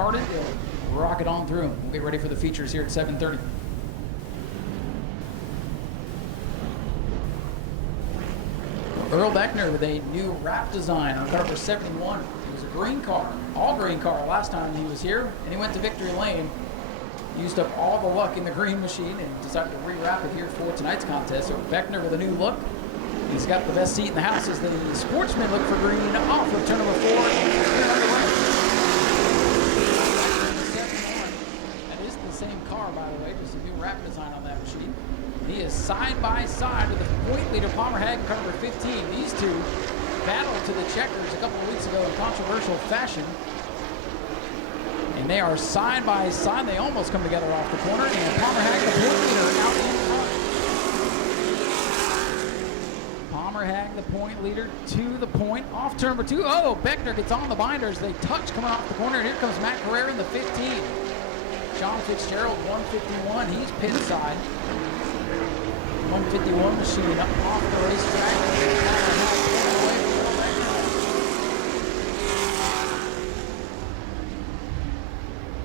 started, they'll rock it on through. We'll get ready for the features here at 7:30. Earl Beckner with a new wrap design on car number 71. It was a green car, all green car last time he was here, and he went to victory lane. Used up all the luck in the green machine and decided to re-wrap it here for tonight's contest. So Beckner with a new look. He's got the best seat in the house as the Sportsman look for green off of turn number 4. That is the same car, by the way, just a new wrap design on that machine. He is side by side with the point leader Palmer Hag, car number 15. These two battled to the checkers a couple of weeks ago in controversial fashion. And they are side by side. They almost come together off the corner. And Palmer Hag, the point leader, out in front. Palmer Hag, the point leader, to the point. Off turn number 2. Oh, Beckner gets on the binders. They touch coming off the corner. And here comes Matt Carrera in the 15. John Fitzgerald, 151. He's pit side. 151 machine up off the racetrack.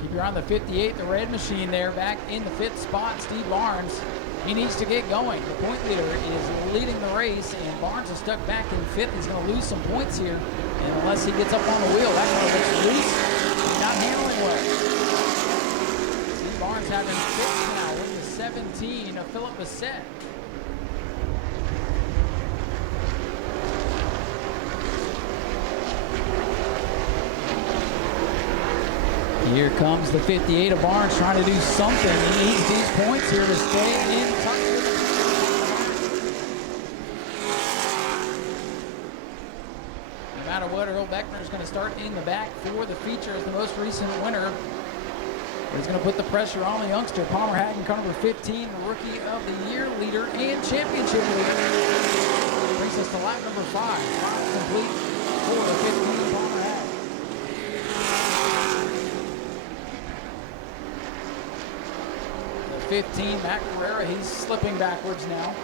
Keep your eye on the 58, the red machine there, back in the 5th spot. Steve Barnes, he needs to get going. The point leader is leading the race, and Barnes is stuck back in 5th. He's going to lose some points here, and unless he gets up on the wheel, that car gets loose. He's not handling well. Steve Barnes having 6th now with the 17 of Philip Bissett. Here comes the 58 of Barnes trying to do something. He needs these points here to stay in touch with the no matter what, Earl Beckner is going to start in the back for the feature as the most recent winner. He's going to put the pressure on the youngster, Palmer Hag, car number 15, Rookie of the Year leader and championship leader. Brings us to lap number 5. 5 complete for the 15 Palmer Hag. 15, Matt Carrera, he's slipping backwards now.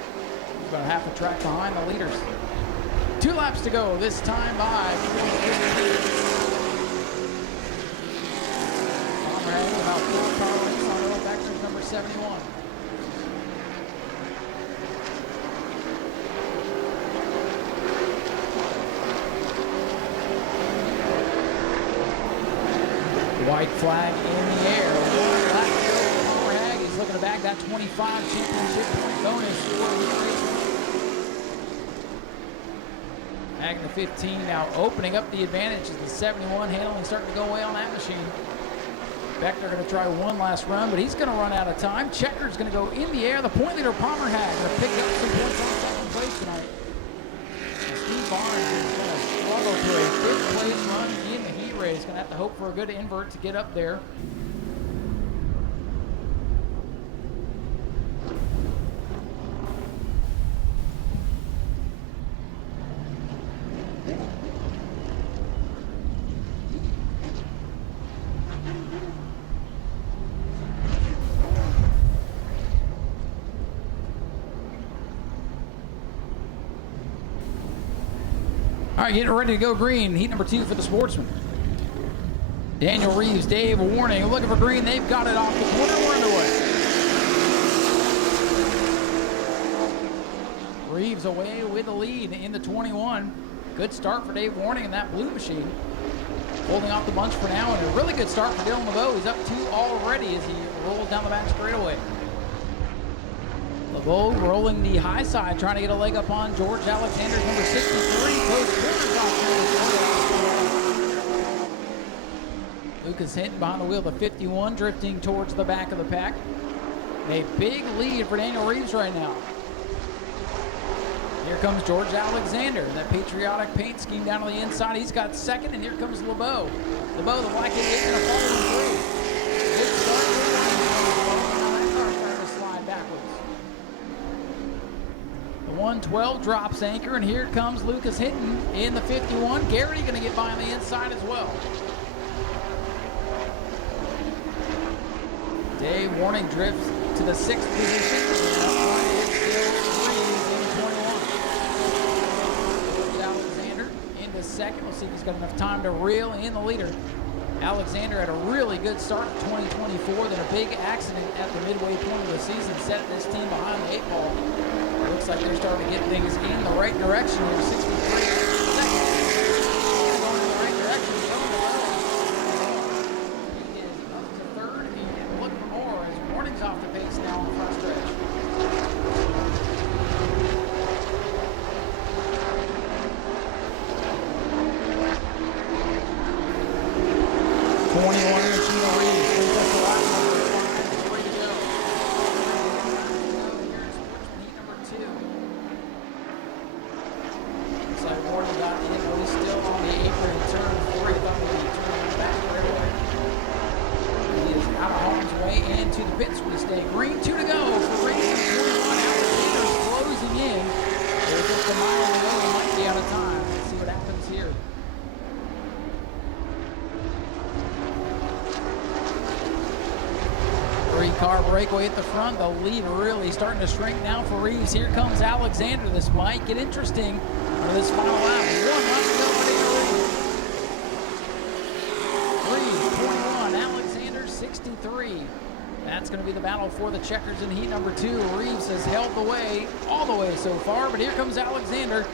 He's about half a track behind the leaders. 2 laps to go, this time by Palmer Hag, about 4 car lengths on Earl Beckner's number 71. White flag in the air. 1 lap to go. Looking to bag that 25 championship point bonus for the Agmt 15 now opening up the advantage as the 71 handling starting to go away on that machine. Beckner going to try one last run, but he's going to run out of time. Checkered's going to go in the air. The point leader Palmer Hag going to pick up some points on 2nd place tonight. And Steve Barnes is going to struggle to a 5th place run in the heat race. Going to have to hope for a good invert to get up there. All right, getting ready to go green. Heat number 2 for the Sportsman. Daniel Reeves, Dave Warning, looking for green. They've got it off the corner. We're underway. Reeves away with the lead in the 21. Good start for Dave Warning in that blue machine. Holding off the bunch for now, and a really good start for Dylan LeBeau. He's up 2 already as he rolls down the back straightaway. LeBeau rolling the high side, trying to get a leg up on George Alexander's number 63. Goes quarters off. Lucas Hinton behind the wheel, the 51, drifting towards the back of the pack. A big lead for Daniel Reeves right now. Here comes George Alexander, that patriotic paint scheme down on the inside. He's got 2nd, and here comes LeBeau. LeBeau, the black kid, is going to follow him through. Good start. Now that car's trying to slide backwards. The 112 drops anchor, and here comes Lucas Hinton in the 51. Garrity going to get by on the inside as well. Dave Warning drifts to the 6th position. And up front is still Reeves in the 21. Alexander into 2nd. We'll see if he's got enough time to reel in the leader. Alexander had a really good start to 2024, then a big accident at the midway point of the season set this team behind the 8 ball. It looks like they're starting to get things in the right direction here. 63 seconds. Going in the right direction. He is up to third and look for more as Warning's off the pace now on the front stretch. 21 Machine Reeves brings us the last one. Way to go. Here's Sportsman heat number 2. Looks like Warning got in, but he's still on the apron in turn 3. I thought maybe he turned back straightaway. He is out of harm's way and to the pits. We stay green. 2 to go for Reeves. 41 Alexander's closing in. There's just a mile to go. He might be out of time. Let's see what happens here. 3-car breakaway at the front. The lead really starting to shrink now for Reeves. Here comes Alexander. This might get interesting for this final lap. 1 lap to go for Reeves. 21. Alexander 63. That's going to be the battle for the checkers in heat number 2. Reeves has held the way all the way so far, but here comes Alexander.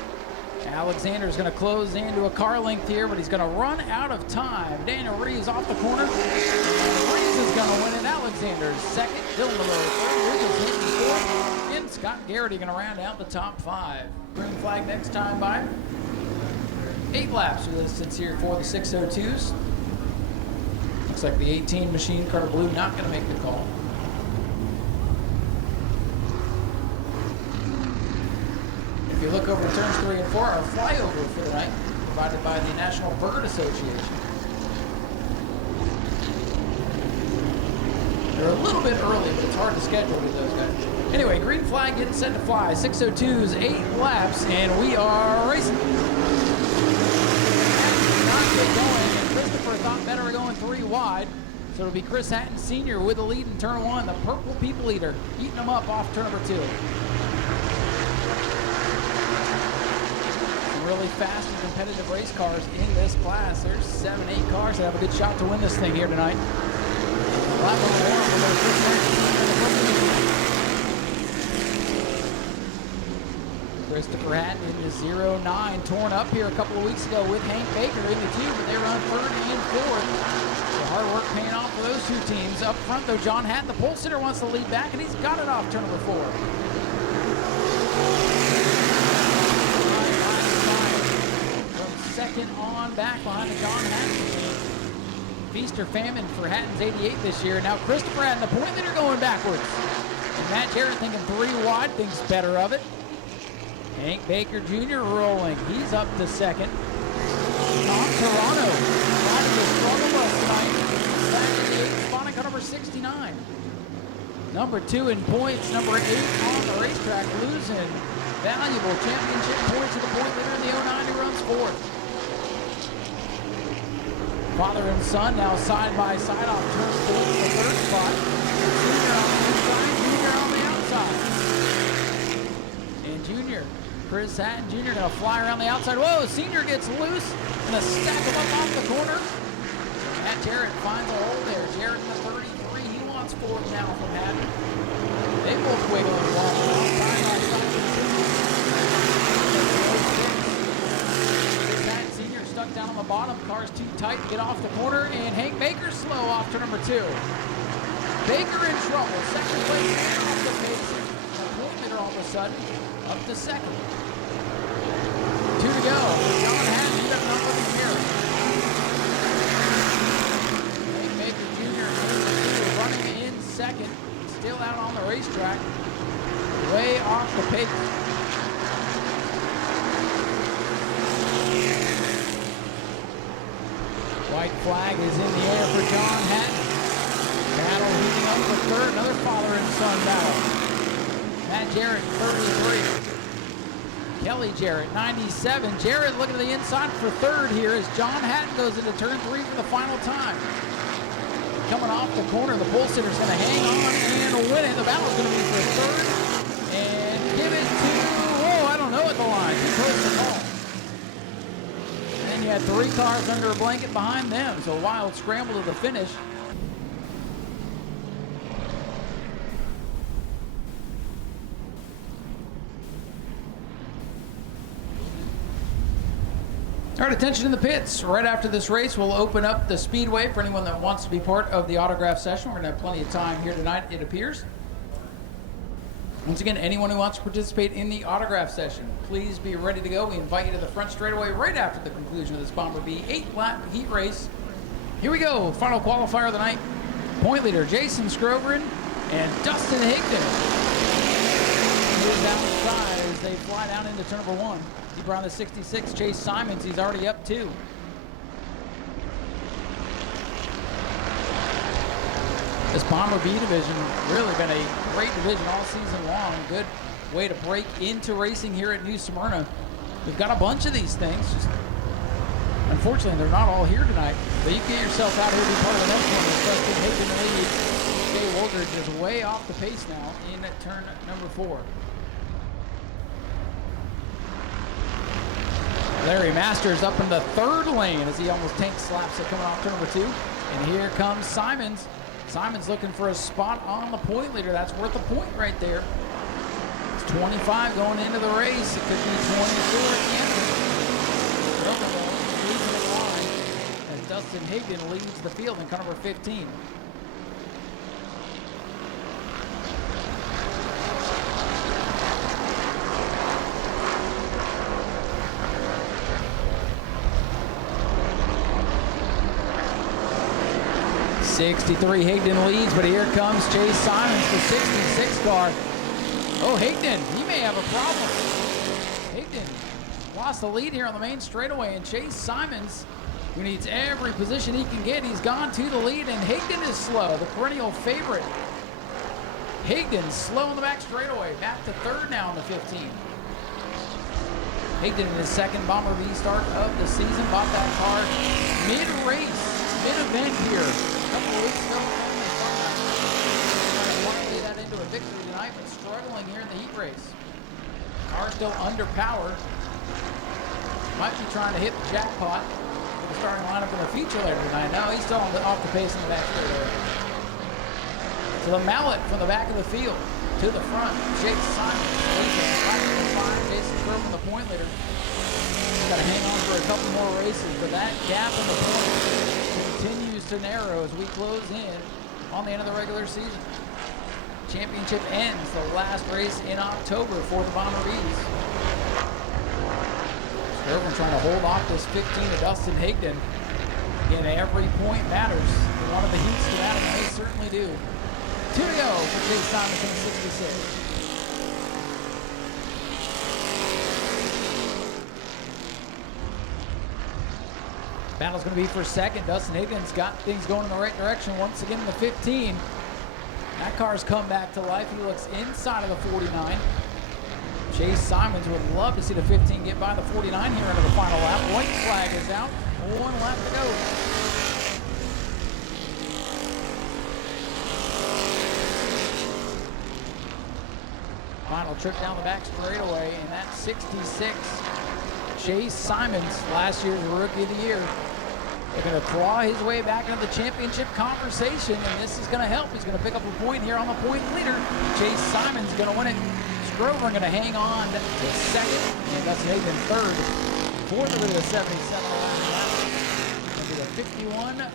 Alexander's going to close into a car length here, but he's going to run out of time. Daniel Reeves off the corner. Reeves is going to win it. Alexander's second. Dylan Malone third. Reeves hitting fourth. And Scott Garrity going to round out the top 5. Green flag next time by. 8 laps for the distance here for the 602s. Looks like the 18 machine, Carter Blue, not going to make the call. If you look over turns 3 and 4, our flyover for the night, provided by the National Bird Association. They're a little bit early, but it's hard to schedule with those guys. Anyway, green flag getting set to fly. 602's 8 laps, and we are racing. Not get going, and Christopher thought better of going 3 wide. So it'll be Chris Hatton Sr. with the lead in turn 1, the purple people eater, eating them up off turn number 2. Really fast and competitive race cars in this class. There's 7, 8 cars that have a good shot to win this thing here tonight. Christopher Hatton in the 09, torn up here a couple of weeks ago with Hank Baker in the 2, but they run 3rd and 4th. So hard work paying off for those 2 teams. Up front though, John Hatton, the pole sitter, wants to lead back, and he's got it off turn number 4. Second on back behind the John Hatton. Feast or famine for Hatton's 88 this year. Now Christopher Hatton, the point leader, going backwards. And Matt Jarrett thinking 3 wide, thinks better of it. Hank Baker Jr. rolling. He's up to second. Tom Toronto riding the struggle bus tonight. Spotting car number 69. Number 2 in points, number 8 on the racetrack, losing valuable championship points to the point leader in the 09 who runs 4th. Father and son now side by side off turn 4 to the 3rd spot. Junior on the inside, Junior on the outside. And Junior, Chris Hatton Jr. gonna fly around the outside. Whoa, Senior gets loose. Gonna stack him up off the corner. Matt Jarrett finds a hole there. Jarrett in the 33, he wants 4th now from Hatton. They both wiggle and walk around side by side. Stuck down on the bottom, car's too tight to get off the corner, and Hank Baker's slow off to number 2. Baker in trouble, second place and off the pace. The point leader all of a sudden up to second. 2 to go. John Hatton stepping up with him here. Hank Baker Jr. running in second, still out on the racetrack, way off the pace. White flag is in the air for John Hatton. Battle heating up for 3rd, another father and son battle. Matt Jarrett, 33. Kelly Jarrett, 97. Jarrett looking to the inside for 3rd here as John Hatton goes into turn 3 for the final time. Coming off the corner, the pole sitter's going to hang on and win it. The battle's going to be for 3rd. And give it to, I don't know at the line. Too close to call. you had 3 cars under a blanket behind them. So a wild scramble to the finish. All right, attention in the pits. Right after this race, we'll open up the Speedway for anyone that wants to be part of the autograph session. We're going to have plenty of time here tonight, it appears. Once again, anyone who wants to participate in the autograph session, please be ready to go. We invite you to the front straightaway right after the conclusion of this Bomber B 8-lap heat race. Here we go, final qualifier of the night. Point leader, Jason Scroveren and Dustin Higdon. Here's outside as they fly down into turn number 1. Deeper on the 66, Chase Simons, he's already up 2. This Bomber B division really been a great division all season long. Good way to break into racing here at New Smyrna. We've got a bunch of these things. Just unfortunately, they're not all here tonight. But you can get yourself out here to be part of the next one. Dustin Higdon the lead. Jay Woldridge is way off the pace now in turn number 4. Larry Masters up in the 3rd lane as he almost tank slaps it coming off turn number 2. And here comes Simons. Simons looking for a spot on the point leader. That's worth a point right there. It's 25 going into the race. It could be 24 again. Leading the line as Dustin Higdon leads the field in car number 15. '63 Higdon leads, but here comes Chase Simons for 66 car. Oh, Higdon, he may have a problem. Higdon lost the lead here on the main straightaway, and Chase Simons, who needs every position he can get, he's gone to the lead, and Higdon is slow, the perennial favorite. Higdon slow in the back straightaway, back to 3rd now in the 15. Higdon in his 2nd Bomber V start of the season, bought that car mid-race, mid-event here. A couple of weeks ago, trying to parlay that into a victory tonight, but struggling here in the heat race. Car still underpowered. Might be trying to hit the jackpot for the starting lineup in the feature later tonight. No, he's still off the pace in the back straightaway. So the mallet from the back of the field to the front. Chase Simons, Jason Scroveren, the point leader. He's got to hang on for a couple more races, but that gap in the points continues to narrow as we close in on the end of the regular season. Championship ends the last race in October for the Bomber Bs. Scroveren trying to hold off this 15 of Dustin Higdon. Again, every point matters. They wanted the heats to matter, and they certainly do. 2 to go for Chase Simons in 66. Battle's going to be for 2nd. Dustin Higdon's got things going in the right direction once again in the 15. That car's come back to life. He looks inside of the 49. Chase Simons would love to see the 15 get by the 49 here into the final lap. White flag is out. 1 lap to go. Final trip down the back straightaway, and that's 66. Chase Simons, last year's Rookie of the Year. They're going to claw his way back into the championship conversation, and this is going to help. He's going to pick up a point here on the point leader. Chase Simons going to win it. Scroveren going to hang on to 2nd, and Dustin Higdon 3rd. 4th will be the 77 lap. Going to be the 51 and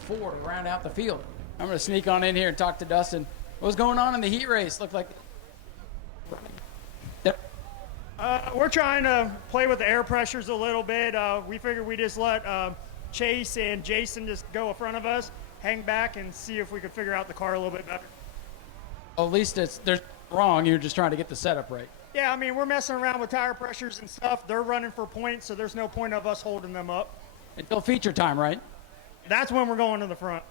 04 to round out the field. I'm going to sneak on in here and talk to Dustin. What was going on in the heat race? Looked like... We're trying to play with the air pressures a little bit. We figured we just let Chase and Jason just go in front of us, hang back, and see if we could figure out the car a little bit better. Well, at least there's wrong. You're just trying to get the setup right. Yeah, I mean, we're messing around with tire pressures and stuff. They're running for points, so there's no point of us holding them up. Until feature time, right? That's when we're going to the front.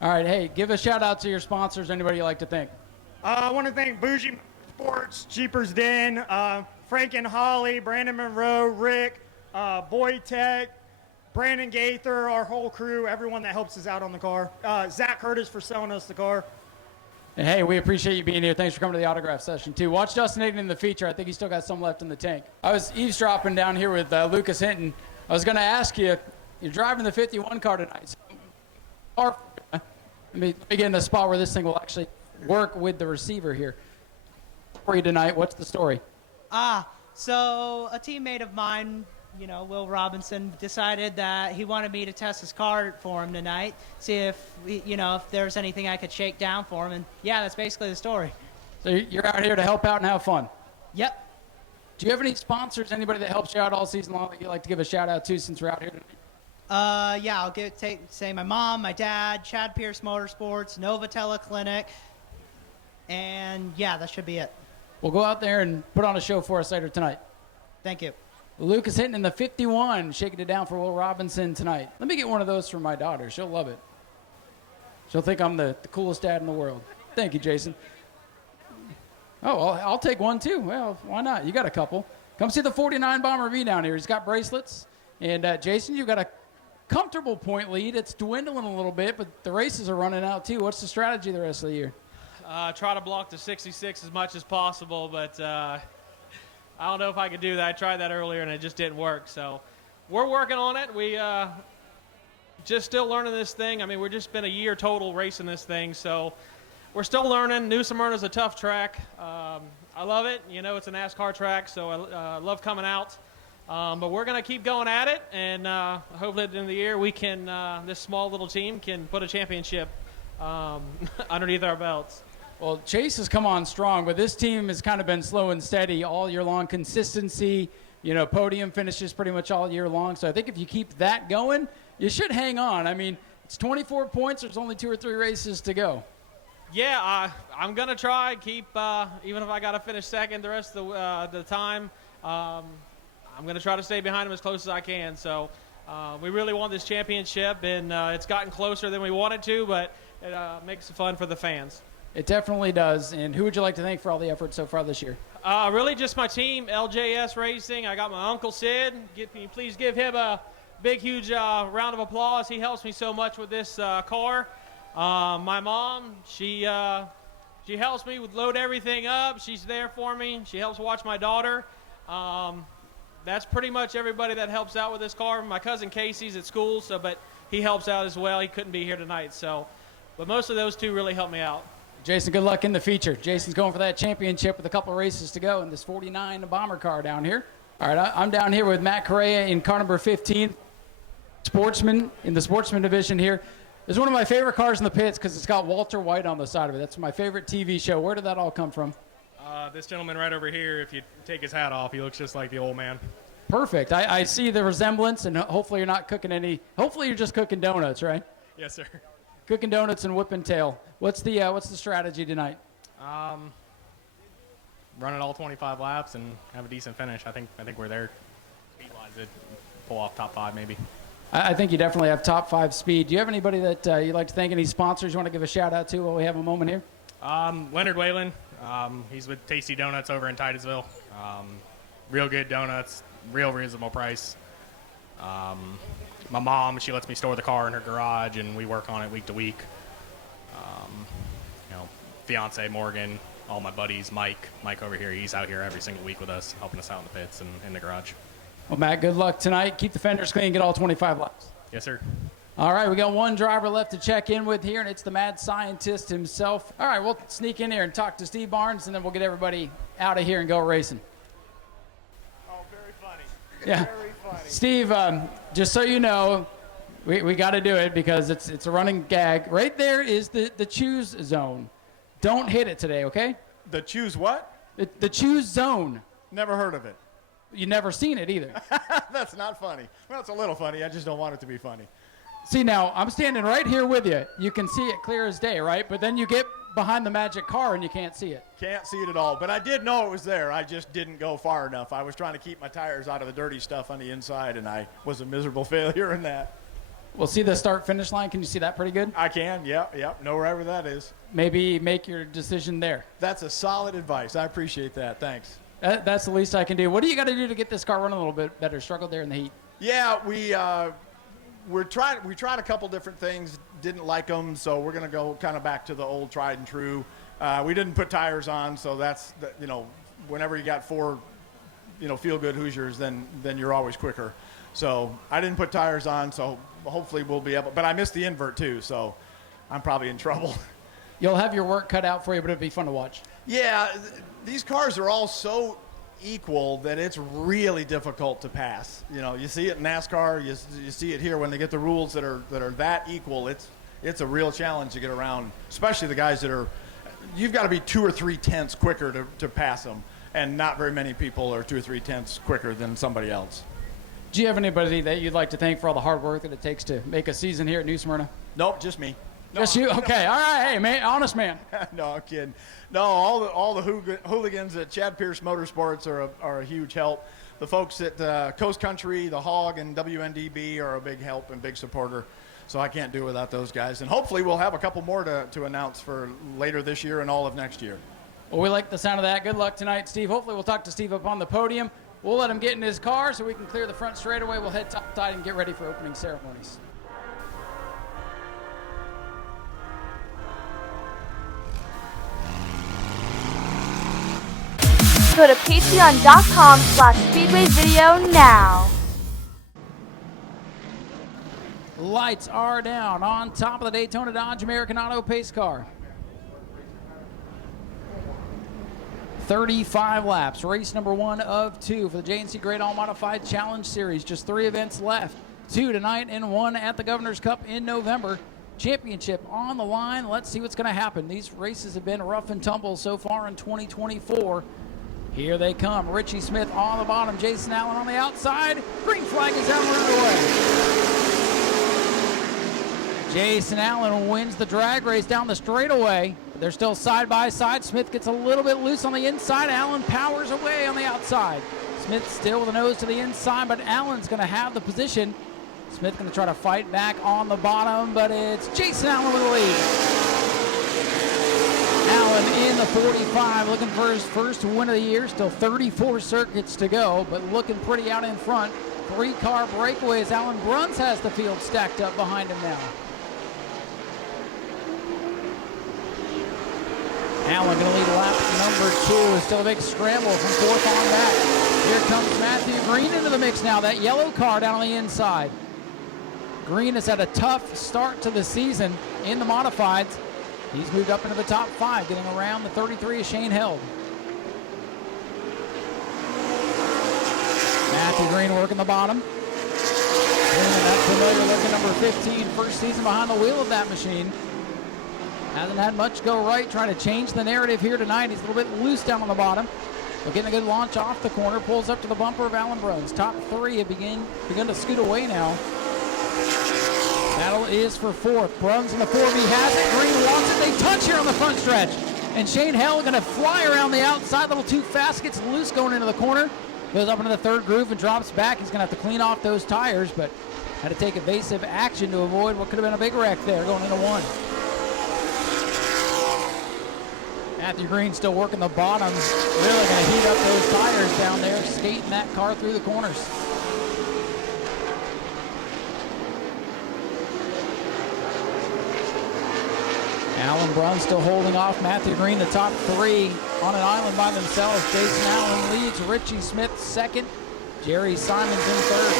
All right, hey, give a shout out to your sponsors, anybody you like to thank. I want to thank Bougie Sports, Jeepers Den, Frank and Holly, Brandon Monroe, Rick, Boy Tech, Brandon Gaither, our whole crew, everyone that helps us out on the car. Zach Curtis for selling us the car. And hey, we appreciate you being here. Thanks for coming to the autograph session, too. Watch Dustin Higdon in the feature. I think he's still got some left in the tank. I was eavesdropping down here with Lucas Hinton I was going to ask you, you're driving the 51 car tonight. So, let me get in the spot where this thing will actually work with the receiver here. For you tonight, what's the story? So a teammate of mine, Will Robinson, decided that he wanted me to test his car for him tonight, see if, if there's anything I could shake down for him. And yeah, that's basically the story. So you're out here to help out and have fun? Yep. Do you have any sponsors, anybody that helps you out all season long that you'd like to give a shout out to since we're out here tonight? Yeah, I'll say my mom, my dad, Chad Pierce Motorsports, Nova Teleclinic, and yeah, that should be it. We'll go out there and put on a show for us later tonight. Thank you. Luke is hitting in the 51, shaking it down for Will Robinson tonight. Let me get one of those for my daughter. She'll love it. She'll think I'm the coolest dad in the world. Thank you, Jason. Oh, well, I'll take one too. Well, why not? You got a couple. Come see the 49 Bomber V down here. He's got bracelets. And Jason, you've got a comfortable point lead. It's dwindling a little bit, but the races are running out too. What's the strategy the rest of the year? Try to block the 66 as much as possible, but I don't know if I could do that. I tried that earlier, and it just didn't work. So we're working on it. We just still learning this thing. I mean, we've just been a year total racing this thing, so we're still learning. New Smyrna's a tough track. I love it. It's a NASCAR track, so I love coming out. But we're going to keep going at it, and hopefully at the end of the year we can, this small little team can put a championship underneath our belts. Well, Chase has come on strong, but this team has kind of been slow and steady all year long. Consistency, podium finishes pretty much all year long. So I think if you keep that going, you should hang on. I mean, it's 24 points. There's only 2 or 3 races to go. Yeah, I'm going to try keep, even if I got to finish second the rest of the time, I'm going to try to stay behind them as close as I can. So we really want this championship, and it's gotten closer than we wanted to, but it makes it fun for the fans. It definitely does. And who would you like to thank for all the effort so far this year? Really just my team, LJS Racing. I got my Uncle Sid. Can you please give him a big, huge round of applause. He helps me so much with this car. My mom, she helps me with load everything up. She's there for me. She helps watch my daughter. That's pretty much everybody that helps out with this car. My cousin Casey's at school, but he helps out as well. He couldn't be here tonight, but most of those two really helped me out. Jason, good luck in the feature. Jason's going for that championship with a couple of races to go in this 49 Bomber car down here. All right, I'm down here with Matt Correa in car number 15, Sportsman, in the Sportsman division here. It's one of my favorite cars in the pits because it's got Walter White on the side of it. That's my favorite TV show. Where did that all come from? This gentleman right over here, if you take his hat off, he looks just like the old man. Perfect. I see the resemblance, and hopefully you're not cooking hopefully you're just cooking donuts, right? Yes, sir. Cooking donuts and whipping tail. What's the strategy tonight? Run it all 25 laps and have a decent finish. I think we're there. Speed-wise, it'd pull off top 5 maybe. I think you definitely have top 5 speed. Do you have anybody that you'd like to thank, any sponsors you want to give a shout-out to while we have a moment here? Leonard Whalen. He's with Tasty Donuts over in Titusville. Real good donuts, real reasonable price. My mom, she lets me store the car in her garage, and we work on it week to week. Fiance Morgan, all my buddies, Mike over here, he's out here every single week with us, helping us out in the pits and in the garage. Well, Matt, good luck tonight. Keep the fenders clean, get all 25 laps. Yes, sir. All right, we got one driver left to check in with here, and it's the mad scientist himself. All right, we'll sneak in here and talk to Steve Barnes, and then we'll get everybody out of here and go racing. Oh, very funny. Yeah. Very funny. Steve, just so you know, we got to do it because it's a running gag. Right there is the choose zone. Don't hit it today, okay? The choose what? The choose zone. Never heard of it. You never seen it either. That's not funny. Well, it's a little funny. I just don't want it to be funny. See, now, I'm standing right here with you. You can see it clear as day, right? But then you get behind the magic car and you can't see it. Can't see it at all. But I did know it was there. I just didn't go far enough. I was trying to keep my tires out of the dirty stuff on the inside, and I was a miserable failure in that. Well, see the start-finish line? Can you see that pretty good? I can, yep. Know wherever that is. Maybe make your decision there. That's a solid advice. I appreciate that. Thanks. That's the least I can do. What do you got to do to get this car running a little bit better? Struggled there in the heat. Yeah, we tried a couple different things, didn't like them, so we're going to go kind of back to the old tried and true. We didn't put tires on, so that's, whenever you got 4, feel-good Hoosiers, then you're always quicker. So I didn't put tires on, so hopefully we'll be able, but I missed the invert too, so I'm probably in trouble. You'll have your work cut out for you, but it'll be fun to watch. Yeah, these cars are all so equal that it's really difficult to pass. You know, you see it in NASCAR, you see it here when they get the rules that are that equal. It's a real challenge to get around, especially the guys that are, you've got to be 2 or 3 tenths quicker to pass them, and not very many people are 2 or 3 tenths quicker than somebody else. Do you have anybody that you'd like to thank for all the hard work that it takes to make a season here at New Smyrna? Nope, just me. Just you? Okay, all right. Hey, man, honest man. No, I'm kidding. No, all the hooligans at Chad Pierce Motorsports are a huge help. The folks at Coast Country, the Hog, and WNDB are a big help and big supporter. So I can't do it without those guys. And hopefully we'll have a couple more to announce for later this year and all of next year. Well, we like the sound of that. Good luck tonight, Steve. Hopefully we'll talk to Steve up on the podium. We'll let him get in his car so we can clear the front straightaway. We'll head topside and get ready for opening ceremonies. Go to patreon.com/speedwayvideo now. Lights are down on top of the Daytona Dodge American Auto pace car. 35 laps, race number 1 of 2 for the J&C Great All Modified Challenge Series. Just 3 events left, 2 tonight and 1 at the Governor's Cup in November. Championship on the line. Let's see what's going to happen. These races have been rough and tumble so far in 2024. Here they come. Richie Smith on the bottom, Jason Allen on the outside. Green flag is out and underway. Jason Allen wins the drag race down the straightaway. They're still side by side. Smith gets a little bit loose on the inside. Allen powers away on the outside. Smith still with a nose to the inside, but Allen's going to have the position. Smith going to try to fight back on the bottom, but it's Jason Allen with the lead. Allen in the 45, looking for his first win of the year. Still 34 circuits to go, but looking pretty out in front. 3-car breakaway as Alan Bruns has the field stacked up behind him now. Allen going to lead lap number 2. Still a big scramble from 4th on back. Here comes Matthew Green into the mix now. That yellow car down on the inside. Green has had a tough start to the season in the modifieds. He's moved up into the top 5, getting around the 33 of Shane Held. Matthew Green working the bottom. Green, that familiar looking number 15, first season behind the wheel of that machine. Hasn't had much go right, trying to change the narrative here tonight. He's a little bit loose down on the bottom, but getting a good launch off the corner, pulls up to the bumper of Alan Bruns. Top 3 have begun to scoot away now. Battle is for 4th. Bruns in the 4B has it. Green wants it. They touch here on the front stretch. And Shane Held going to fly around the outside. A little too fast. Gets loose going into the corner. Goes up into the 3rd groove and drops back. He's going to have to clean off those tires, but had to take evasive action to avoid what could have been a big wreck there going into 1. Matthew Green still working the bottom. Really going to heat up those tires down there. Skating that car through the corners. Alan Bruns still holding off Matthew Green, the top 3 on an island by themselves. Jason Allen leads, Richie Smith 2nd, Jerry Simons in 3rd.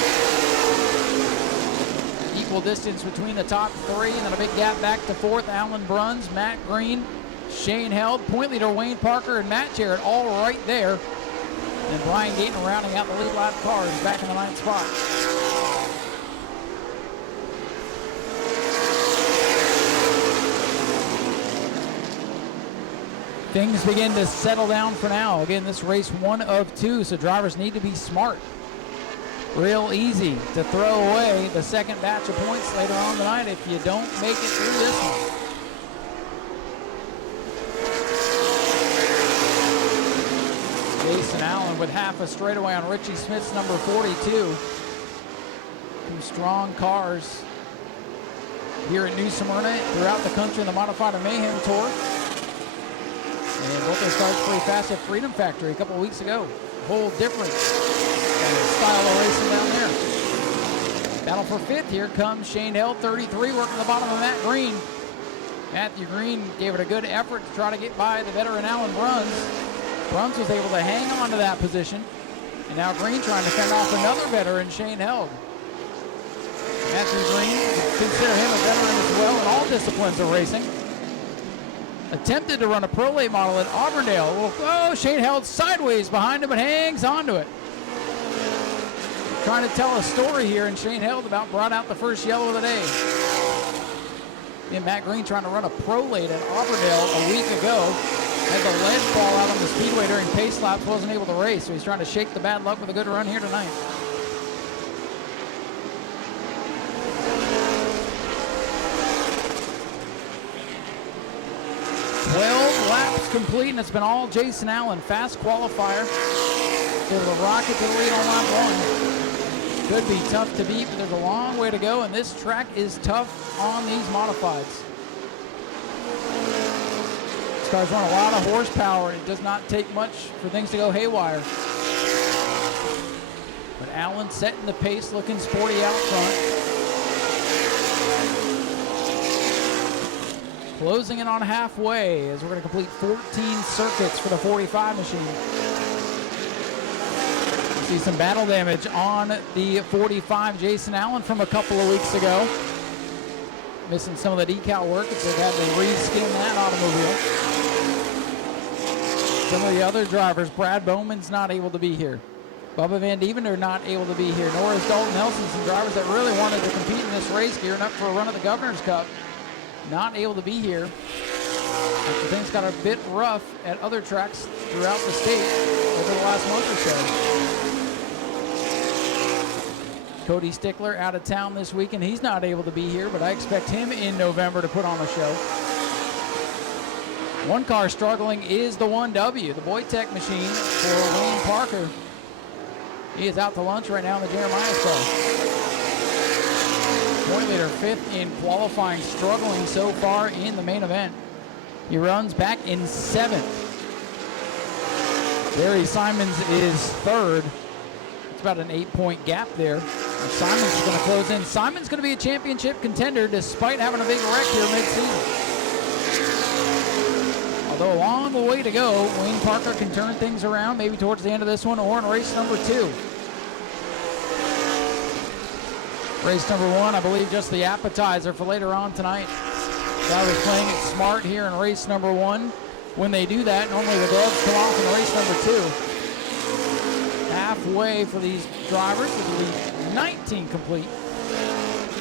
Equal distance between the top 3, and then a big gap back to 4th. Alan Bruns, Matt Green, Shane Held, point leader Wayne Parker, and Matt Jarrett all right there. And Brian Gayton rounding out the lead lap cars back in the 9th spot. Things begin to settle down for now. Again, this race 1 of 2, so drivers need to be smart. Real easy to throw away the 2nd batch of points later on tonight if you don't make it through this one. Jason Allen with half a straightaway on Richie Smith's number 42. 2 strong cars here at New Smyrna, throughout the country in the Modified Mayhem Tour. And both those cars pretty fast at Freedom Factory a couple of weeks ago. Whole different style of racing down there. Battle for 5th. Here comes Shane Held, 33, working the bottom of Matt Green. Matthew Green gave it a good effort to try to get by the veteran Alan Bruns. Bruns was able to hang on to that position. And now Green trying to fend off another veteran, Shane Held. Matthew Green, consider him a veteran as well in all disciplines of racing. Attempted to run a pro late model at Auburndale. Oh, Shane Held sideways behind him and hangs onto it. Trying to tell a story here, and Shane Held about brought out the first yellow of the day. And Matt Green trying to run a pro late at Auburndale a week ago. Had the ledge fall out on the speedway during pace laps, wasn't able to race, so he's trying to shake the bad luck with a good run here tonight. Laps complete, and it's been all Jason Allen. Fast qualifier. Give the rocket to the lead on lap 1. Could be tough to beat, but there's a long way to go, and this track is tough on these modifieds. These cars run a lot of horsepower, and it does not take much for things to go haywire. But Allen setting the pace, looking sporty out front. Closing in on halfway as we're going to complete 14 circuits for the 45 machine. See some battle damage on the 45 Jason Allen from a couple of weeks ago. Missing some of the decal work, so they've had to reskin that automobile. Some of the other drivers, Brad Bowman's not able to be here. Bubba Van Devender not able to be here, nor is Dalton Nelson, some drivers that really wanted to compete in this race, gearing up for a run at the Governor's Cup. Not able to be here. After things got a bit rough at other tracks throughout the state over the last month or so. Cody Stickler out of town this week, and he's not able to be here, but I expect him in November to put on a show. One car struggling is the 1W, the Voitech machine for Wayne Parker. He is out to lunch right now in the Jeremiah's car. Point leader 5th in qualifying, struggling so far in the main event. He runs back in 7th. Barry Simons is 3rd. It's about an 8-point gap there. And Simons is going to close in. Simons going to be a championship contender despite having a big wreck here mid-season. Although a long way to go, Wayne Parker can turn things around maybe towards the end of this one or in race number 2. Race number 1, I believe just the appetizer for later on tonight. Drivers playing it smart here in race number 1. When they do that, normally the gloves come off in race number 2. Halfway for these drivers, it'll be 19 complete.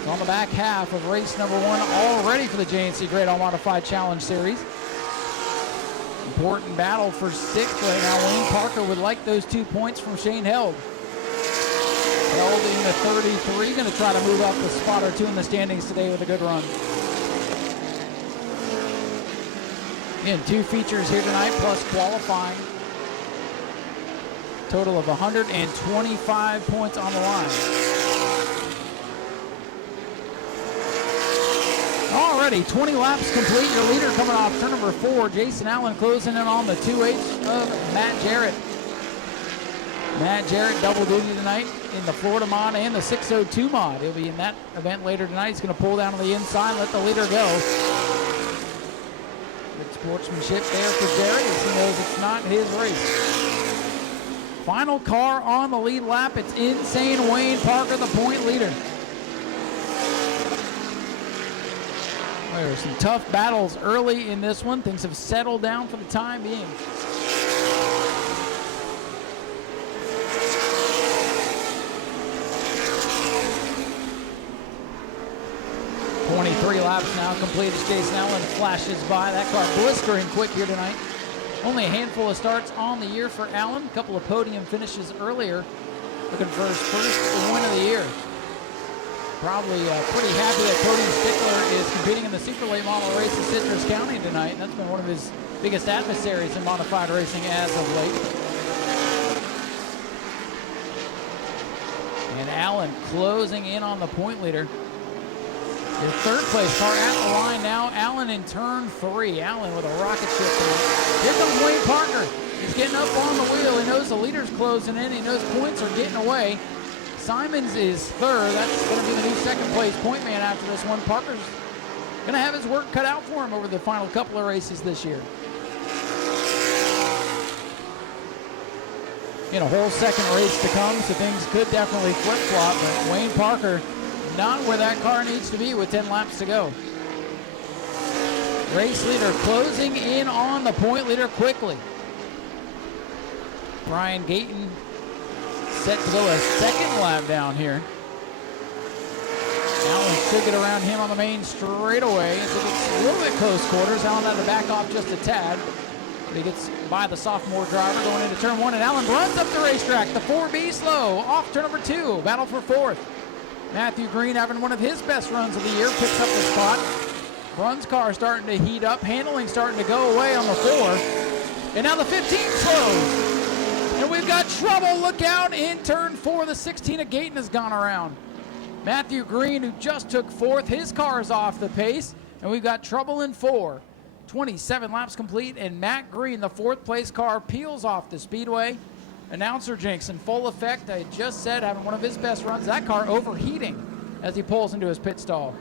On the back half of race number 1, all ready for the JNC Great All Modified Challenge Series. Important battle for 6th right now. Wayne Parker would like those 2 points from Shane Held. Held in the 33, going to try to move up a spot or 2 in the standings today with a good run. Again, 2 features here tonight, plus qualifying. Total of 125 points on the line. Already, 20 laps complete. Your leader coming off turn number 4, Jason Allen closing in on the 2H of Matt Jarrett. Matt Jarrett double duty tonight in the Florida mod and the 602 mod. He'll be in that event later tonight. He's going to pull down on the inside, let the leader go. Good sportsmanship there for Jarrett as he knows it's not his race. Final car on the lead lap. It's Insane Wayne Parker, the point leader. There were some tough battles early in this one. Things have settled down for the time being. 23 laps now complete as Jason Allen flashes by. That car blistering quick here tonight. Only a handful of starts on the year for Allen. A couple of podium finishes earlier. Looking for his first win of the year. Probably pretty happy that Cody Stickler is competing in the super late model race in Citrus County tonight. And that's been one of his biggest adversaries in modified racing as of late. And Allen closing in on the point leader. Your 3rd place car at the line now. Allen in turn 3. Allen with a rocket ship tonight. Here comes Wayne Parker. He's getting up on the wheel. He knows the leader's closing in. He knows points are getting away. Simons is 3rd. That's going to be the new 2nd place point man after this one. Parker's going to have his work cut out for him over the final couple of races this year. In a whole 2nd race to come, so things could definitely flip-flop. But Wayne Parker not where that car needs to be with 10 laps to go. Race leader closing in on the point leader quickly. Brian Gayton set to go a second lap down here. Allen took it around him on the main straightaway. It's a little bit close quarters. Allen had to back off just a tad. But he gets by the sophomore driver going into turn 1, and Allen runs up the racetrack. The 4B slow off turn number 2. Battle for 4th. Matthew Green having one of his best runs of the year. Picks up the spot. Brun's car starting to heat up. Handling starting to go away on the 4. And now the 15 slows. And we've got trouble. Look out in turn 4. The 16 of Gayton has gone around. Matthew Green, who just took 4th, his car is off the pace, and we've got trouble in 4. 27 laps complete, and Matt Green, the 4th place car, peels off the speedway. Announcer jinx in full effect. I just said having one of his best runs. That car overheating as he pulls into his pit stall.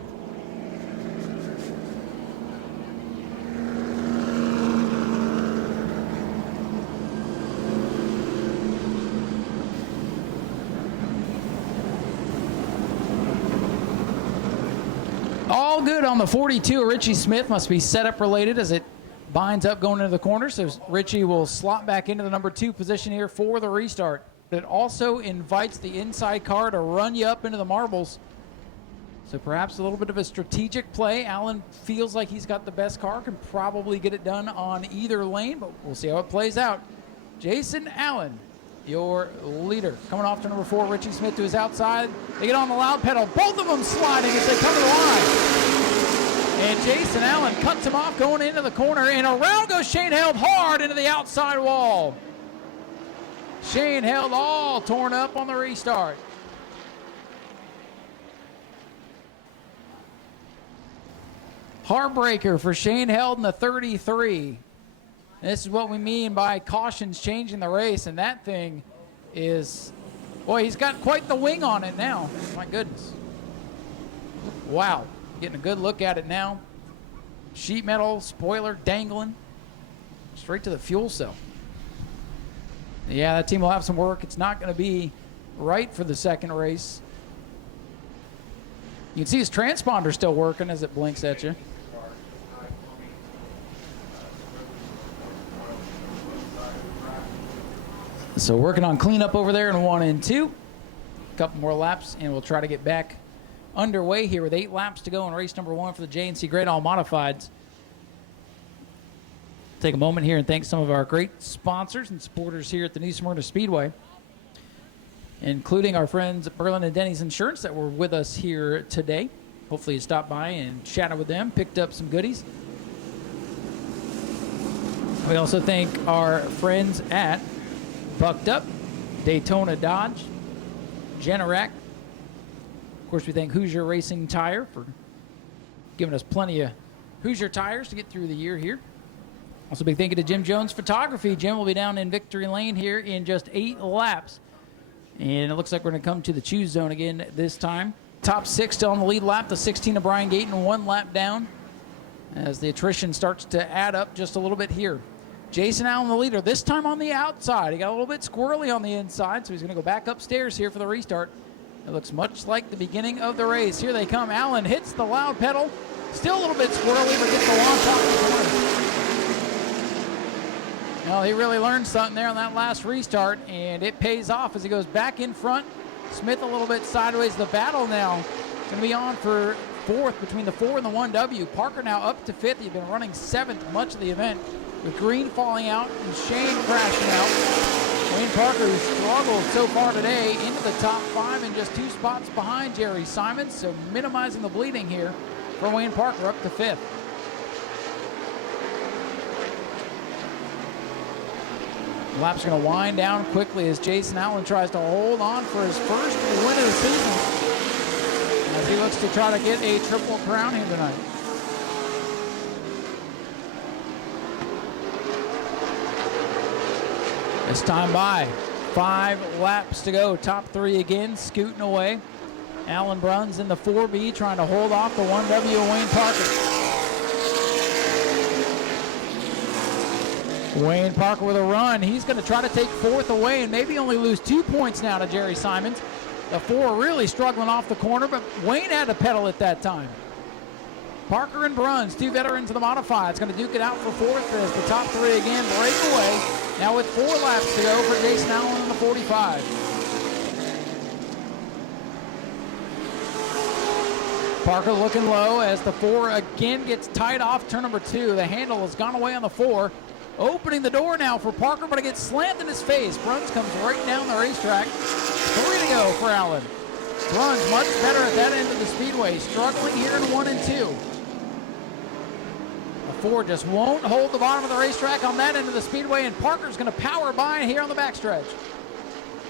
All good on the 42. Richie Smith must be setup related as it binds up going into the corner. So Richie will slot back into the number 2 position here for the restart. It also invites the inside car to run you up into the marbles. So perhaps a little bit of a strategic play. Allen feels like he's got the best car, can probably get it done on either lane, but we'll see how it plays out. Jason Allen, your leader. Coming off to number 4, Richie Smith to his outside. They get on the loud pedal. Both of them sliding as they come to the line. And Jason Allen cuts him off going into the corner. And around goes Shane Held hard into the outside wall. Shane Held all torn up on the restart. Heartbreaker for Shane Held in the 33. This is what we mean by cautions changing the race, and that thing is, boy, he's got quite the wing on it now. My goodness. Wow, getting a good look at it now. Sheet metal, spoiler dangling, straight to the fuel cell. Yeah, that team will have some work. It's not going to be right for the second race. You can see his transponder still working as it blinks at you. So working on cleanup over there in 1 and 2. A couple more laps, and we'll try to get back underway here with 8 laps to go in race number 1 for the J&C Great All Modifieds. Take a moment here and thank some of our great sponsors and supporters here at the New Smyrna Speedway, including our friends at Berlin and Denny's Insurance that were with us here today. Hopefully you stopped by and chatted with them, picked up some goodies. We also thank our friends at Bucked Up, Daytona Dodge, Generac. Of course, we thank Hoosier Racing Tire for giving us plenty of Hoosier tires to get through the year here. Also, big thank you to Jim Jones Photography. Jim will be down in Victory Lane here in just 8 laps. And it looks like we're going to come to the choose zone again this time. Top 6 still on the lead lap. The 16 of Brian Gayton, 1 lap down as the attrition starts to add up just a little bit here. Jason Allen, the leader, this time on the outside. He got a little bit squirrely on the inside, so he's going to go back upstairs here for the restart. It looks much like the beginning of the race. Here they come. Allen hits the loud pedal. Still a little bit squirrely, but gets the long top of the corner. Well, he really learned something there on that last restart, and it pays off as he goes back in front. Smith a little bit sideways. The battle now going to be on for 4th between the 4 and the 1W. Parker now up to 5th. He's been running 7th much of the event, with Green falling out and Shane crashing out. Wayne Parker, who struggled so far today, into the top 5 and just 2 spots behind Jerry Simons, so minimizing the bleeding here for Wayne Parker up to 5th. Lap's going to wind down quickly as Jason Allen tries to hold on for his first win of the season as he looks to try to get a triple crown here tonight. This time by 5 laps to go. Top 3 again, scooting away. Alan Bruns in the 4B trying to hold off the 1W of Wayne Parker. Wayne Parker with a run. He's going to try to take 4th away and maybe only lose 2 points now to Jerry Simons. The 4 really struggling off the corner, but Wayne had to pedal at that time. Parker and Bruns, 2 veterans of the modifieds, going to duke it out for 4th as the top 3 again break away. Now with 4 laps to go for Jason Allen in the 45. Parker looking low as the 4 again gets tied off turn number 2. The handle has gone away on the 4. Opening the door now for Parker, but it gets slammed in his face. Bruns comes right down the racetrack. 3 to go for Allen. Bruns much better at that end of the speedway, struggling here in 1 and 2. The 4 just won't hold the bottom of the racetrack on that end of the speedway, and Parker's going to power by here on the backstretch.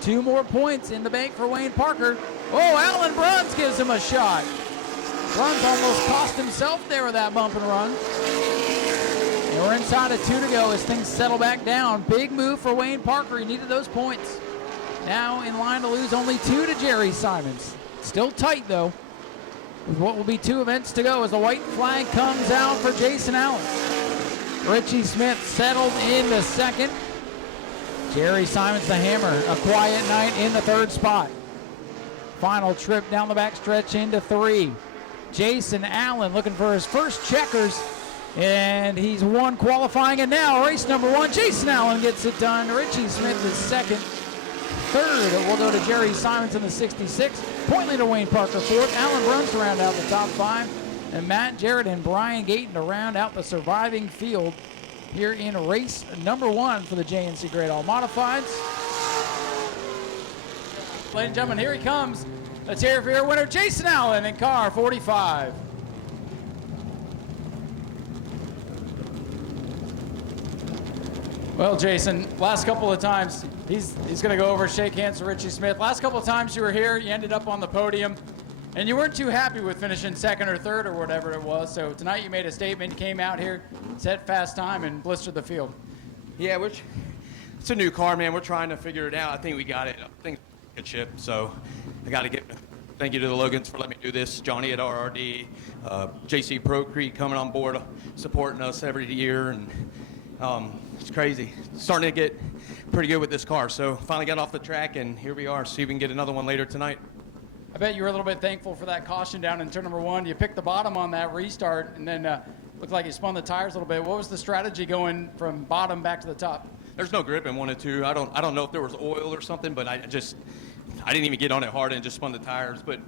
2 more points in the bank for Wayne Parker. Oh, Alan Bruns gives him a shot. Bruns almost cost himself there with that bump and run. And we're inside of 2 to go as things settle back down. Big move for Wayne Parker. He needed those points. Now in line to lose only 2 to Jerry Simons. Still tight though, with what will be 2 events to go as the white flag comes out for Jason Allen. Richie Smith settled in the 2nd. Jerry Simons the hammer, a quiet night in the 3rd spot. Final trip down the backstretch into 3. Jason Allen looking for his first checkers, and he's won qualifying, and now race number 1, Jason Allen gets it done. Richie Smith is 2nd. 3rd will go to Jerry Simons in the 66. Point leader Wayne Parker 4th. Alan Bruns to round out the top 5. And Matt Jarrett and Brian Gayton to round out the surviving field here in race number 1 for the JNC Great All Modifieds. Ladies and gentlemen, here he comes. Let's hear it for your winner, Jason Allen in car 45. Well, Jason, last couple of times, he's going to go over, shake hands with Richie Smith. Last couple of times you were here, you ended up on the podium, and you weren't too happy with finishing 2nd or 3rd or whatever it was. So tonight you made a statement, came out here, set fast time, and blistered the field. Yeah, it's a new car, man. We're trying to figure it out. I think we got it. I think it's a good ship. So I got to thank you to the Logans for letting me do this. Johnny at RRD, JC Procrete coming on board, supporting us every year, and it's crazy. Starting to get pretty good with this car. So finally got off the track, and here we are. See if we can get another one later tonight. I bet you were a little bit thankful for that caution down in turn number 1. You picked the bottom on that restart, and then looked like you spun the tires a little bit. What was the strategy going from bottom back to the top? There's no grip in 1 and 2. I don't know if there was oil or something, but I didn't even get on it hard and just spun the tires. But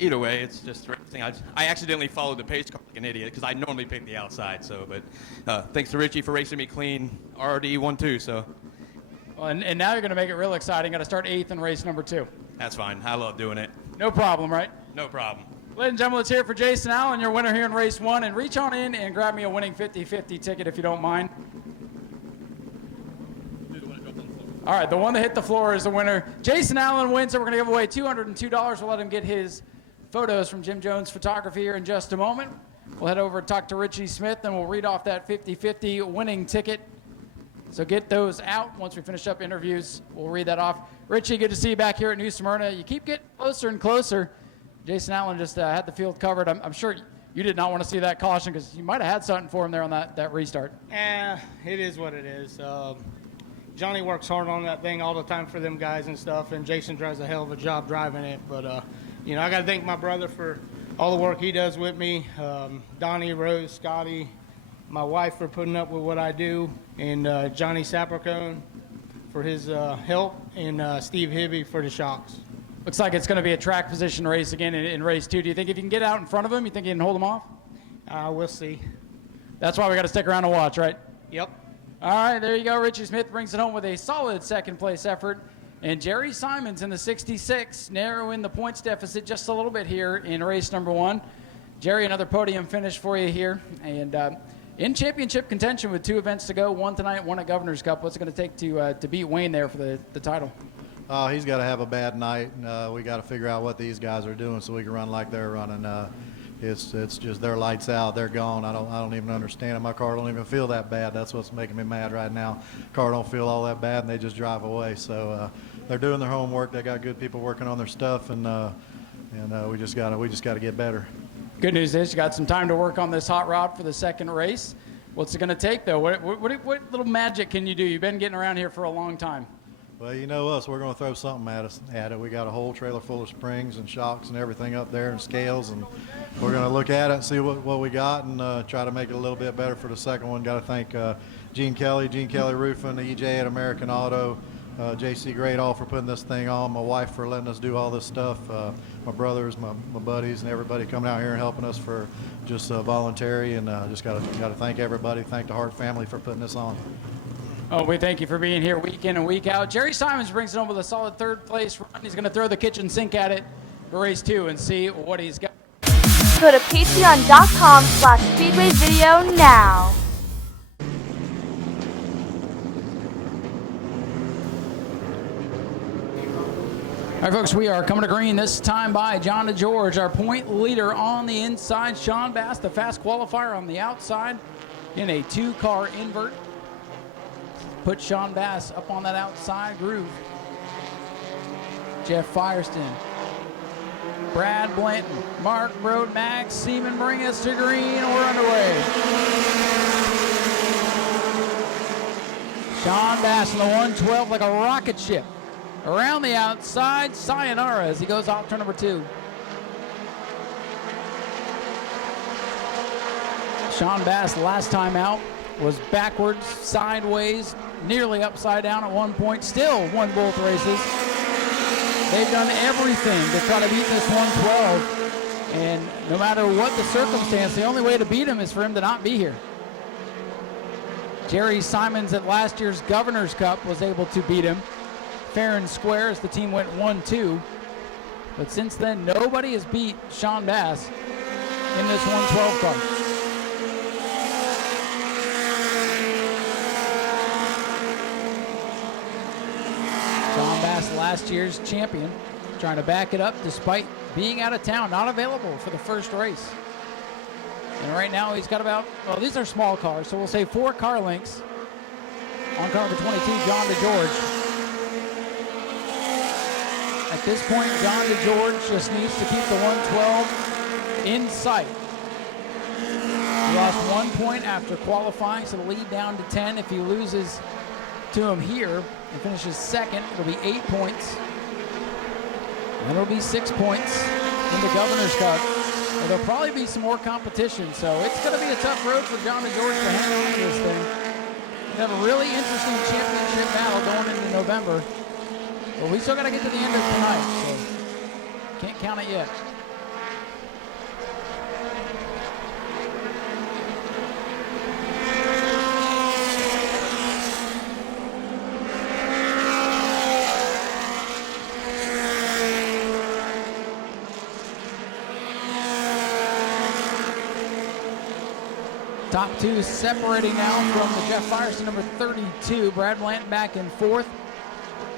either way, it's just racing. I accidentally followed the pace car like an idiot because I normally pick the outside. So, but thanks to Richie for racing me clean. RRD 1-2. So. Well, and now you're going to make it real exciting. Got to start 8th in race number 2. That's fine. I love doing it. No problem, right? No problem. Ladies and gentlemen, let's hear it for Jason Allen, your winner here in race 1. And reach on in and grab me a winning 50-50 ticket if you don't mind. All right, the one that hit the floor is the winner. Jason Allen wins, so we're going to give away $202. We'll let him get his photos from Jim Jones Photography here in just a moment. We'll head over and talk to Richie Smith, and we'll read off that 50-50 winning ticket. So get those out. Once we finish up interviews, we'll read that off. Richie, good to see you back here at New Smyrna. You keep getting closer and closer. Jason Allen just had the field covered. I'm sure you did not want to see that caution because you might have had something for him there on that restart. It is what it is. Johnny works hard on that thing all the time for them guys and stuff, and Jason does a hell of a job driving it. But, I got to thank my brother for all the work he does with me, Donnie, Rose, Scotty, my wife for putting up with what I do, and Johnny Sapercone for his help, and Steve Hibby for the shocks. Looks like it's going to be a track position race again in race 2. Do you think if you can get out in front of him, you think you can hold him off? We'll see. That's why we got to stick around and watch, right? Yep. All right, there you go. Richie Smith brings it home with a solid second-place effort. And Jerry Simons in the 66, narrowing the points deficit just a little bit here in race number 1. Jerry, another podium finish for you here. And in championship contention with 2 events to go, one tonight, one at Governor's Cup. What's it going to take to beat Wayne there for the title? He's got to have a bad night. We got to figure out what these guys are doing so we can run like they're running. It's just their lights out, they're gone. I don't even understand it. My car don't even feel that bad. That's what's making me mad right now. Car don't feel all that bad, and they just drive away. So they're doing their homework. They got good people working on their stuff, and we just got to get better. Good news is you got some time to work on this hot rod for the second race. What's it going to take though? What little magic can you do? You've been getting around here for a long time. Well, you know us, we're going to throw something at it. We got a whole trailer full of springs and shocks and everything up there and scales, and we're going to look at it and see what we got and try to make it a little bit better for the second one. Got to thank Gene Kelly Roofing, EJ at American Auto, JC Great all for putting this thing on, my wife for letting us do all this stuff, my brothers, my buddies, and everybody coming out here and helping us for just voluntary, and just got to thank everybody, thank the Hart family for putting this on. Oh, we thank you for being here week in and week out. Jerry Simons brings it home with a solid third place run. He's going to throw the kitchen sink at it for race 2 and see what he's got. Go to patreon.com/Speedway video now. All right, folks, we are coming to green this time by John DeGeorge, our point leader on the inside. Sean Bass, the fast qualifier on the outside in a 2-car invert. Put Sean Bass up on that outside groove. Jeff Firestone, Brad Blanton, Mark Broad, Max Seaman bring us to green, and we're underway. Sean Bass in the 112 like a rocket ship. Around the outside, sayonara as he goes off turn number 2. Sean Bass last time out was backwards, sideways, nearly upside down at one point, still won both races. They've done everything to try to beat this 112, and no matter what the circumstance, the only way to beat him is for him to not be here. Jerry Simons at last year's Governor's Cup was able to beat him fair and square as the team went 1-2, but since then nobody has beat Sean Bass in this 112 car. Sean Bass, last year's champion, trying to back it up despite being out of town, not available for the first race. And right now he's got about, well, these are small cars, so we'll say 4 car lengths on car number 22, John DeGeorge. At this point, John DeGeorge just needs to keep the 112 in sight. He lost 1 point after qualifying, so the lead down to 10. If he loses to him here and finishes second, it'll be 8 points. And it'll be 6 points in the Governor's Cup. And there'll probably be some more competition, so it's going to be a tough road for John DeGeorge to hang on to this thing. We have a really interesting championship battle going into November. But we still got to get to the end of tonight, so can't count it yet. Top 2 separating now from the Jeff Firestone number 32. Brad Blanton back in 4th.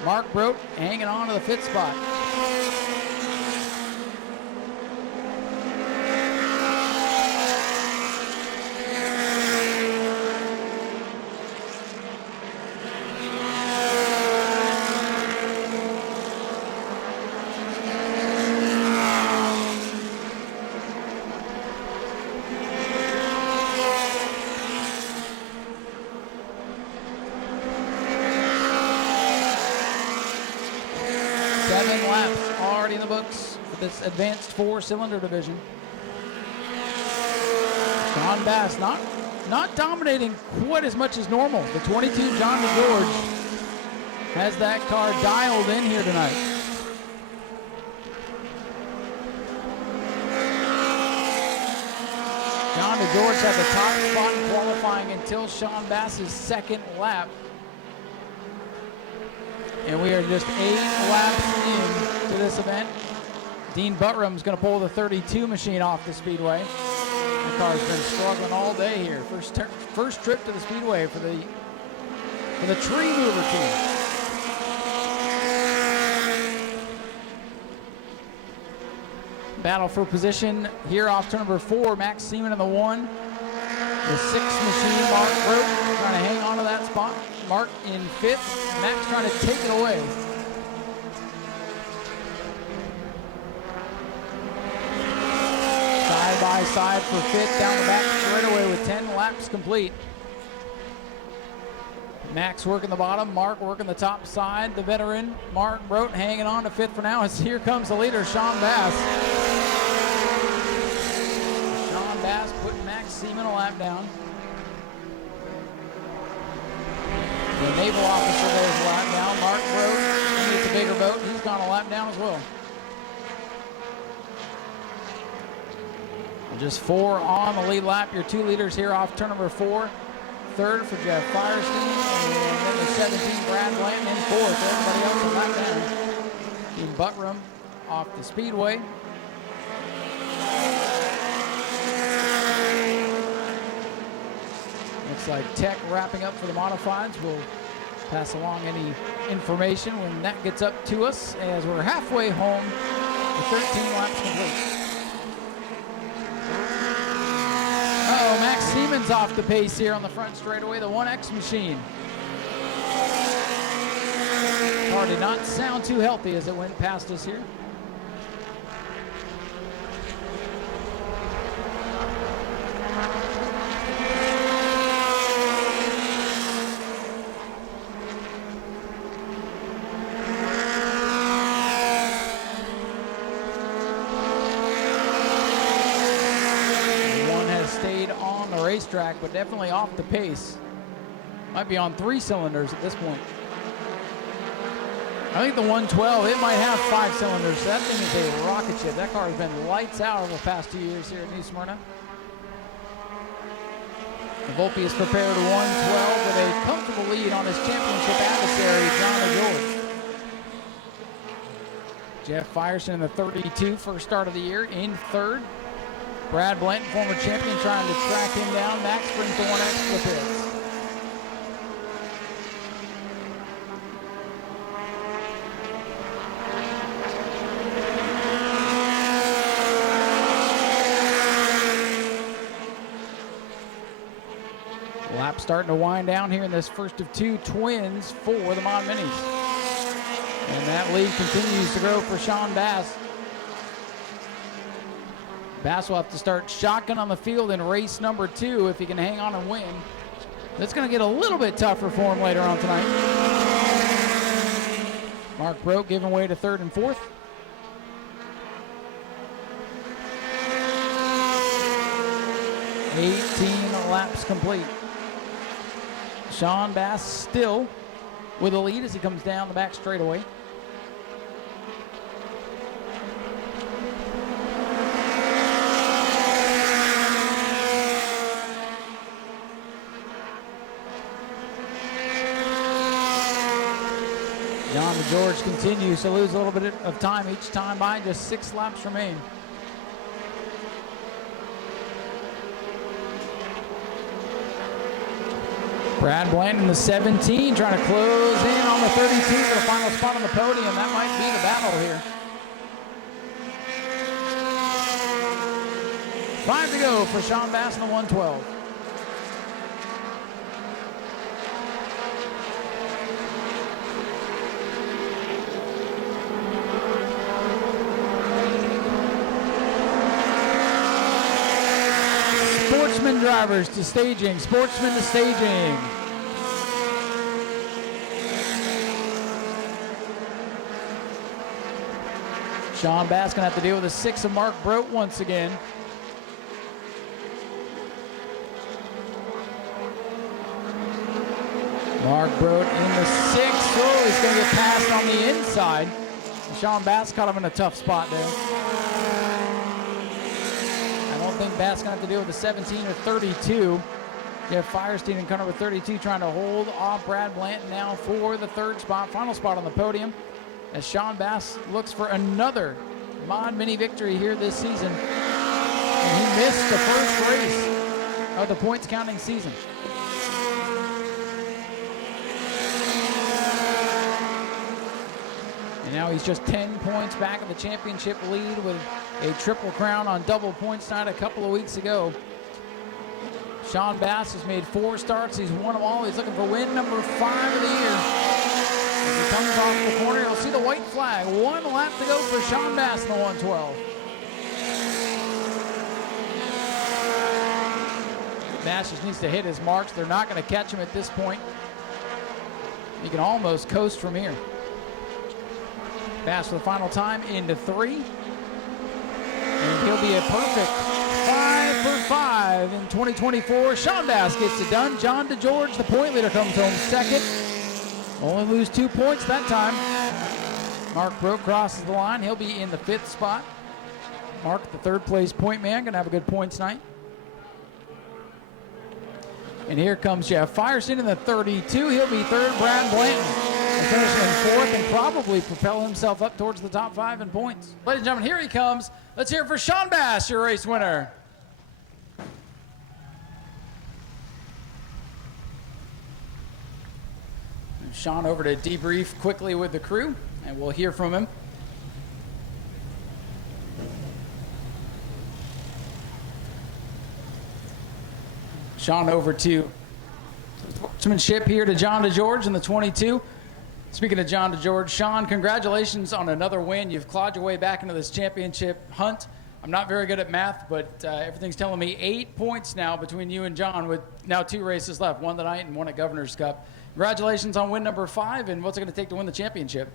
Mark Brote hanging on to the 5th spot. This advanced 4-cylinder division. Sean Bass not dominating quite as much as normal. The 22 John DeGeorge has that car dialed in here tonight. John DeGeorge had the top spot in qualifying until Sean Bass's second lap. And we are just 8 laps into this event. Dean Buttrum's going to pull the 32 machine off the Speedway. The car's been struggling all day here. First trip to the Speedway for the Tree Mover team. Battle for position here off turn number 4. Max Seaman in the 1. The 6 machine, Mark Brote, trying to hang on to that spot. Mark in 5th. Max trying to take it away. Side by side for 5th down the back straightaway with 10 laps complete. Max working the bottom, Mark working the top side. The veteran, Mark Brote, hanging on to 5th for now as here comes the leader, Sean Bass. Sean Bass putting Max Seaman a lap down. The naval officer goes a lap down. Mark Brote, he's a bigger boat. He's gone a lap down as well. And just 4 on the lead lap. Your 2 leaders here off turn number 4. 3rd for Jeff Firestein, and then the 17, Brad Blanton in 4th. Everybody else a lap down. Team Buttram off the Speedway. Looks like Tech wrapping up for the modifieds. We'll pass along any information when that gets up to us as we're halfway home with 13 laps complete. Uh-oh, Max Seaman's off the pace here on the front straightaway, the 1X machine. Car did not sound too healthy as it went past us here. Racetrack, but definitely off the pace. Might be on 3 cylinders at this point. I think the 112, it might have 5 cylinders, so that thing is a rocket ship. That car has been lights out over the past 2 years here at New Smyrna. The Volpe is prepared 112 with a comfortable lead on his championship adversary, John DeGeorge. Jeff Firestein in the 32, first start of the year, in 3rd. Brad Blanton, former champion, trying to track him down. Max brings the 1X to the pits. Lap starting to wind down here in this first of 2 twins for the Mod Minis. And that lead continues to grow for Sean Bass. Bass will have to start shotgun on the field in race number 2 if he can hang on and win. That's going to get a little bit tougher for him later on tonight. Mark Brote giving way to 3rd and 4th. $18 laps complete. Sean Bass still with a lead as he comes down the back straightaway. John DeGeorge continues to lose a little bit of time each time by. Just 6 laps remain. Brad Blanton in the 17 trying to close in on the 32 for the final spot on the podium. That might be the battle here. 5 to go for Sean Bass in the 112. Sportsman drivers to staging. Sportsman to staging. Sean Bass gonna have to deal with the 6 of Mark Brote once again. Mark Brote in the 6. Oh, he's gonna get passed on the inside. Sean Bass caught him in a tough spot there. I don't think Bass gonna have to deal with the 17 or 32. You have Firestein in car number 32 trying to hold off Brad Blanton now for the 3rd spot, final spot on the podium, as Sean Bass looks for another Mod Mini victory here this season. And he missed the first race of the points counting season. And now he's just 10 points back of the championship lead with a triple crown on double points night a couple of weeks ago. Sean Bass has made 4 starts. He's won them all. He's looking for win number 5 of the year. As he comes off the corner, you'll see the white flag. 1 lap to go for Sean Bass in the 112. Bass just needs to hit his marks. They're not going to catch him at this point. He can almost coast from here. Bass for the final time into 3. And he'll be a perfect 5 for 5 in 2024. Sean Bass gets it done. John DeGeorge, the point leader, comes home second. Only lose 2 points that time. Mark Broke crosses the line. He'll be in the 5th spot. Mark, the 3rd place point man, gonna have a good points night. And here comes Jeff Firestone in the 32. He'll be 3rd. Brad Blanton finishing in 4th and probably propel himself up towards the top 5 in points. Ladies and gentlemen, here he comes. Let's hear it for Sean Bass, your race winner. Sean over to debrief quickly with the crew, and we'll hear from him. Sean over to sportsmanship here to John DeGeorge in the 22. Speaking of John DeGeorge, Sean, congratulations on another win. You've clawed your way back into this championship hunt. I'm not very good at math, but everything's telling me 8 points now between you and John with now 2 races left, one tonight and one at Governor's Cup. Congratulations on win number 5, and what's it going to take to win the championship?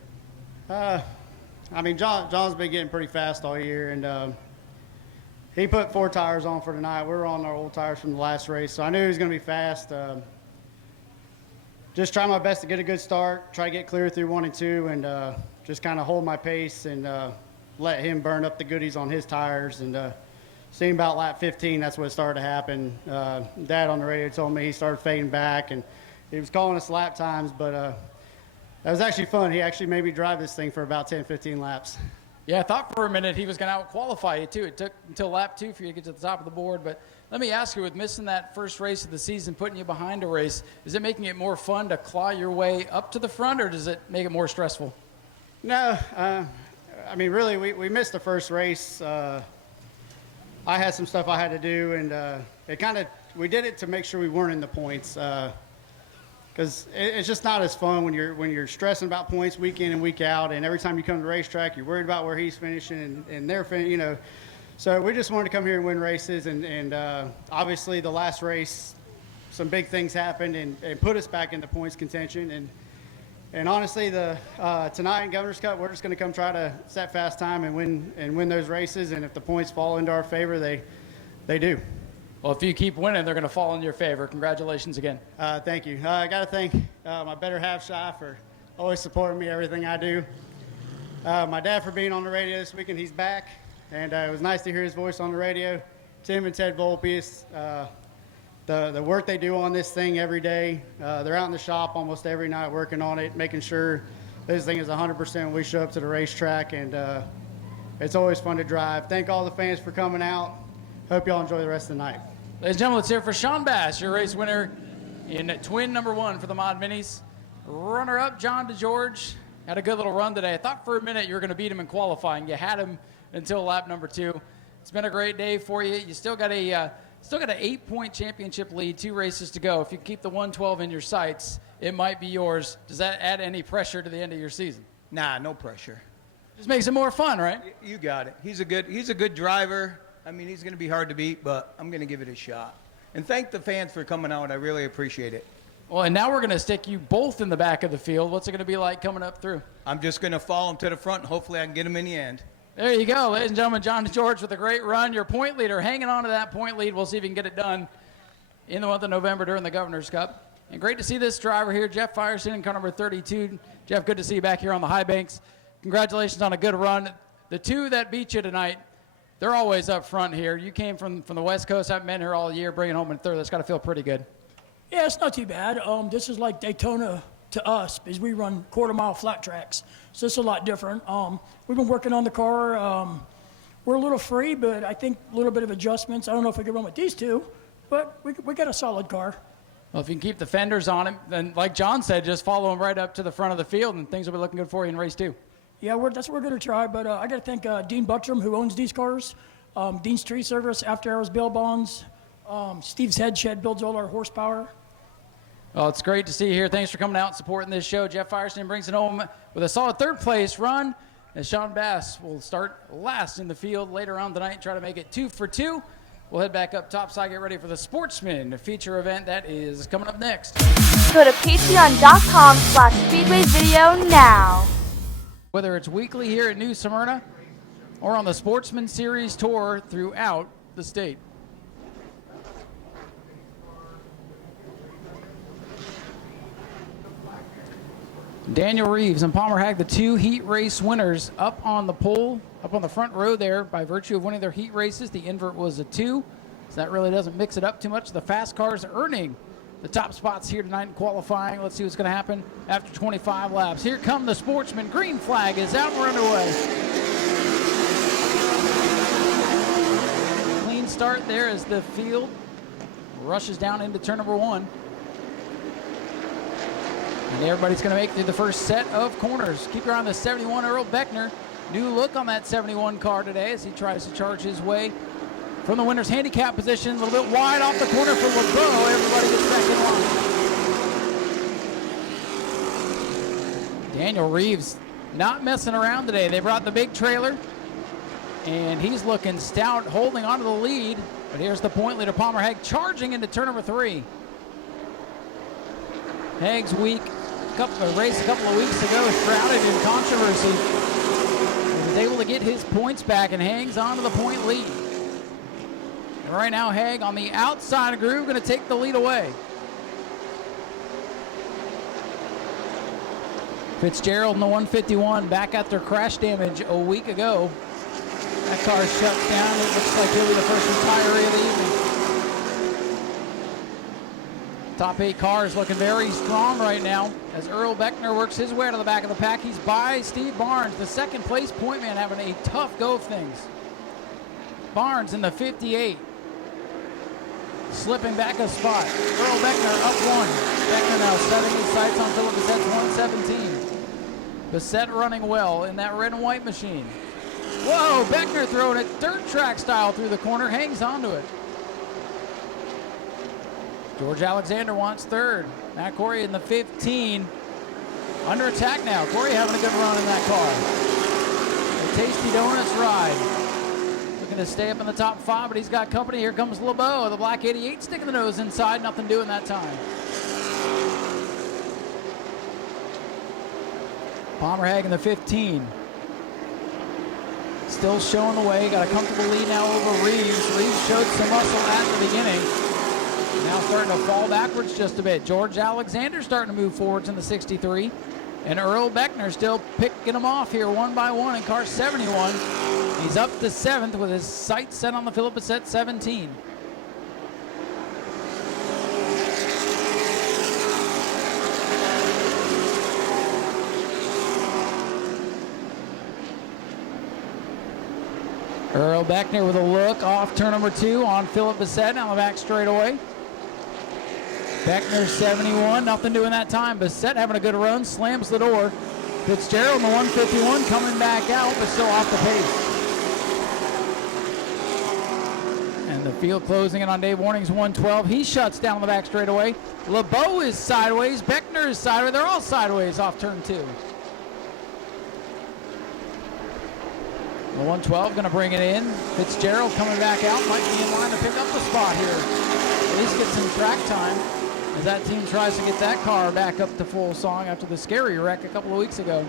I mean, John's been getting pretty fast all year, and he put 4 tires on for tonight. We were on our old tires from the last race, so I knew he was going to be fast. Just try my best to get a good start, try to get clear through 1 and 2, and just kind of hold my pace and let him burn up the goodies on his tires. And seeing about lap 15, that's when it started to happen. Dad on the radio told me he started fading back, and he was calling us lap times, but that was actually fun. He actually made me drive this thing for about 10, 15 laps. Yeah, I thought for a minute he was going to out-qualify you, too. It took until lap 2 for you to get to the top of the board. But let me ask you, with missing that first race of the season, putting you behind a race, is it making it more fun to claw your way up to the front, or does it make it more stressful? No. I mean, really, we missed the first race. I had some stuff I had to do, and we did it to make sure we weren't in the points. Because it's just not as fun when you're stressing about points week in and week out, and every time you come to the racetrack, you're worried about where he's finishing and they're finishing, you know. So we just wanted to come here and win races, and obviously the last race, some big things happened and put us back into points contention. And honestly, tonight in Governor's Cup, we're just going to come try to set fast time and win those races. And if the points fall into our favor, they do. Well, if you keep winning, they're going to fall in your favor. Congratulations again. Thank you. I got to thank my better half, Shy, for always supporting me, everything I do. My dad for being on the radio this weekend. He's back, and it was nice to hear his voice on the radio. Tim and Ted Volpius, the work they do on this thing every day. They're out in the shop almost every night working on it, making sure this thing is 100% when we show up to the racetrack, and it's always fun to drive. Thank all the fans for coming out. Hope y'all enjoy the rest of the night. Ladies and gentlemen, let's hear it for Sean Bass, your race winner in twin number 1 for the Mod Minis. Runner-up, John DeGeorge, had a good little run today. I thought for a minute you were going to beat him in qualifying. You had him until lap number 2. It's been a great day for you. You still got an 8-point championship lead, 2 races to go. If you keep the 112 in your sights, it might be yours. Does that add any pressure to the end of your season? Nah, no pressure. Just makes it more fun, right? You got it. He's a good driver. I mean, he's going to be hard to beat, but I'm going to give it a shot. And thank the fans for coming out. I really appreciate it. Well, and now we're going to stick you both in the back of the field. What's it going to be like coming up through? I'm just going to follow him to the front, and hopefully I can get him in the end. There you go, ladies and gentlemen. John DeGeorge with a great run. Your point leader hanging on to that point lead. We'll see if he can get it done in the month of November during the Governor's Cup. And great to see this driver here, Jeff Firestone, in car number 32. Jeff, good to see you back here on the high banks. Congratulations on a good run. The 2 that beat you tonight, they're always up front here. You came from the West Coast. I've been here all year, bringing home in 3rd. That's got to feel pretty good. Yeah, it's not too bad. This is like Daytona to us because we run quarter-mile flat tracks. So it's a lot different. We've been working on the car. We're a little free, but I think a little bit of adjustments. I don't know if we can run with these 2, but we got a solid car. Well, if you can keep the fenders on him, then like John said, just follow him right up to the front of the field, and things will be looking good for you in race 2. Yeah, that's what we're going to try, but I got to thank Dean Buttram, who owns these cars, Dean's Tree Service, After Hours Bail Bonds, Steve's Head Shed builds all our horsepower. Well, it's great to see you here. Thanks for coming out and supporting this show. Jeff Firestone brings it home with a solid 3rd place run, and Sean Bass will start last in the field later on tonight and try to make it 2 for 2. We'll head back up topside, get ready for the Sportsman feature event that is coming up next. Go to patreon.com/Speedway video now. Whether it's weekly here at New Smyrna or on the Sportsman Series tour throughout the state. Daniel Reeves and Palmer Hag, the 2 heat race winners, up on the pole, up on the front row there by virtue of winning their heat races. The invert was a 2, so that really doesn't mix it up too much. The fast cars earning the top spots here tonight in qualifying. Let's see what's going to happen after 25 laps. Here come the Sportsman. Green flag is out. We're underway. Clean start there as the field rushes down into turn number 1. And everybody's going to make through the first set of corners. Keep your eye on the 71, Earl Beckner. New look on that 71 car today as he tries to charge his way from the winner's handicap position. A little bit wide off the corner for LeBeau. Everybody gets back in line. Daniel Reeves not messing around today. They brought the big trailer, and he's looking stout, holding onto the lead. But here's the point leader, Palmer Hag, charging into turn number 3. Hag's week. Race a couple of weeks ago, shrouded in controversy. He was able to get his points back and hangs on to the point lead. And right now, Hag on the outside of groove, going to take the lead away. Fitzgerald in the 151 back after crash damage a week ago. That car shuts down. It looks like he'll be the first retiree of the evening. Top 8 cars looking very strong right now as Earl Beckner works his way to the back of the pack. He's by Steve Barnes, the second place point man, having a tough go of things. Barnes in the 58, slipping back a spot. Earl Beckner up 1. Beckner now setting his sights on Philip Bissett's 117. Bissett running well in that red and white machine. Whoa, Beckner throwing it dirt track style through the corner, hangs onto it. George Alexander wants 3rd. Matt Corey in the 15. Under attack now. Corey having a good run in that car. A Tasty Donuts ride. Looking to stay up in the top 5, but he's got company. Here comes LeBeau, the black 88, sticking the nose inside. Nothing doing that time. Palmer Hag in the 15. Still showing the way. Got a comfortable lead now over Reeves. Reeves showed some muscle at the beginning. Now starting to fall backwards just a bit. George Alexander starting to move forwards in the 63. And Earl Beckner still picking them off here one by one in car 71. He's up to 7th with his sights set on the Philip Bissett 17. Earl Beckner with a look off turn number 2 on Philip Bissett on the back straightaway. Beckner 71, nothing doing that time. Bissett having a good run, slams the door. Fitzgerald in the 151 coming back out, but still off the pace. And the field closing in on Dave Warning's 112. He shuts down on the back straightaway. LeBeau is sideways, Beckner is sideways. They're all sideways off turn 2. The 112 going to bring it in. Fitzgerald coming back out, might be in line to pick up the spot here. At least get some track time as that team tries to get that car back up to full song after the scary wreck a couple of weeks ago.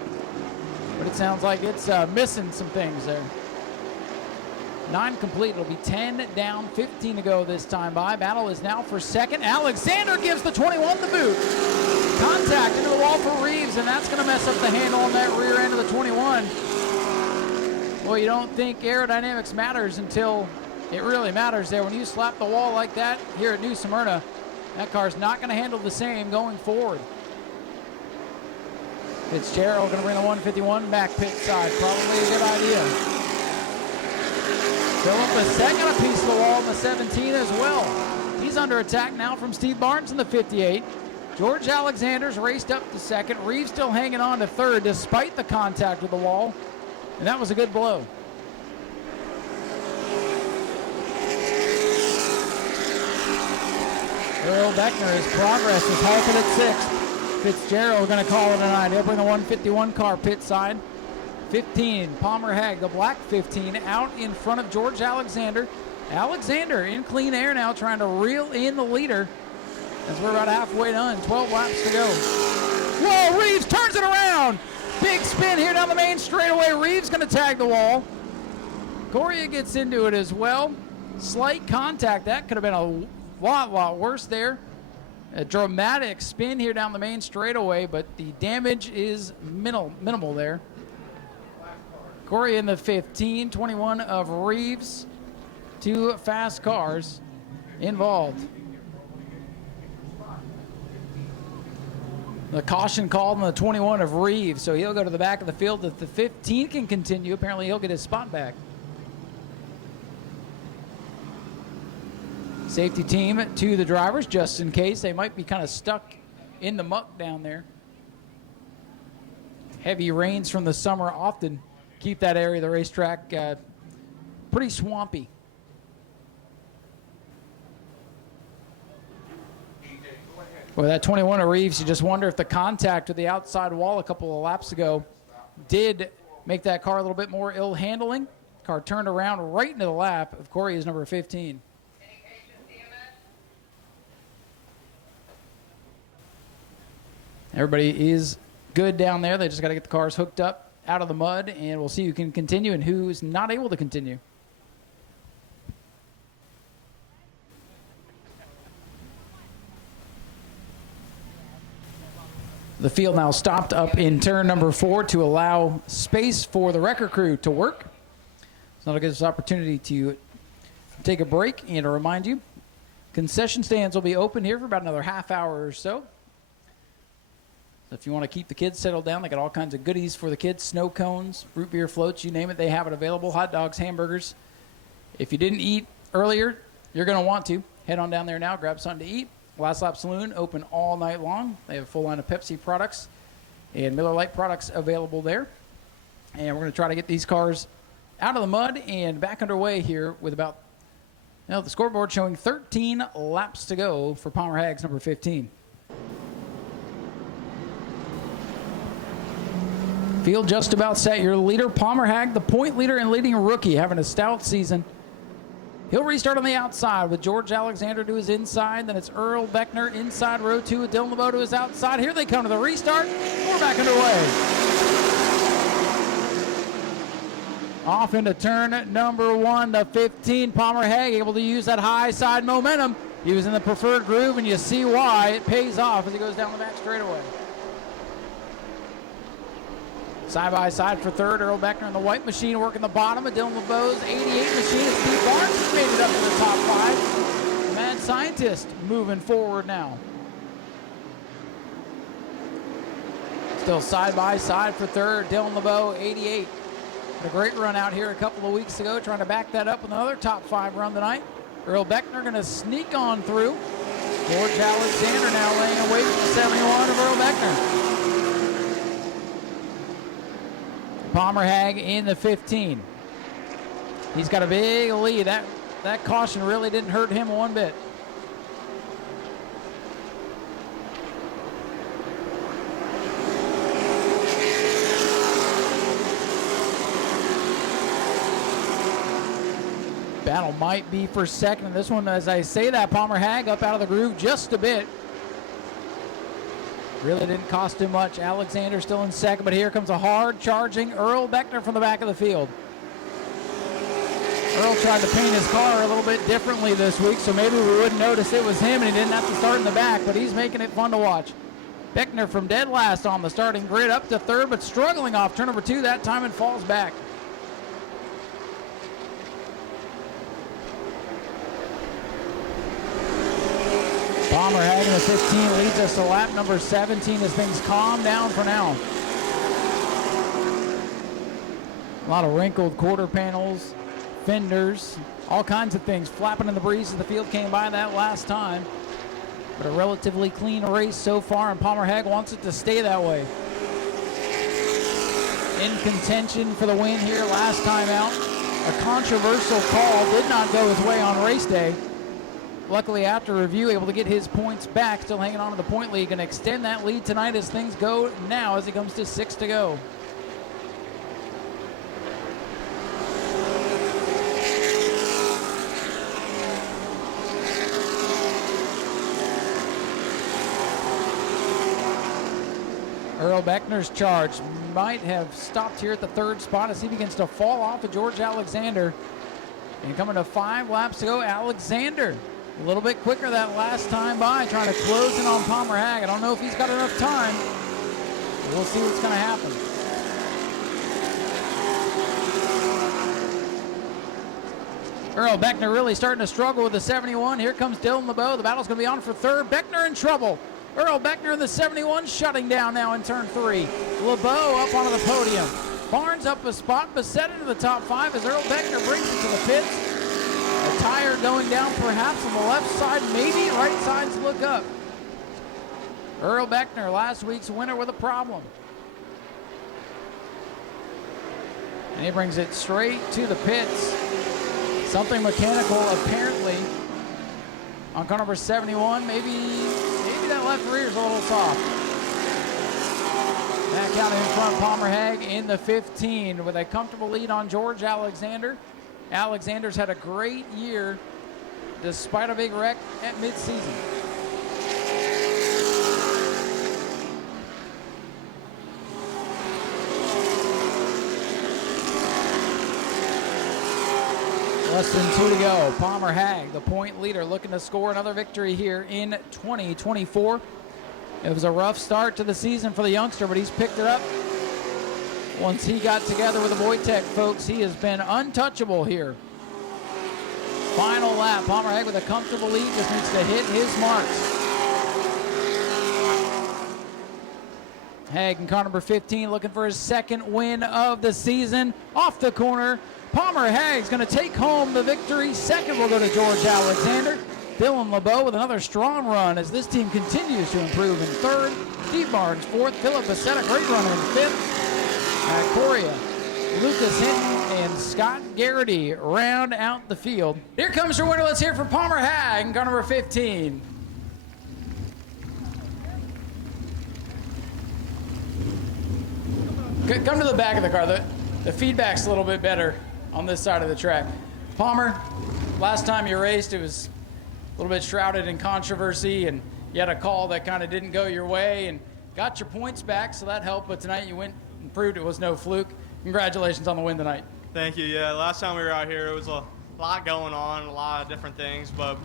But it sounds like it's missing some things there. 9 complete. It'll be 10 down, 15 to go this time by. Battle is now for 2nd. Alexander gives the 21 the boot. Contact into the wall for Reeves, and that's going to mess up the handle on that rear end of the 21. Well, you don't think aerodynamics matters until it really matters there. When you slap the wall like that here at New Smyrna, that car's not going to handle the same going forward. Fitzgerald going to bring the 151 back pit side. Probably a good idea. Philip Bissett got a piece of the wall in the 17 as well. He's under attack now from Steve Barnes in the 58. George Alexander's raced up to 2nd. Reeves still hanging on to 3rd despite the contact with the wall. And that was a good blow. Earl Beckner, his progress is halted at 6th. Fitzgerald going to call it a night. He'll bring the 151 car pit side. 15, Palmer Hag, the black 15, out in front of George Alexander. Alexander in clean air now, trying to reel in the leader as we're about halfway done. 12 laps to go. Whoa, Reeves turns it around. Big spin here down the main straightaway. Reeves going to tag the wall. Correa gets into it as well. Slight contact. That could have been a lot worse there. A dramatic spin here down the main straightaway, but the damage is minimal there. Correa in the 15, 21 of Reeves. 2 fast cars involved. The caution called on the 21 of Reeves, so he'll go to the back of the field. If the 15 can continue, apparently he'll get his spot back. Safety team to the drivers, just in case. They might be kind of stuck in the muck down there. Heavy rains from the summer often keep that area of the racetrack pretty swampy. Well, that 21 of Reeves, you just wonder if the contact with the outside wall a couple of laps ago did make that car a little bit more ill-handling. Car turned around right into the lap of Corey's number 15. Everybody is good down there. They just got to get the cars hooked up out of the mud, and we'll see who can continue and who's not able to continue. The field now stopped up in turn number 4 to allow space for the wrecker crew to work. So that'll give us an opportunity to take a break, and to remind you, concession stands will be open here for about another half hour or so. So if you want to keep the kids settled down, they got all kinds of goodies for the kids, snow cones, root beer floats, you name it, they have it available, hot dogs, hamburgers. If you didn't eat earlier, you're going to want to. Head on down there now, grab something to eat. Last Lap Saloon open all night long. They have a full line of Pepsi products and Miller Lite products available there. And we're going to try to get these cars out of the mud and back underway here with about, the scoreboard showing 13 laps to go for Palmer Hags number 15. Field just about set. Your leader, Palmer Hag, the point leader and leading rookie, having a stout season. He'll restart on the outside with George Alexander to his inside. Then it's Earl Beckner inside row 2 with Dylan LeBeau to his outside. Here they come to the restart. We're back underway. Off into turn number 1, the 15, Palmer Hag, able to use that high side momentum. He was in the preferred groove, and you see why. It pays off as he goes down the back straightaway. Side by side for third, Earl Beckner in the white machine working the bottom of Dylan LeBeau's 88 machine. As Steve Barnes has made it up to the top 5. Mad Scientist moving forward now. Still side by side for third, Dylan LeBeau, 88. Had a great run out here a couple of weeks ago, trying to back that up with another top 5 run tonight. Earl Beckner going to sneak on through. George Alexander now laying a wait for the 71 of Earl Beckner. Palmer Hag in the 15. He's got a big lead. That caution really didn't hurt him one bit. Battle might be for second in this one. As I say that, Palmer Hag up out of the groove just a bit. Really didn't cost him much. Alexander still in second, but here comes a hard charging Earl Beckner from the back of the field. Earl tried to paint his car a little bit differently this week, so maybe we wouldn't notice it was him and he didn't have to start in the back, but he's making it fun to watch. Beckner from dead last on the starting grid up to third, but struggling off turn number 2 that time and falls back. Palmer Hag in the 15 leads us to lap number 17 as things calm down for now. A lot of wrinkled quarter panels, fenders, all kinds of things flapping in the breeze as the field came by that last time. But a relatively clean race so far, and Palmer Hag wants it to stay that way. In contention for the win here last time out. A controversial call did not go his way on race day. Luckily, after review, able to get his points back, still hanging on to the point lead, and extend that lead tonight as things go now as it comes to 6 to go. Earl Beckner's charge might have stopped here at the third spot as he begins to fall off of George Alexander. And coming to 5 laps to go, Alexander a little bit quicker that last time by, trying to close in on Palmer Hag. I don't know if he's got enough time. We'll see what's going to happen. Earl Beckner really starting to struggle with the 71. Here comes Dylan LeBeau. The battle's going to be on for third. Beckner in trouble. Earl Beckner in the 71 shutting down now in turn 3. LeBeau up onto the podium. Barnes up a spot, Bassett into the top 5 as Earl Beckner brings it to the pits. A tire going down perhaps on the left side, maybe right sides look up. Earl Beckner, last week's winner, with a problem. And he brings it straight to the pits. Something mechanical apparently on car number 71. Maybe that left rear is a little soft. Back out in front, Palmer Hag in the 15 with a comfortable lead on George Alexander. Alexander's had a great year despite a big wreck at midseason. Less than 2 to go. Palmer Hag, the point leader, looking to score another victory here in 2024. It was a rough start to the season for the youngster, but he's picked it up. Once he got together with the Wojtek folks, he has been untouchable here. Final lap, Palmer Hag with a comfortable lead, just needs to hit his marks. Hag in car number 15 looking for his second win of the season. Off the corner, Palmer Hag's going to take home the victory. Second will go to George Alexander. Dylan LeBeau with another strong run as this team continues to improve in third. Steve Barnes fourth. Philip Bassett, a great run in fifth. Coria, Lucas Hinton, and Scott Garrity round out the field. Here comes your winner. Let's hear it for Palmer Hag in car number 15. Come to the back of the car. The feedback's a little bit better on this side of the track. Palmer, last time you raced, it was a little bit shrouded in controversy, and you had a call that kind of didn't go your way and got your points back, so that helped. But tonight you went and proved it was no fluke. Congratulations on the win tonight. Thank you. Yeah, last time we were out here, it was a lot going on, a lot of different things, but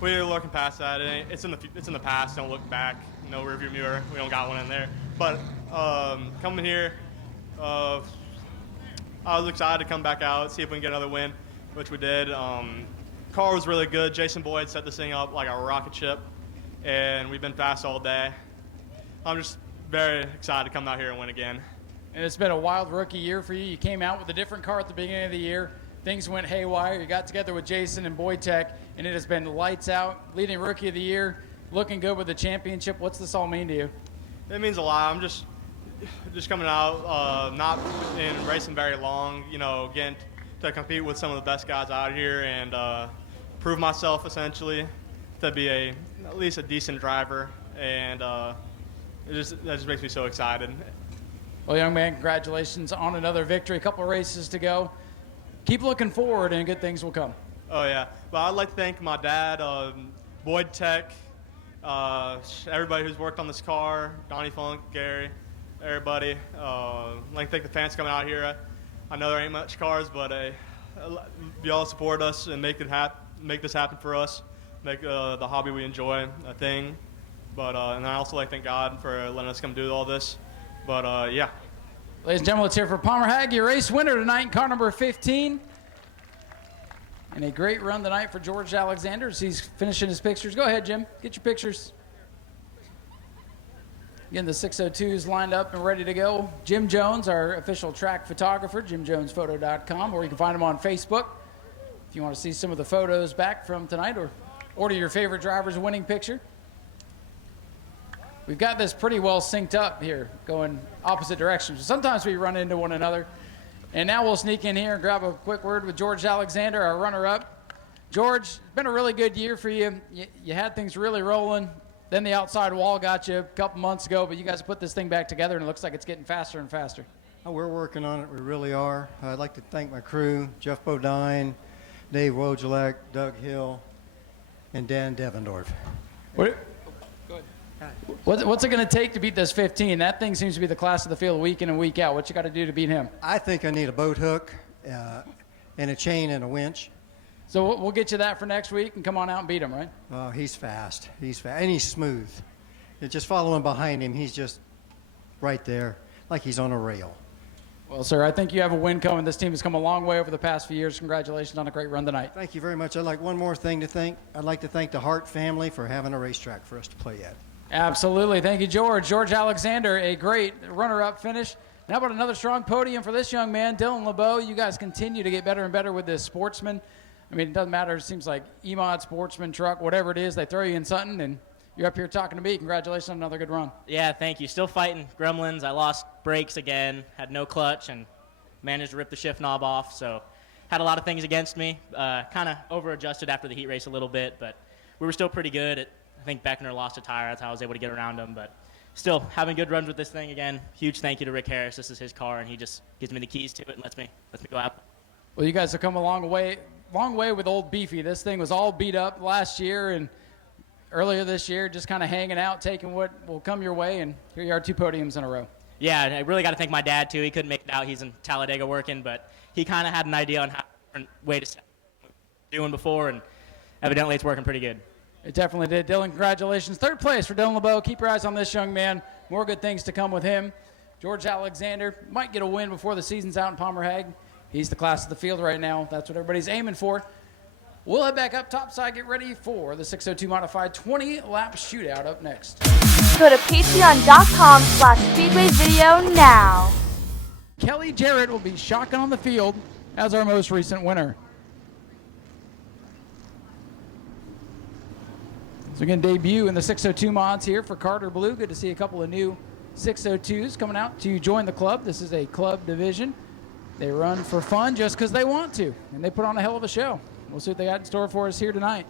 we were looking past that. It's in the past. Don't look back. No rearview mirror. We don't got one in there. But coming here, I was excited to come back out, see if we can get another win, which we did. Car was really good. Jason Boyd set this thing up like a rocket ship, and we've been fast all day. I'm just very excited to come out here and win again. And it's been a wild rookie year for you. You came out with a different car at the beginning of the year. Things went haywire. You got together with Jason and Wojtek, and it has been lights out. Leading rookie of the year, looking good with the championship. What's this all mean to you? It means a lot. I'm just coming out, not in racing very long, getting to compete with some of the best guys out here and prove myself essentially to be at least a decent driver, and that just makes me so excited. Well, young man, congratulations on another victory. A couple of races to go. Keep looking forward, and good things will come. Oh, yeah. Well, I'd like to thank my dad, Boyd Tech, everybody who's worked on this car, Donnie Funk, Gary, everybody. I'd like to thank the fans coming out here. I know there ain't much cars, but you all support us and make this happen for us, make the hobby we enjoy a thing. But and I also like to thank God for letting us come do all this. But, yeah. Ladies and gentlemen, let's hear for Palmer Hag, your race winner tonight in car number 15. And a great run tonight for George Alexander as he's finishing his pictures. Go ahead, Jim. Get your pictures. Again, the 602s lined up and ready to go. Jim Jones, our official track photographer, jimjonesphoto.com, or you can find him on Facebook if you want to see some of the photos back from tonight or order your favorite driver's winning picture. We've got this pretty well synced up here, going opposite directions. Sometimes we run into one another. And now we'll sneak in here and grab a quick word with George Alexander, our runner-up. George, it's been a really good year for you. You had things really rolling. Then the outside wall got you a couple months ago, but you guys put this thing back together, and it looks like it's getting faster and faster. Oh, we're working on it. We really are. I'd like to thank my crew, Jeff Bodine, Dave Wojciech, Doug Hill, and Dan Devendorf. What's it going to take to beat this 15? That thing seems to be the class of the field week in and week out. What you got to do to beat him? I think I need a boat hook and a chain and a winch. So we'll get you that for next week and come on out and beat him, right? Oh, he's fast. He's fast. And he's smooth. And just following behind him, he's just right there like he's on a rail. Well, sir, I think you have a win coming. This team has come a long way over the past few years. Congratulations on a great run tonight. Thank you very much. I'd like one more thing to thank. I'd like to thank the Hart family for having a racetrack for us to play at. Absolutely. Thank you, George. George Alexander, a great runner-up finish. Now about another strong podium for this young man, Dylan LeBeau. You guys continue to get better and better with this Sportsman. I mean, it doesn't matter. It seems like E-Mod, Sportsman, truck, whatever it is, they throw you in something, and you're up here talking to me. Congratulations on another good run. Yeah, thank you. Still fighting gremlins. I lost brakes again, had no clutch, and managed to rip the shift knob off. So had a lot of things against me. Kind of over-adjusted after the heat race a little bit, but we were still pretty good. I think Beckner lost a tire. That's how I was able to get around him. But still having good runs with this thing again. Huge thank you to Rick Harris. This is his car, and he just gives me the keys to it and lets me go out. Well, you guys have come a long way with Old Beefy. This thing was all beat up last year and earlier this year, just kind of hanging out, taking what will come your way, and here you are, 2 podiums in a row. Yeah, I really got to thank my dad, too. He couldn't make it out. He's in Talladega working, but he kind of had an idea on how different way to doing before, and evidently it's working pretty good. It definitely did. Dylan, congratulations. 3rd place for Dylan LeBeau. Keep your eyes on this young man. More good things to come with him. George Alexander might get a win before the season's out in Palmer-Hague. He's the class of the field right now. That's what everybody's aiming for. We'll head back up topside, get ready for the 602 Modified 20-lap shootout up next. Go to patreon.com/Speedway video now. Kelly Jarrett will be shotgun on the field as our most recent winner. So again, debut in the 602 mods here for Carter Blue. Good to see a couple of new 602s coming out to join the club. This is a club division. They run for fun just because they want to, and they put on a hell of a show. We'll see what they got in store for us here tonight.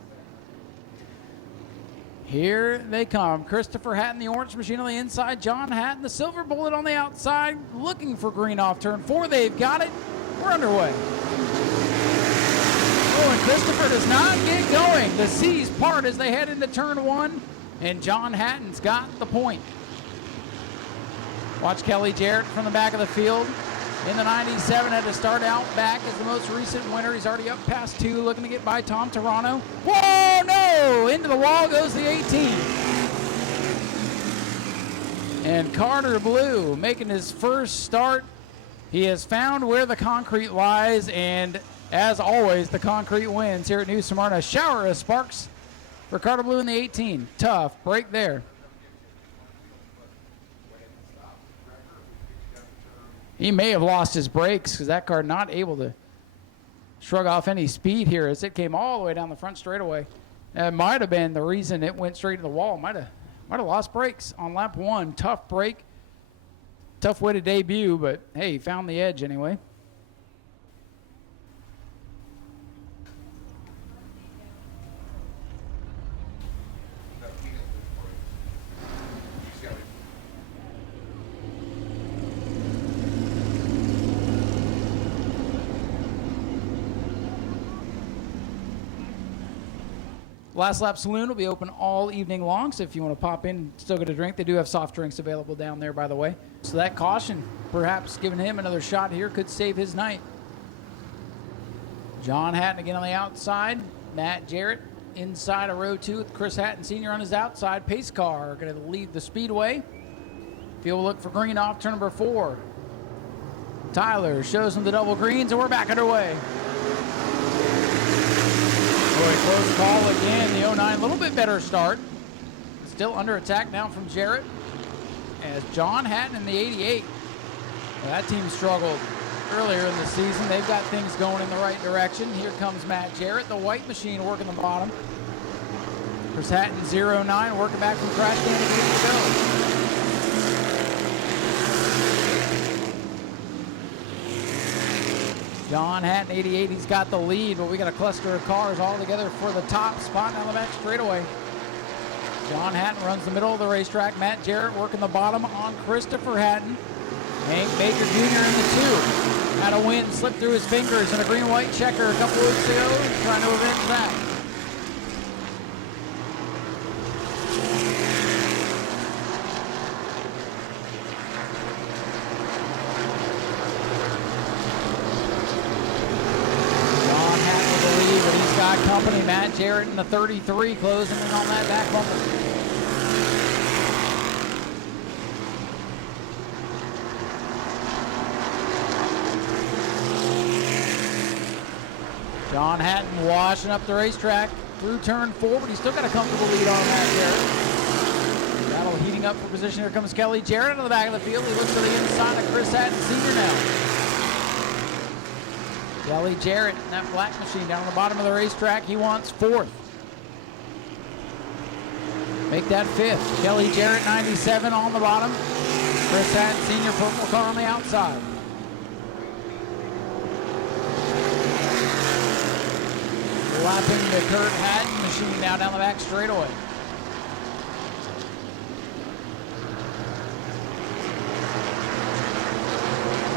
Here they come. Christopher Hatton, the orange machine on the inside. John Hatton, the silver bullet on the outside, looking for green off turn 4. They've got it. We're underway. Oh, and Christopher does not get going. The seas part as they head into turn 1, and John Hatton's got the point. Watch Kelly Jarrett from the back of the field. In the 97, had to start out back as the most recent winner. He's already up past 2, looking to get by Tom Toronto. Whoa, no! Into the wall goes the 18. And Carter Blue making his first start. He has found where the concrete lies, and as always, the concrete wins here at New Smyrna. Shower of sparks for Carter Blue in the 18. Tough break there. He may have lost his brakes because that car not able to shrug off any speed here as it came all the way down the front straightaway. That might have been the reason it went straight to the wall. Might have lost brakes on lap 1. Tough break. Tough way to debut, but hey, he found the edge anyway. Last Lap Saloon will be open all evening long, so if you want to pop in and still get a drink, they do have soft drinks available down there, by the way. So that caution, perhaps giving him another shot here, could save his night. John Hatton again on the outside. Matt Jarrett inside of row 2 with Chris Hatton Sr. on his outside. Pace car going to lead the speedway. Field will look for green off turn number 4. Tyler shows him the double greens, and we're back underway. Boy, close call again. The 09, a little bit better start. Still under attack now from Jarrett. As John Hatton in the 88. Well, that team struggled earlier in the season. They've got things going in the right direction. Here comes Matt Jarrett, the white machine working the bottom. Chris Hatton 09 working back from crash damage to go. John Hatton, 88, he's got the lead, but we got a cluster of cars all together for the top spot down the back straightaway. John Hatton runs the middle of the racetrack. Matt Jarrett working the bottom on Christopher Hatton. Hank Baker Jr. in the 2. Had a win, slipped through his fingers in a green-white checker a couple weeks ago. Trying to avenge that. Matt Jarrett in the 33 closing in on that back bumper. John Hatton washing up the racetrack through turn 4, but he's still got a comfortable lead on Matt Jarrett. Battle heating up for position. Here comes Kelly Jarrett into the back of the field. He looks to the inside of Chris Hatton Sr. now. Kelly Jarrett in that black machine down on the bottom of the racetrack. He wants 4th. Make that 5th. Kelly Jarrett 97 on the bottom. Chris Hatton Sr. purple car on the outside. Lapping the Kurt Hatton machine now down the back straightaway.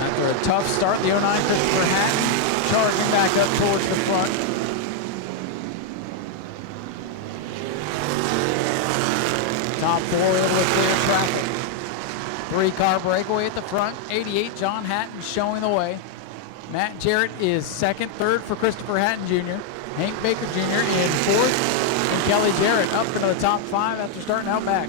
After a tough start, the 09 Christopher Hatton charging back up towards the front. Top 4 able to clear traffic. 3-car breakaway at the front. 88 John Hatton showing the way. Matt Jarrett is 2nd, 3rd for Christopher Hatton Jr. Hank Baker Jr. in 4th, and Kelly Jarrett up into the top 5 after starting out back.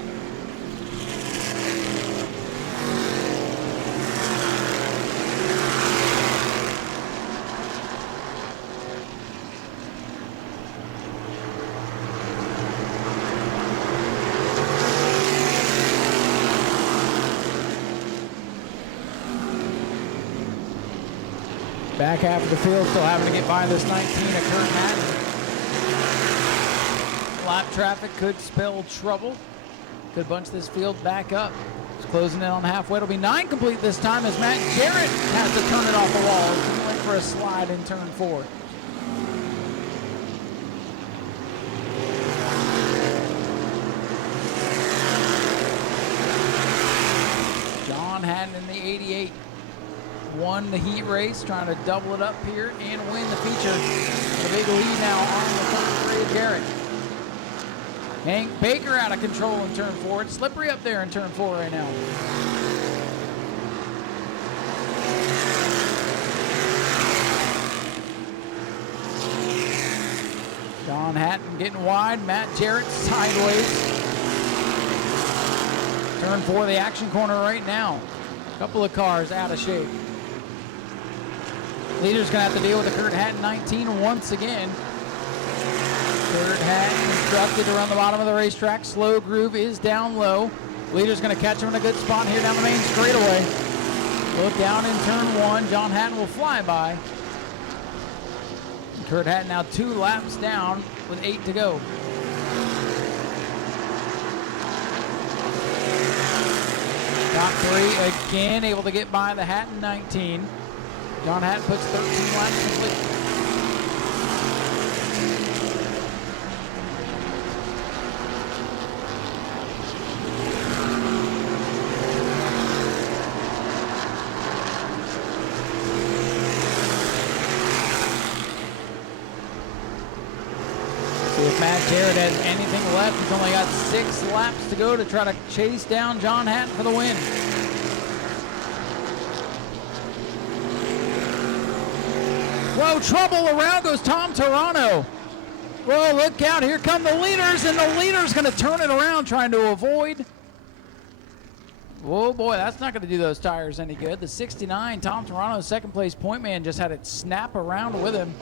Back half of the field still having to get by this 19 of Kurt Hatton. Lap traffic could spell trouble. Could bunch this field back up. It's closing in on halfway. It'll be 9 complete this time as Matt Jarrett has to turn it off the wall. He's going for a slide in turn 4. John Hatton in the 88. Won the heat race, trying to double it up here and win the feature. A big lead now on the 33 of Jarrett. Hank Baker out of control in turn 4. It's slippery up there in turn 4 right now. John Hatton getting wide. Matt Jarrett sideways. Turn 4, the action corner right now. A couple of cars out of shape. Leader's going to have to deal with the Kurt Hatton 19 once again. Kurt Hatton instructed to run the bottom of the racetrack. Slow groove is down low. Leader's going to catch him in a good spot here down the main straightaway. Look down in turn 1. John Hatton will fly by. And Kurt Hatton now 2 laps down with 8 to go. Top 3 again able to get by the Hatton 19. John Hatton puts 13 laps complete. See if Matt Jarrett has anything left. He's only got 6 laps to go to try to chase down John Hatton for the win. Whoa, trouble, around goes Tom Toronto. Whoa, look out, here come the leaders, and the leader's gonna turn it around trying to avoid. Whoa, boy, that's not gonna do those tires any good. The 69, Tom Toronto, 2nd place point man, just had it snap around with him.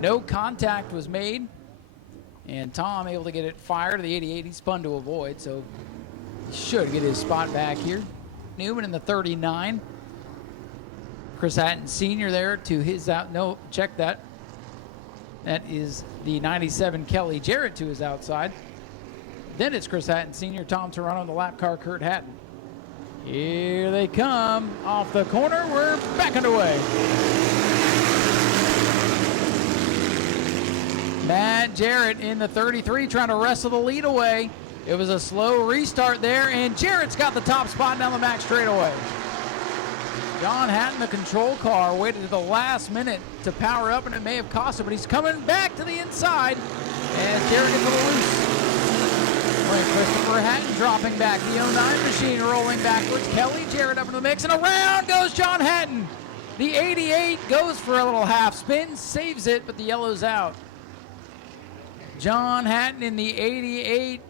No contact was made, and Tom able to get it fired. The 88, he spun to avoid, so he should get his spot back here. Newman in the 39. Chris Hatton Sr. there to his out. No, check that. That is the 97 Kelly Jarrett to his outside. Then it's Chris Hatton Sr., Tom Toronto, and the lap car Kurt Hatton. Here they come off the corner. We're back underway. Matt Jarrett in the 33 trying to wrestle the lead away. It was a slow restart there, and Jarrett's got the top spot down the back straightaway. John Hatton, the control car, waited to the last minute to power up, and it may have cost him, but he's coming back to the inside, and Jarrett gets a little loose. Christopher Hatton dropping back. The 09 machine rolling backwards. Kelly Jarrett up in the mix, and around goes John Hatton. The 88 goes for a little half spin, saves it, but the yellow's out. John Hatton in the 88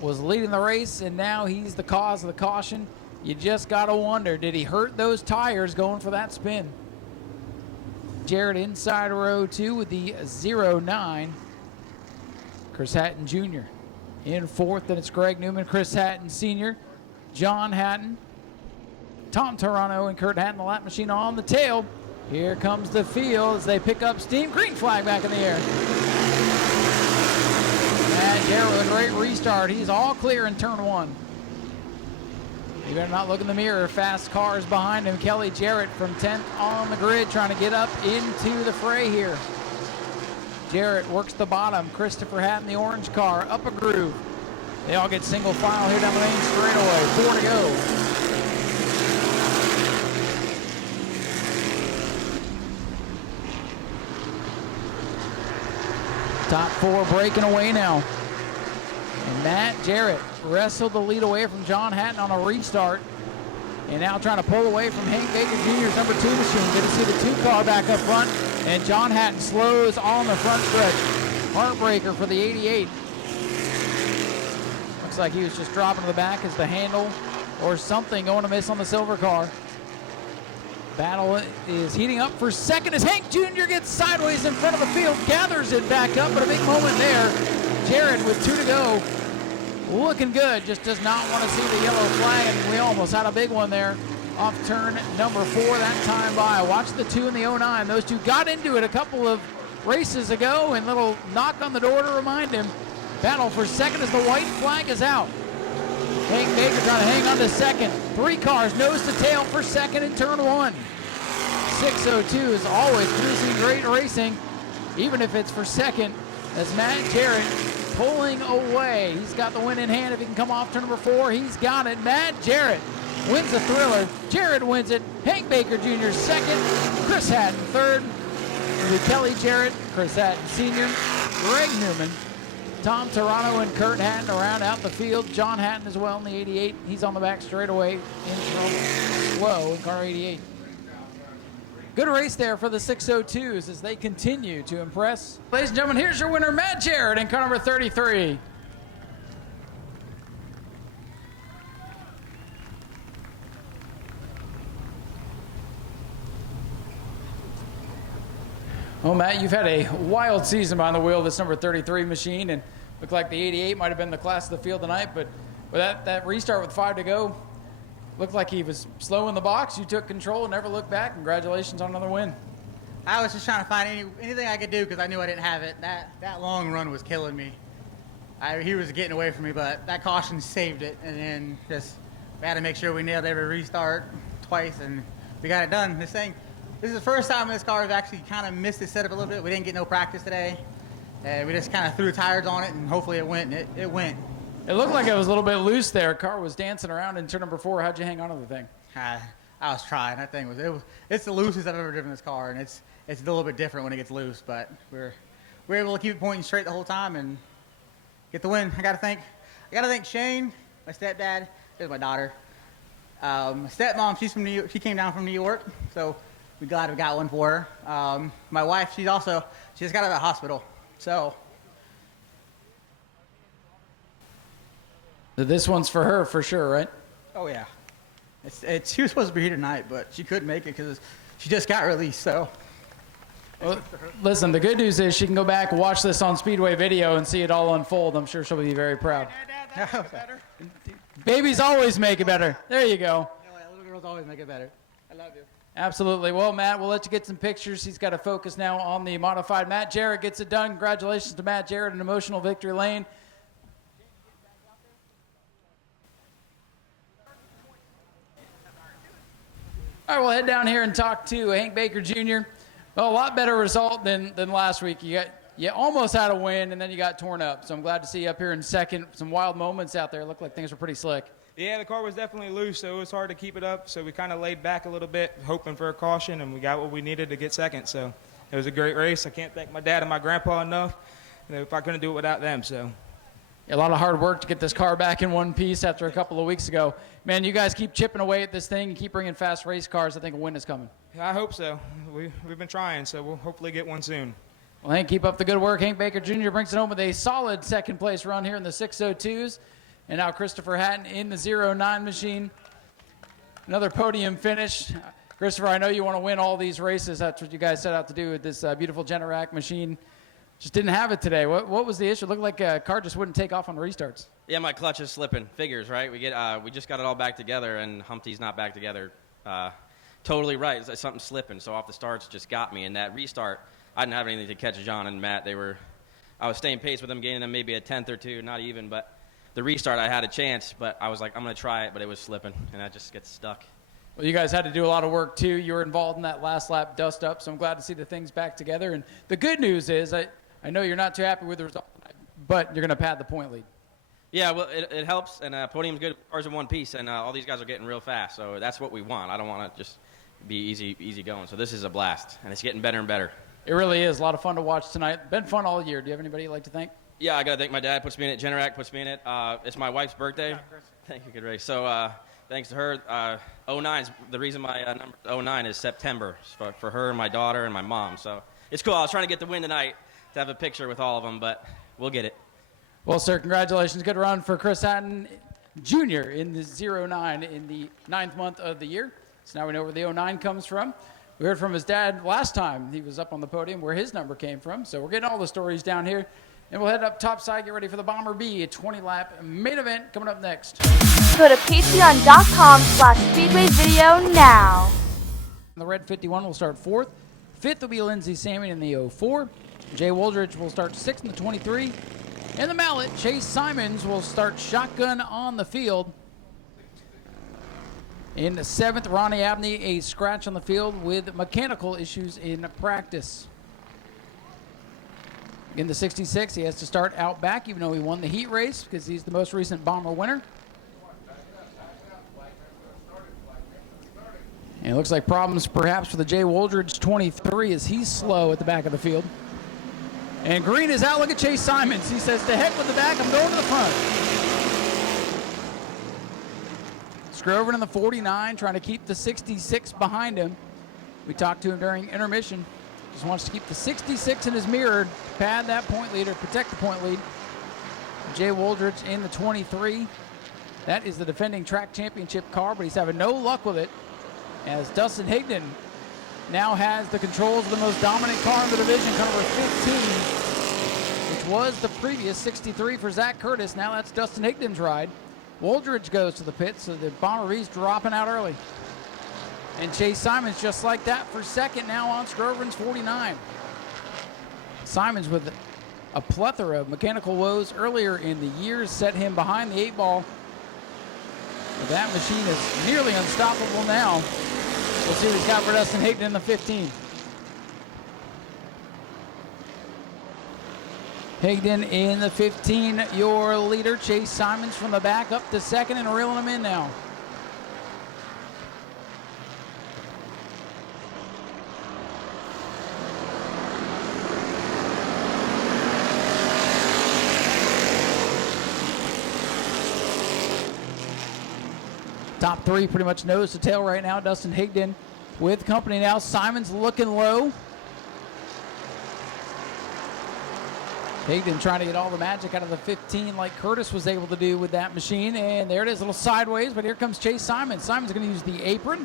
was leading the race, and now he's the cause of the caution. You just got to wonder, did he hurt those tires going for that spin? Jarrett inside row 2 with the 09. Chris Hatton Jr. in 4th, and it's Greg Newman, Chris Hatton Sr., John Hatton, Tom Toronto, and Kurt Hatton, the lap machine on the tail. Here comes the field as they pick up steam. Green flag back in the air. And Jarrett with a great restart. He's all clear in turn 1. You better not look in the mirror. Fast cars behind him. Kelly Jarrett from 10th on the grid trying to get up into the fray here. Jarrett works the bottom. Christopher Hatton, the orange car, up a groove. They all get single file here down the main straightaway. 4 to go. Top 4 breaking away now. And Matt Jarrett wrestled the lead away from John Hatton on a restart. And now trying to pull away from Hank Baker Jr.'s number 2 machine. Good to see the 2 car back up front. And John Hatton slows on the front stretch. Heartbreaker for the 88. Looks like he was just dropping to the back as the handle or something going to miss on the silver car. Battle is heating up for second as Hank Jr. gets sideways in front of the field, gathers it back up, but a big moment there. Jarrett with 2 to go, looking good, just does not want to see the yellow flag, and we almost had a big one there off turn number 4 that time by. Watch the 2 and the 09. Those 2 got into it a couple of races ago, and little knock on the door to remind him. Battle for second as the white flag is out. Hank Baker trying to hang on to second. 3 cars nose to tail for second in turn 1. 602 is always producing great racing, even if it's for second, as Matt Jarrett pulling away. He's got the win in hand. If he can come off turn number 4, he's got it. Matt Jarrett wins the thriller. Jarrett wins it. Hank Baker Jr. second. Chris Hatton third. With Kelly Jarrett, Chris Hatton Sr., Greg Newman, Tom Toronto, and Kurt Hatton to round out the field. John Hatton as well in the 88. He's on the back straightaway in slow in car 88. Good race there for the 602s as they continue to impress. Ladies and gentlemen, here's your winner, Matt Jarrett, in car number 33. Well, Matt, you've had a wild season behind the wheel of this number 33 machine, and looked like the 88 might have been the class of the field tonight, but with that restart with 5 to go, looked like he was slow in the box. You took control and never looked back. Congratulations on another win. I was just trying to find anything I could do because I knew I didn't have it. That long run was killing me. He was getting away from me, but that caution saved it. And then we had to make sure we nailed every restart twice, and we got it done. This is the first time this car has actually kind of missed its setup a little bit. We didn't get no practice today. We just kind of threw tires on it, and hopefully it went. And it went. It looked like it was a little bit loose there. Car was dancing around in turn number 4. How'd you hang on to the thing? I was trying. That thing it's the loosest I've ever driven this car, and it's a little bit different when it gets loose. But we're able to keep it pointing straight the whole time and get the win. I gotta thank Shane, my stepdad. There's my daughter. My stepmom, she's from New York. She came down from New York, so we're glad we got one for her. My wife, she just got out of the hospital, so. This one's for her for sure, right? Oh yeah. She was supposed to be here tonight, but she couldn't make it because she just got released. So. Well, listen, the good news is she can go back, watch this on Speedway video, and see it all unfold. I'm sure she'll be very proud. Babies always make it better. There you go. Little girls always make it better. I love you. Absolutely. Well, Matt, we'll let you get some pictures. He's got to focus now on the modified. Matt Jarrett gets it done. Congratulations to Matt Jarrett, an emotional victory lane. All right, we'll head down here and talk to Hank Baker Jr. Well, a lot better result than last week. You almost had a win, and then you got torn up. So I'm glad to see you up here in second. Some wild moments out there. Looked like things were pretty slick. Yeah, the car was definitely loose, so it was hard to keep it up. So we kind of laid back a little bit, hoping for a caution, and we got what we needed to get second. So it was a great race. I can't thank my dad and my grandpa enough. If I couldn't do it without them, so. A lot of hard work to get this car back in one piece after a couple of weeks ago. Man, you guys keep chipping away at this thing and keep bringing fast race cars. I think a win is coming. I hope so. We've been trying, so we'll hopefully get one soon. Well, Hank, keep up the good work. Hank Baker Jr. brings it home with a solid second place run here in the 602s. And now Christopher Hatton in the 09 machine. Another podium finish. Christopher, I know you want to win all these races. That's what you guys set out to do with this beautiful Generac machine. Just didn't have it today. What was the issue? It looked like a car just wouldn't take off on restarts. Yeah, my clutch is slipping. Figures, right? We just got it all back together, and Humpty's not back together. Totally right. It's like something slipping. So off the starts just got me. And that restart, I didn't have anything to catch John and Matt. I was staying pace with them, gaining them maybe a tenth or two, not even. But the restart, I had a chance, but I was like, I'm going to try it, but it was slipping, and I just get stuck. Well, you guys had to do a lot of work, too. You were involved in that last lap dust up, so I'm glad to see the things back together. And the good news is I know you're not too happy with the result, but you're going to pad the point lead. Yeah, well, it helps, and podium's good. Cars in one piece, and all these guys are getting real fast, so that's what we want. I don't want to just be easy going. So this is a blast, and it's getting better and better. It really is. A lot of fun to watch tonight. Been fun all year. Do you have anybody you'd like to thank? Yeah, I got to thank my dad. Puts me in it. Generac puts me in it. It's my wife's birthday. Thank you, good race. So thanks to her, 09's the reason my number 09 is September for her and my daughter and my mom. So it's cool. I was trying to get the win tonight to have a picture with all of them, but we'll get it. Well, sir, congratulations. Good run for Chris Hatton Jr. in the 09 in the 9th month of the year. So now we know where the 09 comes from. We heard from his dad last time he was up on the podium where his number came from. So we're getting all the stories down here. And we'll head up topside, get ready for the Bomber B, a 20-lap main event coming up next. Go to patreon.com/Speedway video now. The red 51 will start 4th. 5th will be Lindsey Salmon in the 04. Jay Woldridge will start 6th in the 23. And the Mallet, Chase Simons, will start shotgun on the field. In the 7th, Ronnie Abney, a scratch on the field with mechanical issues in practice. In the 66, he has to start out back, even though he won the heat race because he's the most recent Bomber winner. And it looks like problems perhaps for the Jay Woldridge 23 as he's slow at the back of the field. And green is out. Look at Chase Simons. He says, to heck with the back, I'm going to the front. Scrover in the 49, trying to keep the 66 behind him. We talked to him during intermission. Just wants to keep the 66 in his mirror, pad that point lead or protect the point lead. Jay Woldridge in the 23. That is the defending track championship car, but he's having no luck with it as Dustin Higdon now has the controls of the most dominant car in the division, car number 15, which was the previous 63 for Zach Curtis. Now that's Dustin Higdon's ride. Woldridge goes to the pit, so the Bomber B's dropping out early. And Chase Simons just like that for second now on Scroveren's 49. Simons with a plethora of mechanical woes earlier in the year set him behind the 8-ball. But that machine is nearly unstoppable now. We'll see what he's got for Dustin Higdon in the 15. Higdon in the 15, your leader. Chase Simons from the back up to second and reeling him in now. Top three pretty much nose to tail right now. Dustin Higdon with company now. Simons looking low. Higdon trying to get all the magic out of the 15 like Curtis was able to do with that machine. And there it is, a little sideways, but here comes Chase Simons. Simons going to use the apron.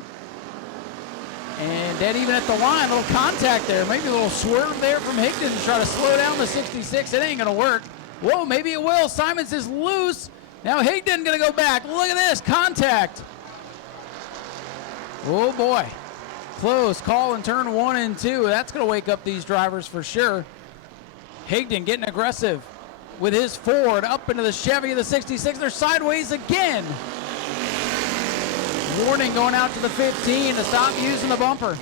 And dead even at the line, a little contact there. Maybe a little swerve there from Higdon to try to slow down the 66. It ain't going to work. Whoa, maybe it will. Simons is loose. Now Higdon going to go back. Look at this, contact. Oh boy. Close call in turn 1 and 2. That's going to wake up these drivers for sure. Higdon getting aggressive with his Ford up into the Chevy of the 66. They're sideways again. Warning going out to the 15 to stop using the bumper.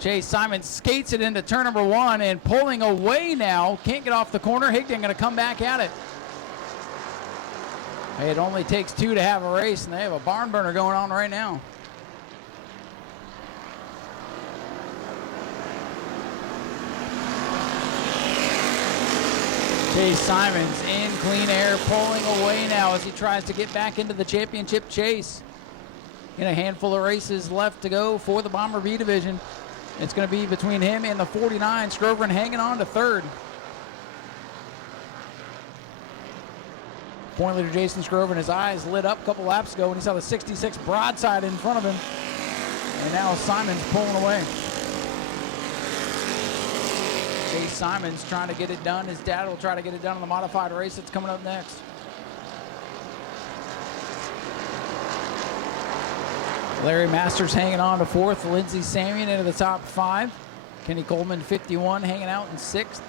Chase Simons skates it into turn number 1 and pulling away now. Can't get off the corner. Higdon going to come back at it. Hey, it only takes 2 to have a race, and they have a barn burner going on right now. Chase Simons in clean air, pulling away now as he tries to get back into the championship chase. In a handful of races left to go for the Bomber B division. It's going to be between him and the 49. Scroverin hanging on to third. Point leader Jason Scroverin, his eyes lit up a couple laps ago when he saw the 66 broadside in front of him. And now Simon's pulling away. Chase Simon's trying to get it done. His dad will try to get it done in the modified race that's coming up next. Larry Masters hanging on to fourth. Lindsey Samian into the top 5. Kenny Coleman, 51, hanging out in 6th.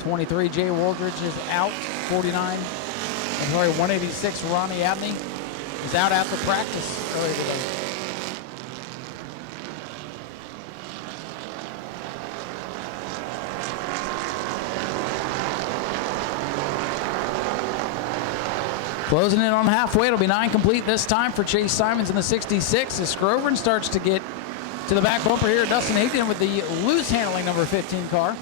23, Jay Waldridge is out. 49, 186, Ronnie Abney is out after practice earlier today. Closing in on halfway. It'll be 9 complete this time for Chase Simons in the 66 as Scroverin starts to get to the back bumper here. Dustin Higdon with the loose handling number 15 car.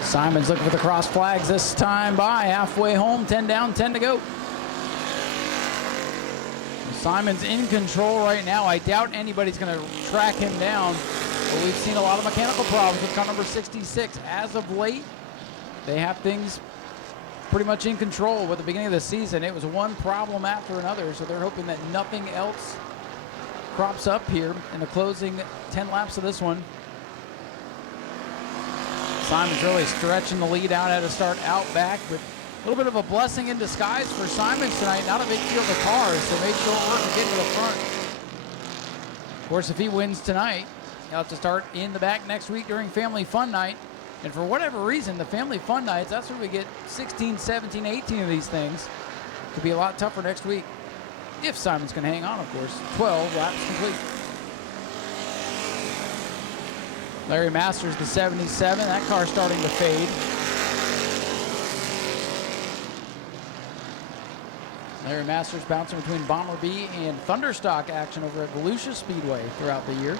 Simons looking for the cross flags this time by. Halfway home, 10 down, 10 to go. Simon's in control right now. I doubt anybody's going to track him down. But we've seen a lot of mechanical problems with car number 66. As of late, they have things pretty much in control. With the beginning of the season, it was one problem after another. So they're hoping that nothing else crops up here in the closing 10 laps of this one. Simon's really stretching the lead out at a start out back with a little bit of a blessing in disguise for Simons tonight. Not a big field of cars, so made short work to get to the front. Of course, if he wins tonight, he'll have to start in the back next week during Family Fun Night. And for whatever reason, the Family Fun Nights, that's where we get 16, 17, 18 of these things. Could be a lot tougher next week. If Simons can hang on, of course. 12 laps complete. Larry Masters, the 77. That car starting to fade. Larry Masters bouncing between Bomber B and Thunderstock action over at Volusia Speedway throughout the year.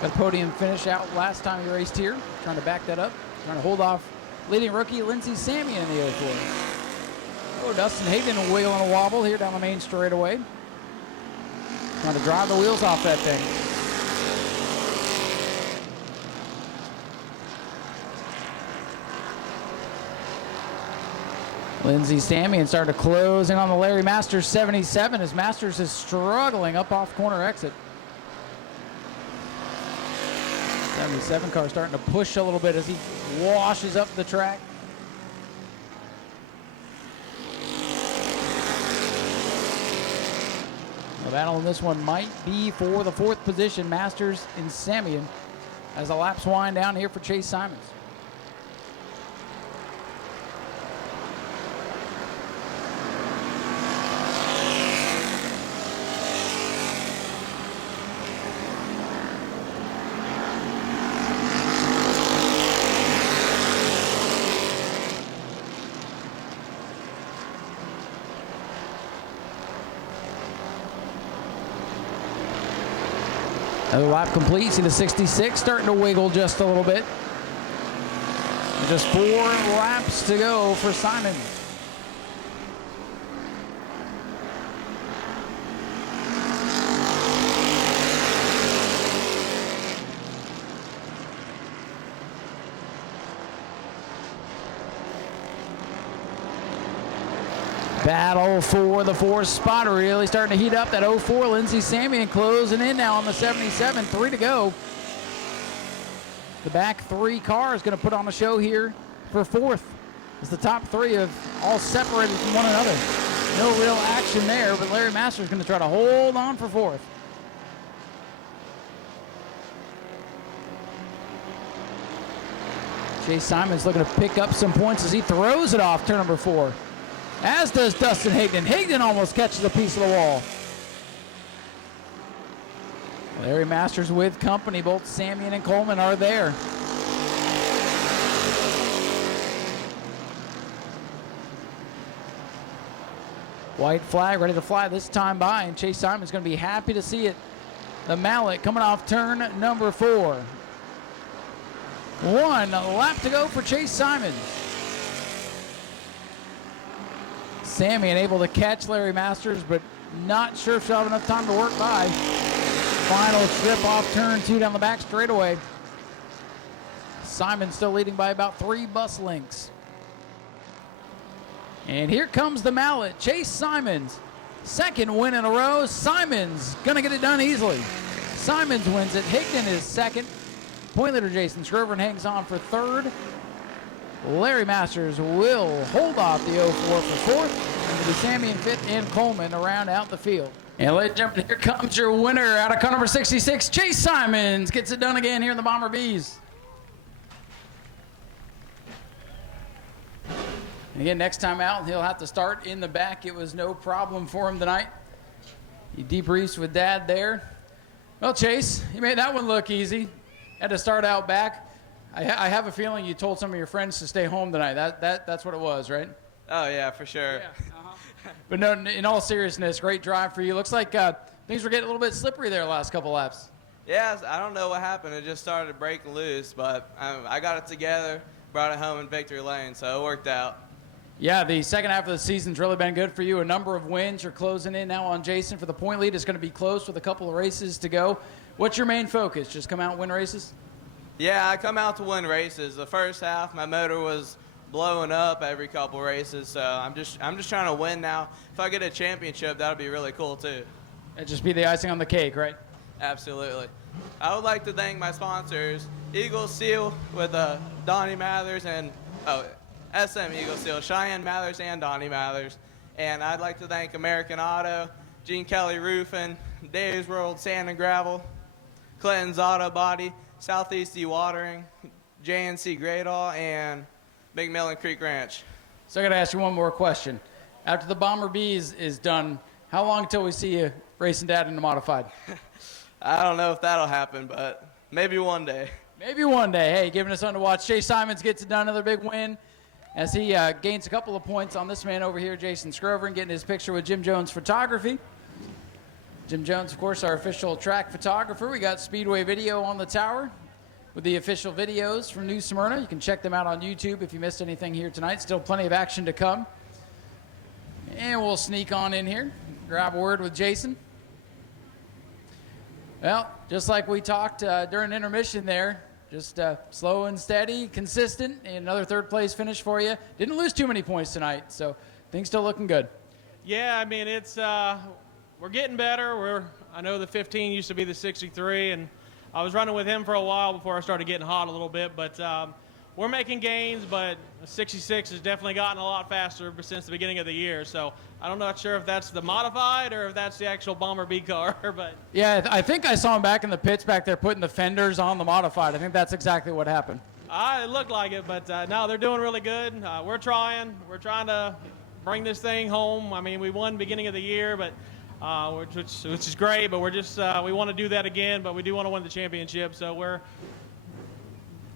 Got a podium finish out last time he raced here. Trying to back that up. Trying to hold off leading rookie Lindsey Samian in the 04. Oh, Dustin Higdon wiggling a wobble here down the main straightaway. Trying to drive the wheels off that thing. Lindsey Samian starting to close in on the Larry Masters 77 as Masters is struggling up off corner exit. 77 car starting to push a little bit as he washes up the track. The battle in this one might be for the 4th position. Masters and Samian as the laps wind down here for Chase Simons. Another lap complete. See the 66 starting to wiggle just a little bit. Just 4 laps to go for Simon. Battle for the 4th spot, really starting to heat up. That 04 Lindsey Samian closing in now on the 77. 3 to go. The back 3 cars going to put on a show here for 4th. As the top 3 have all separated from one another. No real action there, but Larry Masters going to try to hold on for 4th. Chase Simons looking to pick up some points as he throws it off turn number 4. As does Dustin Higdon. Higdon almost catches a piece of the wall. Larry Masters with company. Both Samian and Coleman are there. White flag ready to fly this time by, and Chase Simon's going to be happy to see it the Mallet coming off turn number 4. 1 lap to go for Chase Simons. Sammy unable to catch Larry Masters, but not sure if she'll have enough time to work by. Final trip off turn 2 down the back straightaway. Simon still leading by about 3 bus lengths. And here comes the Mallet, Chase Simons. Second win in a row. Simons gonna get it done easily. Simons wins it. Higdon is second. Point leader Jason Scrover hangs on for third. Larry Masters will hold off the 04 for fourth. And it'll be Sammy in fifth and Coleman to round out the field. And ladies and gentlemen, here comes your winner out of car number 66. Chase Simons gets it done again here in the Bomber Bees. And again, next time out, he'll have to start in the back. It was no problem for him tonight. He debriefs with Dad there. Well, Chase, you made that one look easy. Had to start out back. I have a feeling you told some of your friends to stay home tonight. That's what it was, right? Oh, yeah, for sure. Yeah, But no, in all seriousness, great drive for you. Looks like things were getting a little bit slippery there the last couple laps. Yeah, I don't know what happened. It just started breaking loose, but I got it together, brought it home in victory lane, so it worked out. Yeah, the second half of the season's really been good for you. A number of wins. You're closing in now on Jason for the point lead. It's going to be close with a couple of races to go. What's your main focus? Just come out and win races? Yeah, I come out to win races. The first half, my motor was blowing up every couple races, so I'm just trying to win now. If I get a championship, that'll be really cool too. That'd just be the icing on the cake, right? Absolutely. I would like to thank my sponsors, Eagle Seal with Donnie Mathers and SM Eagle Seal, Cheyenne Mathers and Donnie Mathers. And I'd like to thank American Auto, Gene Kelly Roofing, Dave's World Sand and Gravel, Clinton's Auto Body, Southeast Dewatering, JNC Gradall, and Big Millen Creek Ranch. So I got to ask you one more question. After the Bomber Bees is done, how long until we see you racing Dad in the modified? I don't know if that'll happen, but maybe one day. Maybe one day. Hey, giving us something to watch. Chase Simons gets it done, another big win, as he gains a couple of points on this man over here, Jason Scrover, and getting his picture with Jim Jones Photography. Jim Jones, of course, our official track photographer. We got Speedway Video on the tower with the official videos from New Smyrna. You can check them out on YouTube if you missed anything here tonight. Still plenty of action to come. And we'll sneak on in here, grab a word with Jason. Well, just like we talked during intermission there, just slow and steady, consistent, and another third-place finish for you. Didn't lose too many points tonight, so things still looking good. Yeah, I mean, it's we're getting better. I know the 15 used to be the 63, and I was running with him for a while before I started getting hot a little bit, but we're making gains, but 66 has definitely gotten a lot faster since the beginning of the year. So I'm not sure if that's the modified or if that's the actual Bomber B car. But yeah, I think I saw him back in the pits back there putting the fenders on the modified. I think that's exactly what happened. It looked like it, but no, they're doing really good. We're trying to bring this thing home. I mean, we won beginning of the year, but which is great, but we're just we want to do that again, but we do want to win the championship. So we're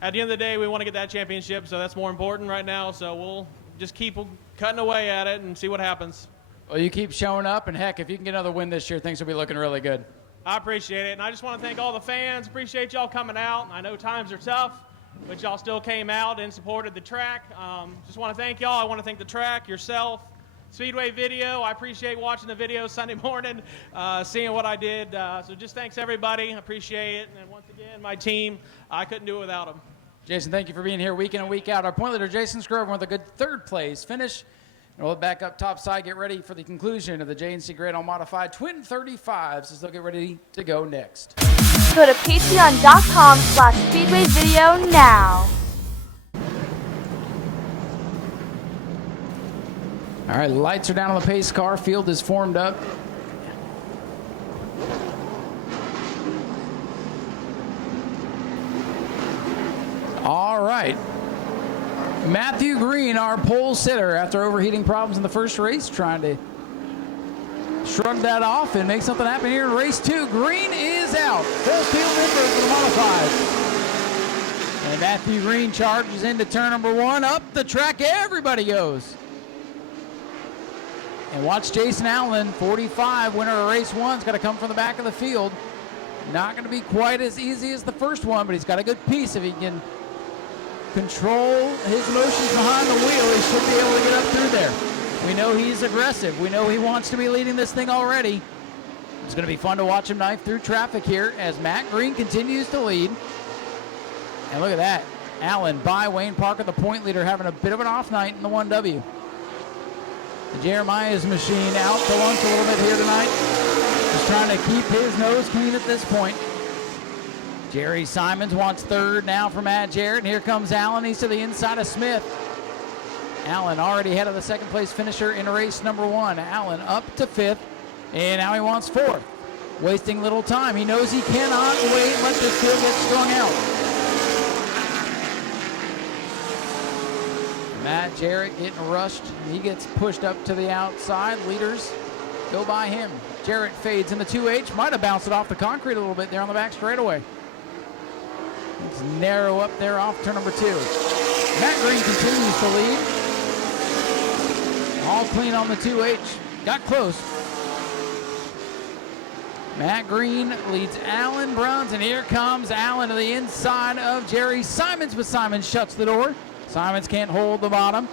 at the end of the day, we want to get that championship, so that's more important right now. So we'll just keep cutting away at it and see what happens. Well, you keep showing up, and heck, if you can get another win this year, things will be looking really good. I appreciate it, and I just want to thank all the fans. Appreciate y'all coming out. I know times are tough, but y'all still came out and supported the track. Just want to thank y'all. I want to thank the track, yourself, Speedway Video. I appreciate watching the video Sunday morning, seeing what I did. So just thanks, everybody. I appreciate it. And once again, my team, I couldn't do it without them. Jason, thank you for being here week in and week out. Our point leader, Jason Scrover, with a good third-place finish. And we'll back up top side, get ready for the conclusion of the JNC Gradall Modified Twin 35s as they'll get ready to go next. Go to patreon.com/Speedway Video now. All right, lights are down on the pace car. Field is formed up. All right. Matthew Green, our pole sitter, after overheating problems in the first race, trying to shrug that off and make something happen here in race 2. Green is out. Full field member for the modified. And Matthew Green charges into turn number 1. Up the track, everybody goes. And watch Jason Allen, 45, winner of race 1, is going to come from the back of the field. Not going to be quite as easy as the first one, but he's got a good piece. If he can control his motions behind the wheel, he should be able to get up through there. We know he's aggressive. We know he wants to be leading this thing already. It's going to be fun to watch him knife through traffic here as Matt Green continues to lead. And look at that. Allen by Wayne Parker, the point leader, having a bit of an off night in the 1W. Jeremiah's machine out to lunch a little bit here tonight. Just trying to keep his nose clean at this point. Jerry Simons wants third now for Matt Jarrett. And here comes Allen. He's to the inside of Smith. Allen already ahead of the second place finisher in race number 1. Allen up to 5th. And now he wants 4th. Wasting little time. He knows he cannot wait and let this field get strung out. Matt Jarrett getting rushed. He gets pushed up to the outside. Leaders go by him. Jarrett fades in the 2H. Might have bounced it off the concrete a little bit there on the back straightaway. It's narrow up there off turn number 2. Matt Green continues to lead. All clean on the 2H. Got close. Matt Green leads Allen Bruns, and here comes Allen to the inside of Jerry Simons, but Simons shuts the door. Simons can't hold the bottom.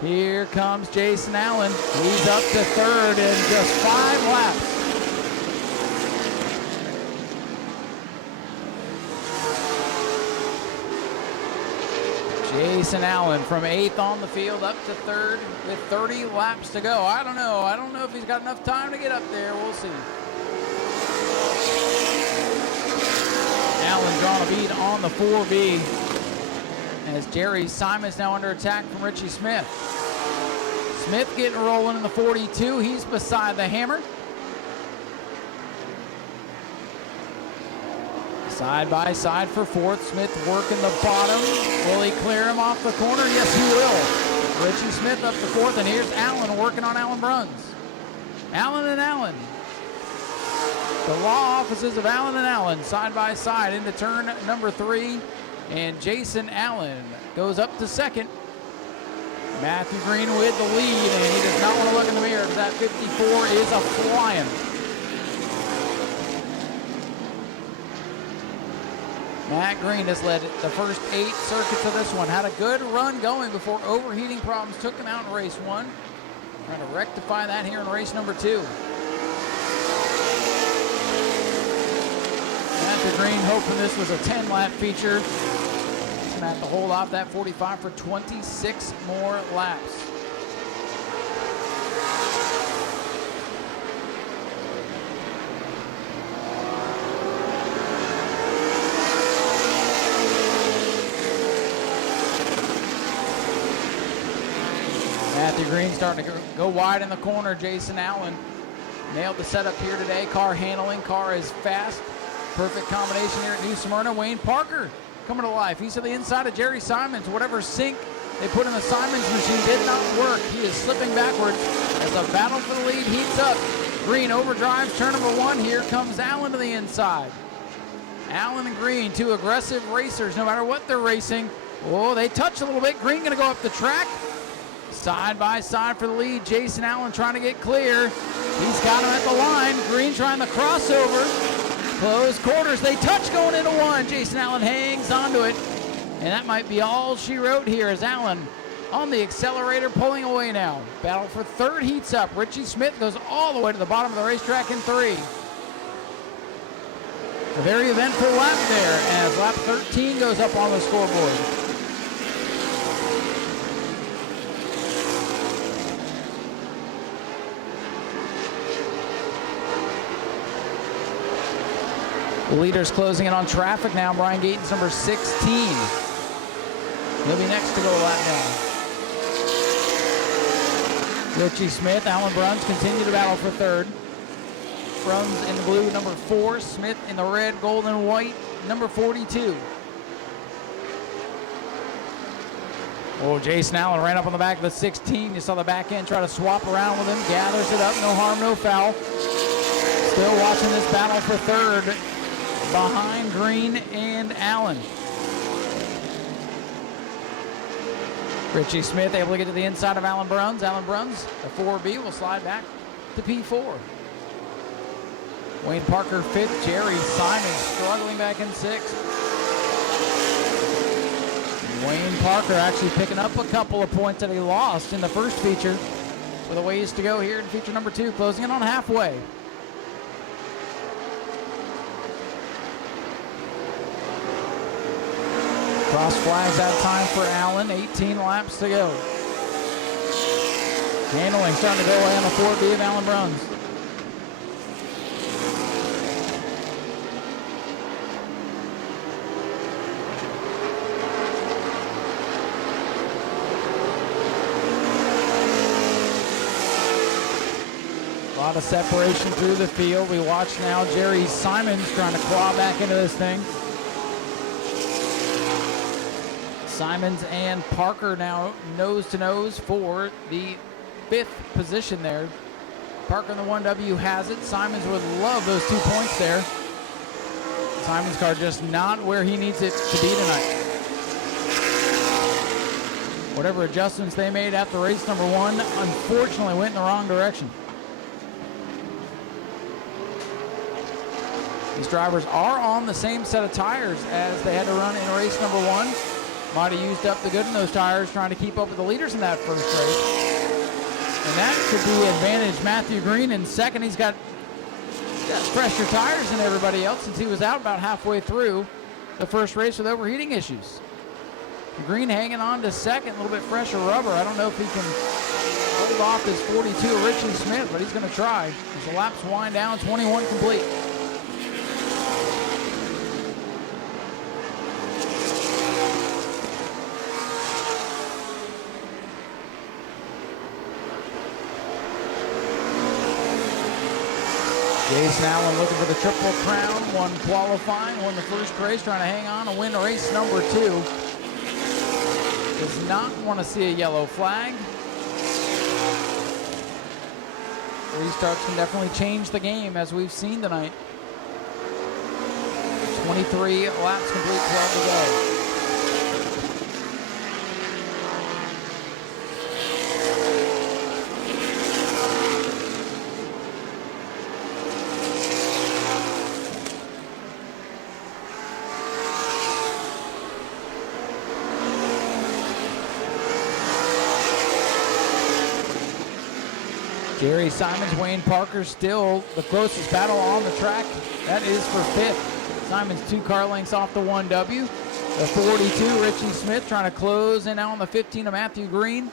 Here comes Jason Allen. He's up to 3rd in just 5 laps. Jason Allen from 8th on the field up to 3rd with 30 laps to go. I don't know. I don't know if he's got enough time to get up there. We'll see. Allen drawing a bead on the 4B. As Jerry Simons now under attack from Richie Smith. Smith getting rolling in the 42. He's beside the hammer. Side by side for 4th. Smith working the bottom. Will he clear him off the corner? Yes, he will. Richie Smith up to 4th, and here's Allen working on Allen Bruns. Allen and Allen. The law offices of Allen and Allen side by side into turn number 3. And Jason Allen goes up to 2nd. Matthew Green with the lead, and he does not want to look in the mirror because that 54 is a flying. Matt Green has led the first 8 circuits of this one. Had a good run going before overheating problems took him out in race 1. Trying to rectify that here in race number 2. Matthew Green hoping this was a 10-lap feature. He's going to have to hold off that 45 for 26 more laps. Matthew Green starting to go wide in the corner. Jason Allen nailed the setup here today. Car handling. Car is fast. Perfect combination here at New Smyrna. Wayne Parker coming to life. He's to the inside of Jerry Simons. Whatever sink they put in the Simons machine did not work. He is slipping backwards as the battle for the lead heats up. Green overdrives turn number 1. Here comes Allen to the inside. Allen and Green, 2 aggressive racers, no matter what they're racing. Oh, they touch a little bit. Green going to go up the track. Side by side for the lead. Jason Allen trying to get clear. He's got him at the line. Green trying the crossover. Close quarters. They touch going into 1. Jason Allen hangs onto it. And that might be all she wrote here as Allen on the accelerator pulling away now. Battle for 3rd heats up. Richie Smith goes all the way to the bottom of the racetrack in 3. A very eventful lap there as lap 13 goes up on the scoreboard. The leader's closing in on traffic now. Brian Gaten's number 16. He'll be next to go a lap down. Richie Smith, Allen Bruns continue to battle for 3rd. Bruns in the blue, number 4. Smith in the red, gold, and white, number 42. Oh, Jason Allen ran up on the back of the 16. You saw the back end try to swap around with him. Gathers it up, no harm, no foul. Still watching this battle for 3rd. Behind Green and Allen. Richie Smith able to get to the inside of Allen Bruns. Allen Bruns, the 4B, will slide back to P4. Wayne Parker 5th. Jerry Simon struggling back in 6th. Wayne Parker actually picking up a couple of points that he lost in the first feature, with a ways to go here in feature number 2, closing in on halfway. Cross flags that time for Allen, 18 laps to go. Handling starting to go away on the 4B of Allen Bruns. A lot of separation through the field. We watch now Jerry Simons trying to claw back into this thing. Simons and Parker now nose to nose for the 5th position there. Parker in the 1W has it. Simons would love those 2 points there. Simons' car just not where he needs it to be tonight. Whatever adjustments they made after race number 1, unfortunately went in the wrong direction. These drivers are on the same set of tires as they had to run in race number 1. Might have used up the good in those tires trying to keep up with the leaders in that first race. And that could be advantage Matthew Green in second. He's got fresher tires than everybody else since he was out about halfway through the first race with overheating issues. Green hanging on to second, a little bit fresher rubber. I don't know if he can hold off his 42 Richie Smith, but he's going to try as the laps wind down, 21 complete. Jason Allen looking for the Triple Crown, won qualifying, won the first race, trying to hang on and win race number 2. Does not want to see a yellow flag. Restarts can definitely change the game, as we've seen tonight. 23 laps complete, 12 to go. Jerry Simons, Wayne Parker still the closest battle on the track. That is for 5th. Simons 2 car lengths off the 1W. The 42, Richie Smith, trying to close in now on the 15 of Matthew Green.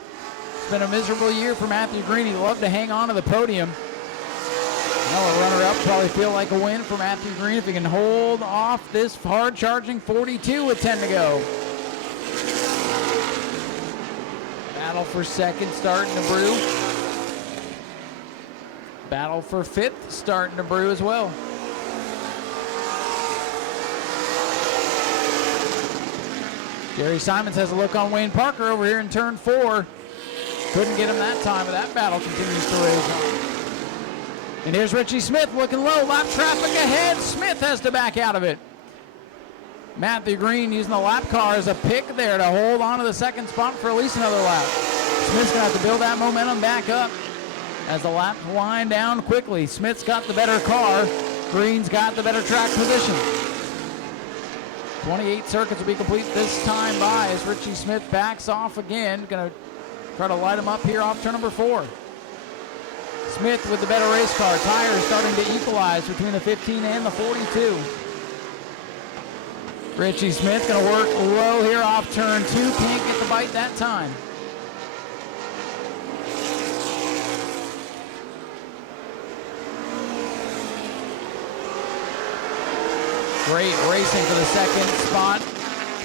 It's been a miserable year for Matthew Green. He'd love to hang on to the podium. Now a runner-up probably feel like a win for Matthew Green if he can hold off this hard-charging 42 with 10 to go. Battle for second starting to brew. Battle for 5th starting to brew as well. Jerry Simons has a look on Wayne Parker over here in turn 4. Couldn't get him that time, but that battle continues to rage on. And here's Richie Smith looking low. Lap traffic ahead. Smith has to back out of it. Matthew Green using the lap car as a pick there to hold on to the second spot for at least another lap. Smith's going to have to build that momentum back up as the laps wind down quickly. Smith's got the better car. Green's got the better track position. 28 circuits will be complete this time by as Richie Smith backs off again. Going to try to light him up here off turn number 4. Smith with the better race car. Tires starting to equalize between the 15 and the 42. Richie Smith going to work low here off turn 2. Can't get the bite that time. Great racing for the second spot.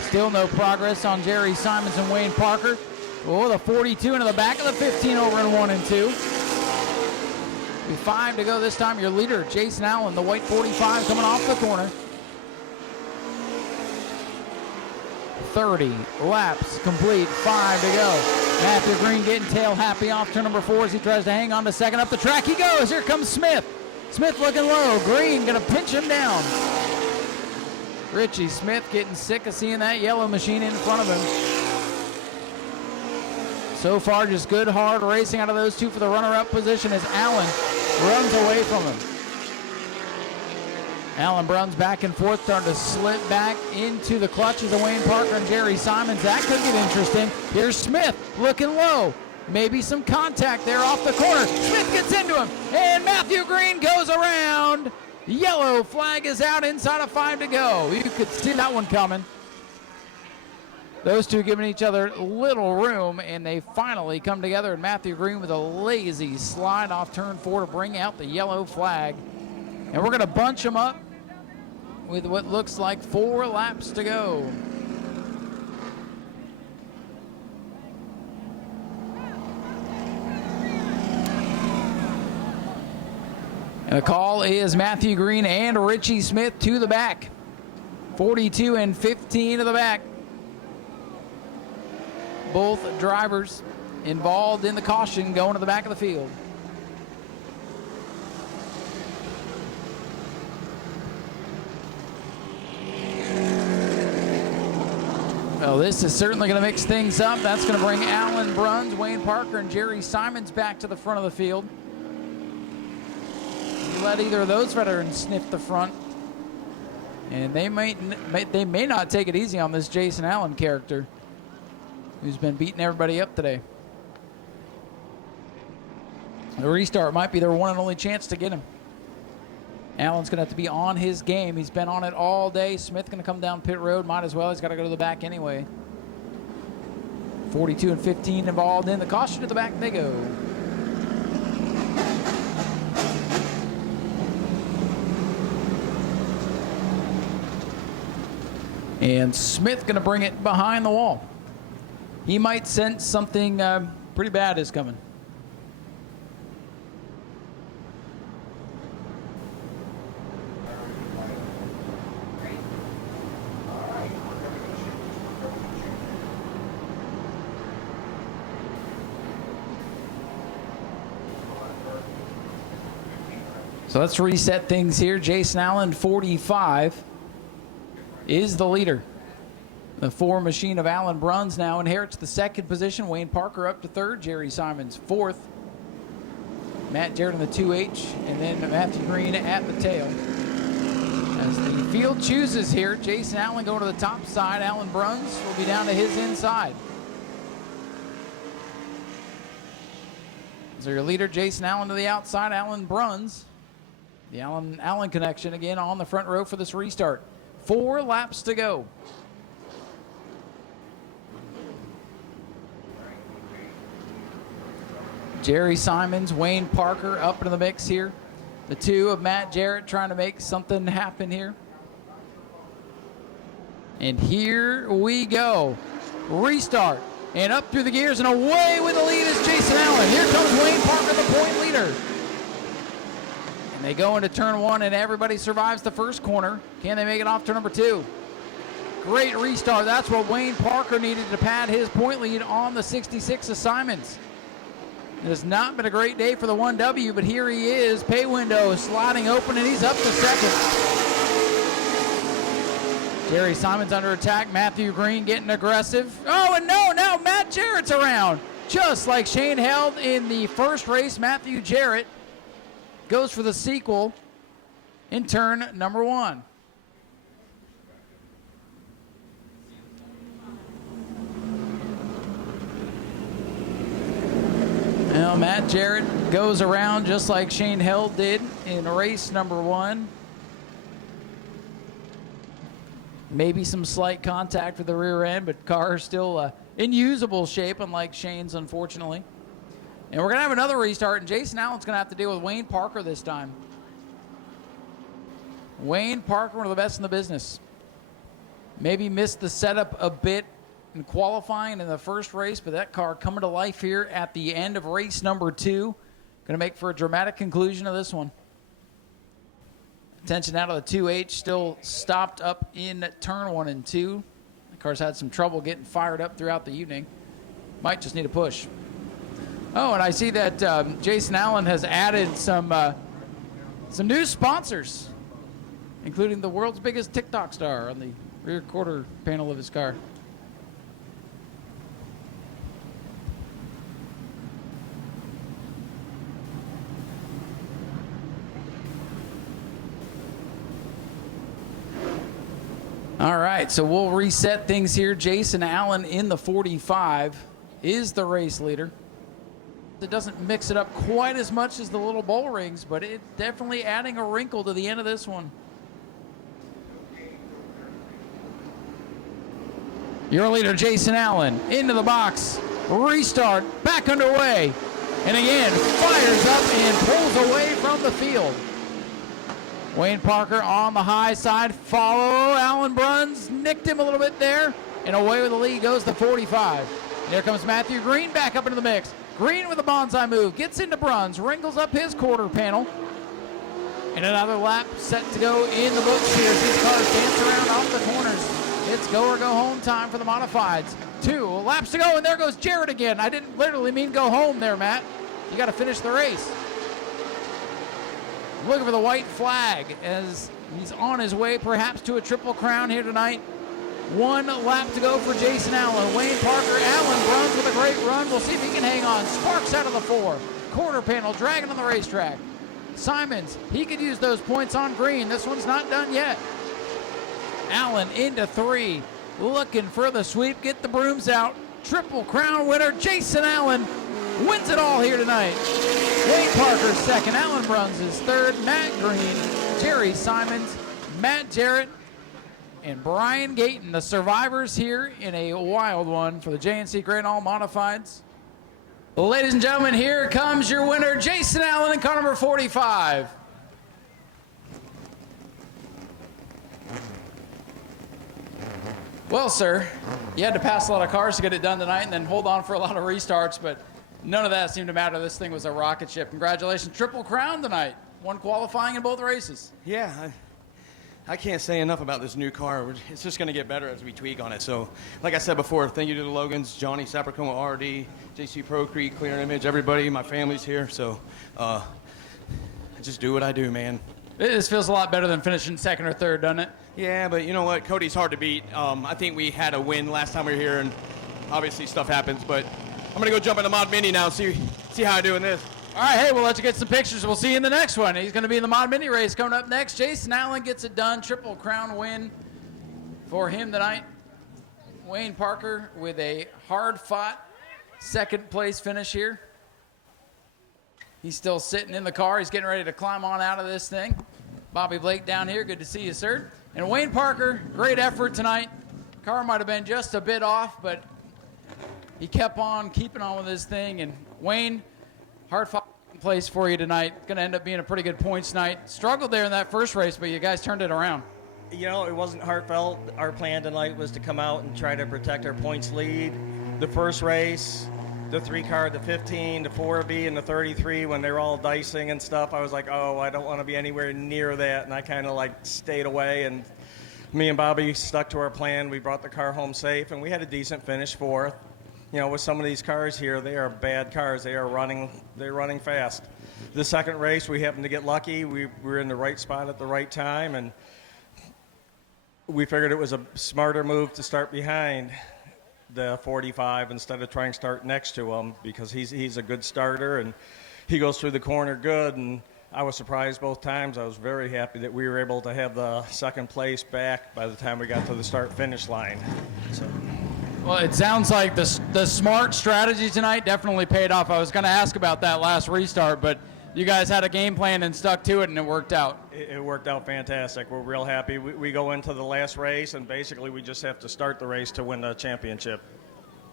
Still no progress on Jerry Simons and Wayne Parker. Oh, the 42 into the back of the 15 over in 1 and 2. 5 to go this time. Your leader, Jason Allen, the white 45 coming off the corner. 30 laps complete, 5 to go. Matthew Green getting tail happy off turn number 4 as he tries to hang on to second. Up the track he goes. Here comes Smith. Smith looking low. Green going to pinch him down. Richie Smith getting sick of seeing that yellow machine in front of him. So far, just good, hard racing out of those two for the runner-up position as Allen runs away from him. Alan Bruns back and forth, starting to slip back into the clutches of Wayne Parker and Jerry Simons. That could get interesting. Here's Smith looking low. Maybe some contact there off the corner. Smith gets into him, and Matthew Green goes around. Yellow flag is out inside of 5 to go. You could see that one coming. Those two giving each other little room, and they finally come together, and Matthew Green with a lazy slide off turn 4 to bring out the yellow flag. And we're going to bunch them up with what looks like 4 laps to go. And the call is Matthew Green and Richie Smith to the back. 42 and 15 to the back. Both drivers involved in the caution going to the back of the field. Well, this is certainly going to mix things up. That's going to bring Alan Bruns, Wayne Parker, and Jerry Simons back to the front of the field. You let either of those veterans sniff the front, and they may not take it easy on this Jason Allen character, who's been beating everybody up today. The restart might be their one and only chance to get him. Allen's going to have to be on his game. He's been on it all day. Smith going to come down pit road. Might as well. He's got to go to the back anyway. 42 and 15 involved in the caution. To the back they go. And Smith going to bring it behind the wall. He might sense something pretty bad is coming. So let's reset things here. Jason Allen, 45, is the leader. The 4 machine of Alan Bruns now inherits the second position. Wayne Parker up to 3rd. Jerry Simons 4th. Matt Jarrett in the 2H. And then Matthew Green at the tail. As the field chooses here, Jason Allen going to the top side. Alan Bruns will be down to his inside. So your leader, Jason Allen, to the outside. Alan Bruns. The Allen connection again on the front row for this restart. 4 laps to go. Jerry Simons, Wayne Parker up into the mix here. The 2 of Matt Jarrett trying to make something happen here. And here we go. Restart. And up through the gears and away with the lead is Jason Allen. Here comes Wayne Parker, the point leader. And they go into turn 1 and everybody survives the first corner. Can they make it off to number 2? Great restart. That's what Wayne Parker needed to pad his point lead on the 66 of Simons. It has not been a great day for the 1W, but here he is. Pay window sliding open, and he's up to 2nd. Jerry Simons under attack. Matthew Green getting aggressive. Oh, and no, now Matt Jarrett's around. Just like Shane held in the first race, Matthew Jarrett goes for the sequel in turn number 1. Well, Matt Jarrett goes around just like Shane Held did in race number 1. Maybe some slight contact with the rear end, but car is still in usable shape, unlike Shane's, unfortunately. And we're going to have another restart, and Jason Allen's going to have to deal with Wayne Parker this time. Wayne Parker, one of the best in the business. Maybe missed the setup a bit in qualifying in the first race, but that car coming to life here at the end of race number 2. Going to make for a dramatic conclusion of this one. Attention out of the 2H, still stopped up in turn 1 and 2. The car's had some trouble getting fired up throughout the evening. Might just need a push. Oh, and I see that Jason Allen has added some new sponsors, including the world's biggest TikTok star on the rear quarter panel of his car. right, so we'll reset things here. Jason Allen in the 45 is the race leader. It doesn't mix it up quite as much as the little bull rings, but it definitely adding a wrinkle to the end of this one. Your leader, Jason Allen, into the box. Restart, back underway. And again, fires up and pulls away from the field. Wayne Parker on the high side. Follow. Alan Bruns nicked him a little bit there. And away with the lead goes the 45. And here comes Matthew Green back up into the mix. Green with a bonsai move. Gets into Bruns. Wrinkles up his quarter panel. And another lap set to go in the books here. These cars dance around off the corners. It's go or go home time for the modifieds. 2 laps to go, and there goes Jarrett again. I didn't literally mean go home there, Matt. You got to finish the race. Looking for the white flag as he's on his way perhaps to a triple crown here tonight. 1 lap to go for Jason Allen. Wayne Parker, Allen runs with a great run. We'll see if he can hang on. Sparks out of the 4. Quarter panel dragging on the racetrack. Simons, he could use those points on Green. This one's not done yet. Allen into 3, looking for the sweep, get the brooms out. Triple crown winner, Jason Allen, wins it all here tonight. Wayne Parker second, Alan Bruns is third, Matt Green, Jerry Simons, Matt Jarrett, and Brian Gayton, the survivors here in a wild one for the JNC Grand All Modifieds. Ladies and gentlemen, here comes your winner, Jason Allen in car number 45. Well, sir, you had to pass a lot of cars to get it done tonight and then hold on for a lot of restarts, but none of that seemed to matter. This thing was a rocket ship. Congratulations. Triple crown tonight. 1 qualifying in both races. Yeah, I can't say enough about this new car. It's just going to get better as we tweak on it. So, like I said before, thank you to the Logans, Johnny, Sapricoma, RD, JC Pro Creek, Clear Image, everybody. My family's here. So, I just do what I do, man. This feels a lot better than finishing second or third, doesn't it? Yeah, but you know what? Cody's hard to beat. I think we had a win last time we were here, and obviously stuff happens. But I'm going to go jump in the Mod Mini now, see how I do in this. All right, hey, we'll let you get some pictures. We'll see you in the next one. He's going to be in the Mod Mini race coming up next. Jason Allen gets it done. Triple crown win for him tonight. Wayne Parker with a hard-fought second place finish here. He's still sitting in the car. He's getting ready to climb on out of this thing. Bobby Blake down here. Good to see you, sir. And Wayne Parker, great effort tonight. Car might have been just a bit off, but he kept on keeping on with this thing. And Wayne, hard-fought place for you tonight. Going to end up being a pretty good points night. Struggled there in that first race, but you guys turned it around. You know, it wasn't heartfelt. Our plan tonight was to come out and try to protect our points lead. The first race, the 3 car, the 15, the 4B, and the 33, when they were all dicing and stuff, I was like, oh, I don't want to be anywhere near that, and I kind of like stayed away, and me and Bobby stuck to our plan. We brought the car home safe, and we had a decent finish 4th. You know, with some of these cars here, they are bad cars. They're running fast. The second race, we happened to get lucky. We were in the right spot at the right time, and we figured it was a smarter move to start behind the 45 instead of trying to start next to him, because he's a good starter and he goes through the corner good. And I was surprised both times. I was very happy that we were able to have the second place back by the time we got to the start-finish line. So. Well, it sounds like the smart strategy tonight definitely paid off. I was going to ask about that last restart, but you guys had a game plan and stuck to it, and it worked out. It worked out fantastic. We're real happy. We go into the last race, and basically we just have to start the race to win the championship.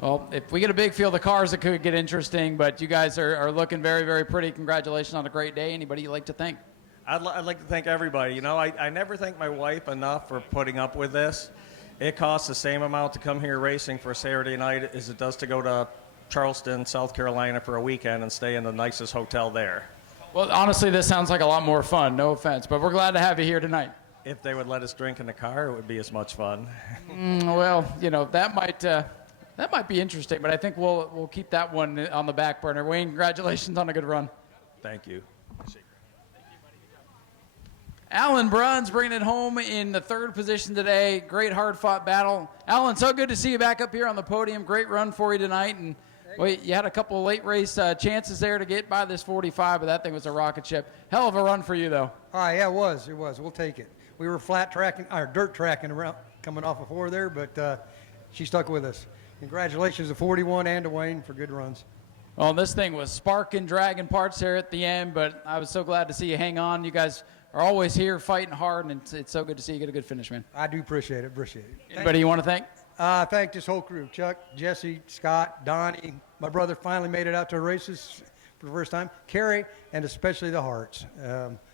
Well, if we get a big field of cars, it could get interesting, but you guys are looking very, very pretty. Congratulations on a great day. Anybody you'd like to thank? I'd like to thank everybody. You know, I never thank my wife enough for putting up with this. It costs the same amount to come here racing for a Saturday night as it does to go to Charleston, South Carolina for a weekend and stay in the nicest hotel there. Well, honestly, this sounds like a lot more fun. No offense, but we're glad to have you here tonight. If they would let us drink in the car, it would be as much fun. Well, you know, that might be interesting, but I think we'll keep that one on the back burner. Wayne, congratulations on a good run. Thank you. Alan Bruns bringing it home in the 3rd position today. Great hard-fought battle. Alan, so good to see you back up here on the podium. Great run for you tonight. And well, you had a couple of late race chances there to get by this 45, but that thing was a rocket ship. Hell of a run for you, though. Yeah, it was. We'll take it. We were flat tracking, or dirt tracking around coming off a 4 there, but she stuck with us. Congratulations to 41 and to Wayne for good runs. Well, this thing was sparking, dragging parts there at the end, but I was so glad to see you hang on. You guys are always here fighting hard, and it's so good to see you get a good finish, man. I do appreciate it. Anybody you want to thank? Thank this whole crew, Chuck, Jesse, Scott, Donnie. My brother finally made it out to races for the first time. Carrie, and especially the Hearts.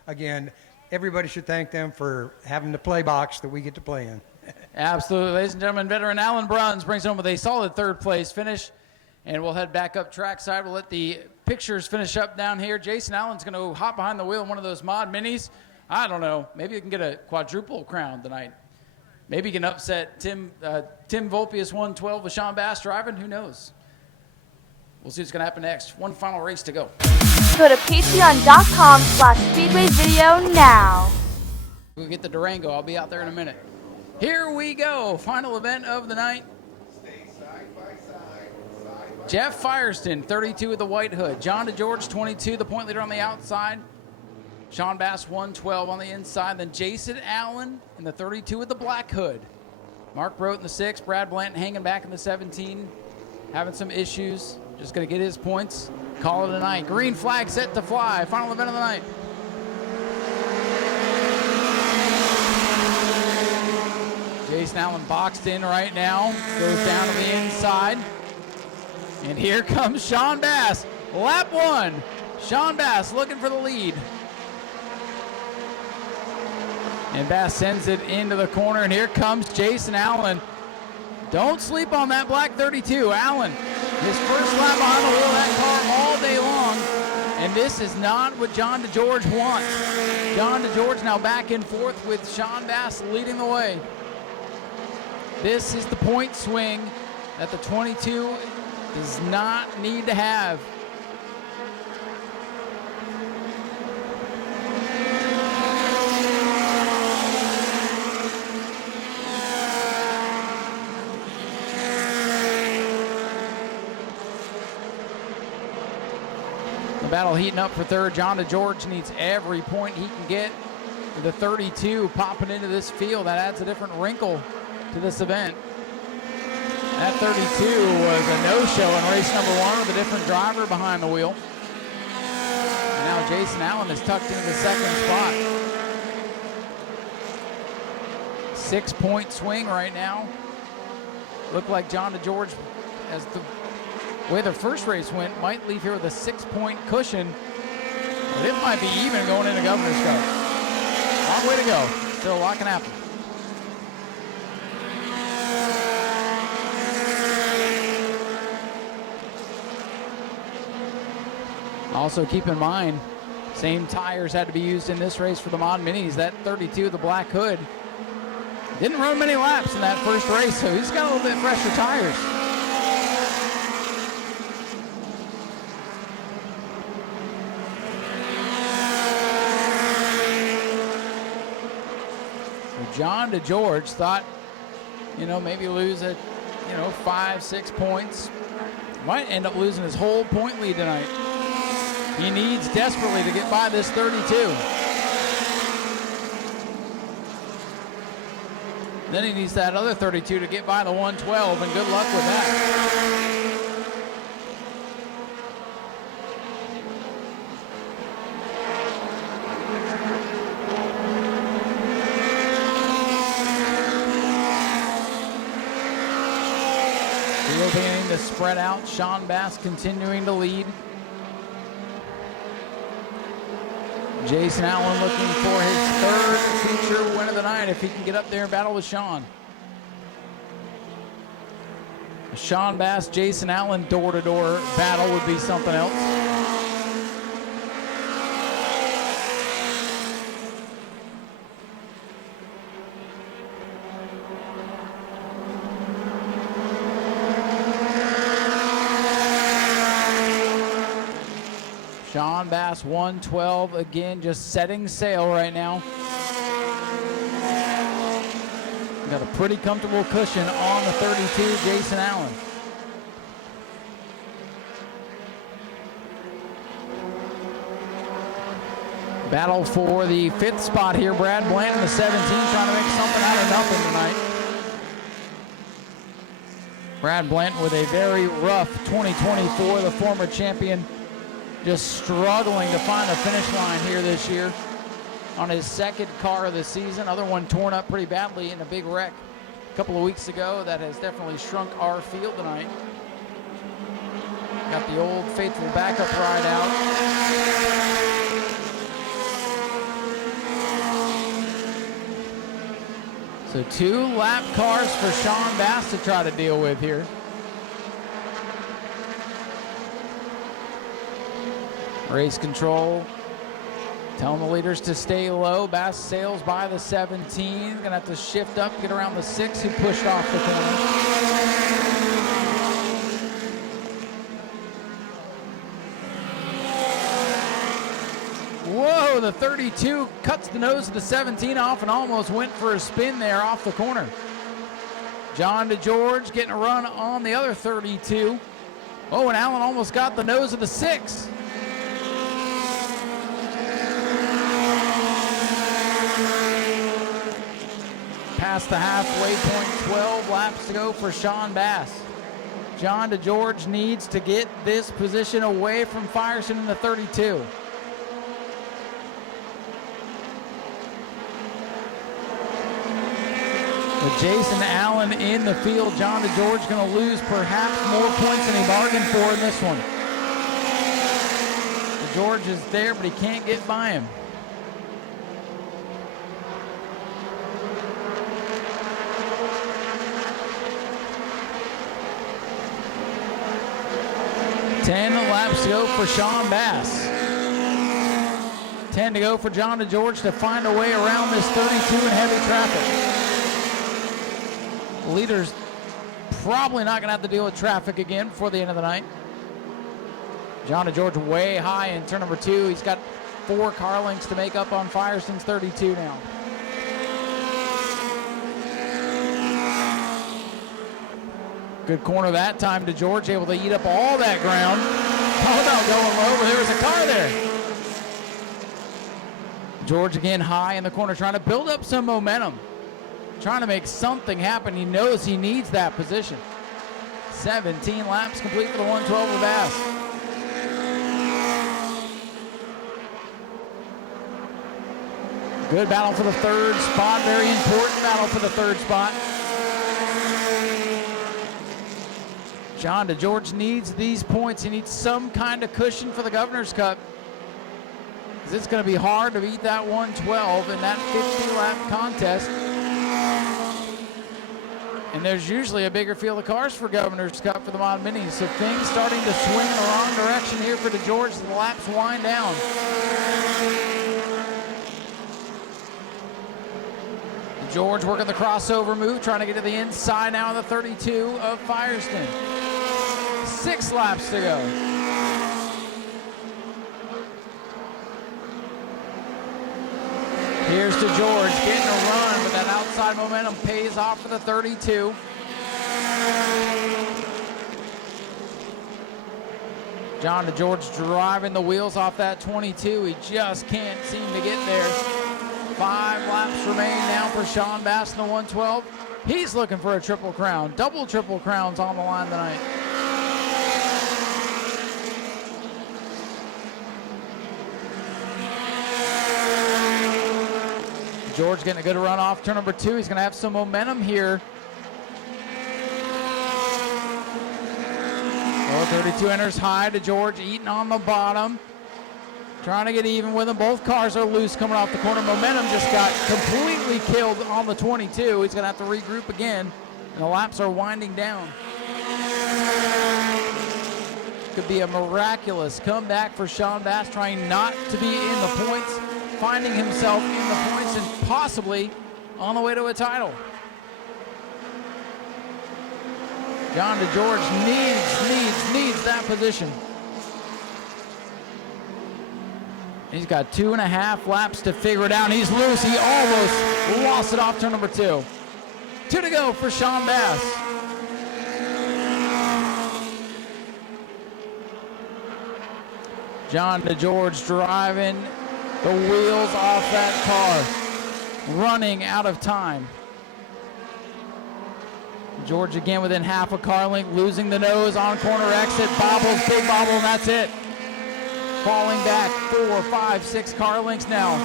Again, everybody should thank them for having the play box that we get to play in. Absolutely. Ladies and gentlemen, veteran Alan Bruns brings home with a solid third place finish. And we'll head back up trackside. We'll let the pictures finish up down here. Jason Allen's going to hop behind the wheel in one of those mod minis. I don't know. Maybe you can get a quadruple crown tonight. Maybe you can upset Tim Volpius 112 with Sean Bass driving. Who knows? We'll see what's going to happen next. One final race to go. Go to patreon.com/Speedway video now. We'll get the Durango. I'll be out there in a minute. Here we go. Final event of the night. Jeff Firestone, 32 with the white hood. John DeGeorge, 22, the point leader on the outside. Sean Bass, 112 on the inside. Then Jason Allen in the 32 with the black hood. Mark Brote in the 6. Brad Blanton hanging back in the 17. Having some issues. Just going to get his points. Call it a night. Green flag set to fly. Final event of the night. Jason Allen boxed in right now. Goes down to the inside. And here comes Sean Bass. Lap 1. Sean Bass looking for the lead. And Bass sends it into the corner. And here comes Jason Allen. Don't sleep on that black 32. Allen, his first lap behind the wheel of that car all day long. And this is not what John DeGeorge wants. John DeGeorge now back and forth with Sean Bass leading the way. This is the point swing that the 22 does not need to have. The battle heating up for third. John DeGeorge needs every point he can get. With the 32 popping into this field, that adds a different wrinkle to this event. That 32 was a no-show in race number 1 with a different driver behind the wheel. And now Jason Allen is tucked into the second spot. 6-point swing right now. Looked like John DeGeorge, as the way the first race went, might leave here with a 6-point cushion. But it might be even going into Governor's Cup. Long way to go. Still a lot can happen. Also keep in mind, same tires had to be used in this race for the Mod Minis. That 32, the black hood, didn't run many laps in that first race, so he's got a little bit fresher tires. So John DeGeorge thought, maybe lose 5-6 points. Might end up losing his whole point lead tonight. He needs desperately to get by this 32. Then he needs that other 32 to get by the 112, and good luck with that. Field beginning to spread out. Sean Bass continuing to lead. Jason Allen looking for his third feature win of the night if he can get up there and battle with Sean. A Sean Bass, Jason Allen door-to-door battle would be something else. Sean Bass 112 again, just setting sail right now. Got a pretty comfortable cushion on the 32, Jason Allen. Battle for the 5th spot here. Brad Blanton, the 17, trying to make something out of nothing tonight. Brad Blanton with a very rough 2024, the former champion, just struggling to find the finish line here this year on his second car of the season. Other one torn up pretty badly in a big wreck a couple of weeks ago. That has definitely shrunk our field tonight. Got the old faithful backup ride out. So 2 lap cars for Sean Bass to try to deal with here. Race control telling the leaders to stay low. Bass sails by the 17. Gonna have to shift up, get around the 6 who pushed off the corner. Whoa, the 32 cuts the nose of the 17 off and almost went for a spin there off the corner. John DeGeorge getting a run on the other 32. Oh, and Allen almost got the nose of the 6. Past the halfway point, 12 laps to go for Sean Bass. John DeGeorge needs to get this position away from Firestone in the 32. With Jason Allen in the field, John DeGeorge going to lose perhaps more points than he bargained for in this one. DeGeorge is there, but he can't get by him. Ten laps to go for Sean Bass. 10 to go for John DeGeorge to find a way around this 32 in heavy traffic. Leader's probably not going to have to deal with traffic again before the end of the night. John DeGeorge way high in turn number 2. He's got 4 car lengths to make up on Firestone's 32 now. Good corner that time. DeGeorge able to eat up all that ground. Oh no, going low, but there was a car there. George again high in the corner, trying to build up some momentum. Trying to make something happen. He knows he needs that position. 17 laps complete for the 112 of Bass. Good battle for the 3rd spot. Very important battle for the 3rd spot. John DeGeorge needs these points. He needs some kind of cushion for the Governor's Cup. Because it's going to be hard to beat that 112 in that 50-lap contest. And there's usually a bigger field of cars for Governor's Cup for the Mod Minis. So things starting to swing in the wrong direction here for DeGeorge as the laps wind down. DeGeorge working the crossover move, trying to get to the inside now of the 32 of Firestone. 6 laps to go. Here's DeGeorge getting a run, but that outside momentum pays off for the 32. John DeGeorge driving the wheels off that 22. He just can't seem to get there. 5 laps remain now for Sean Bass in the 112. He's looking for a triple crown. Double triple crowns on the line tonight. George getting a good run off turn number 2. He's going to have some momentum here. Oh, 32 enters high to George, eating on the bottom. Trying to get even with him. Both cars are loose coming off the corner. Momentum just got completely killed on the 22. He's going to have to regroup again, and the laps are winding down. Could be a miraculous comeback for Sean Bass, trying not to be in the points, finding himself in the points and possibly on the way to a title. John DeGeorge needs that position. He's got 2.5 laps to figure it out. He's loose. He almost lost it off turn number 2. 2 to go for Sean Bass. John DeGeorge driving the wheels off that car, running out of time. George again within half a car length, losing the nose on corner exit, bobbles, big bobble, and that's it. Falling back 4, 5, 6 car lengths now.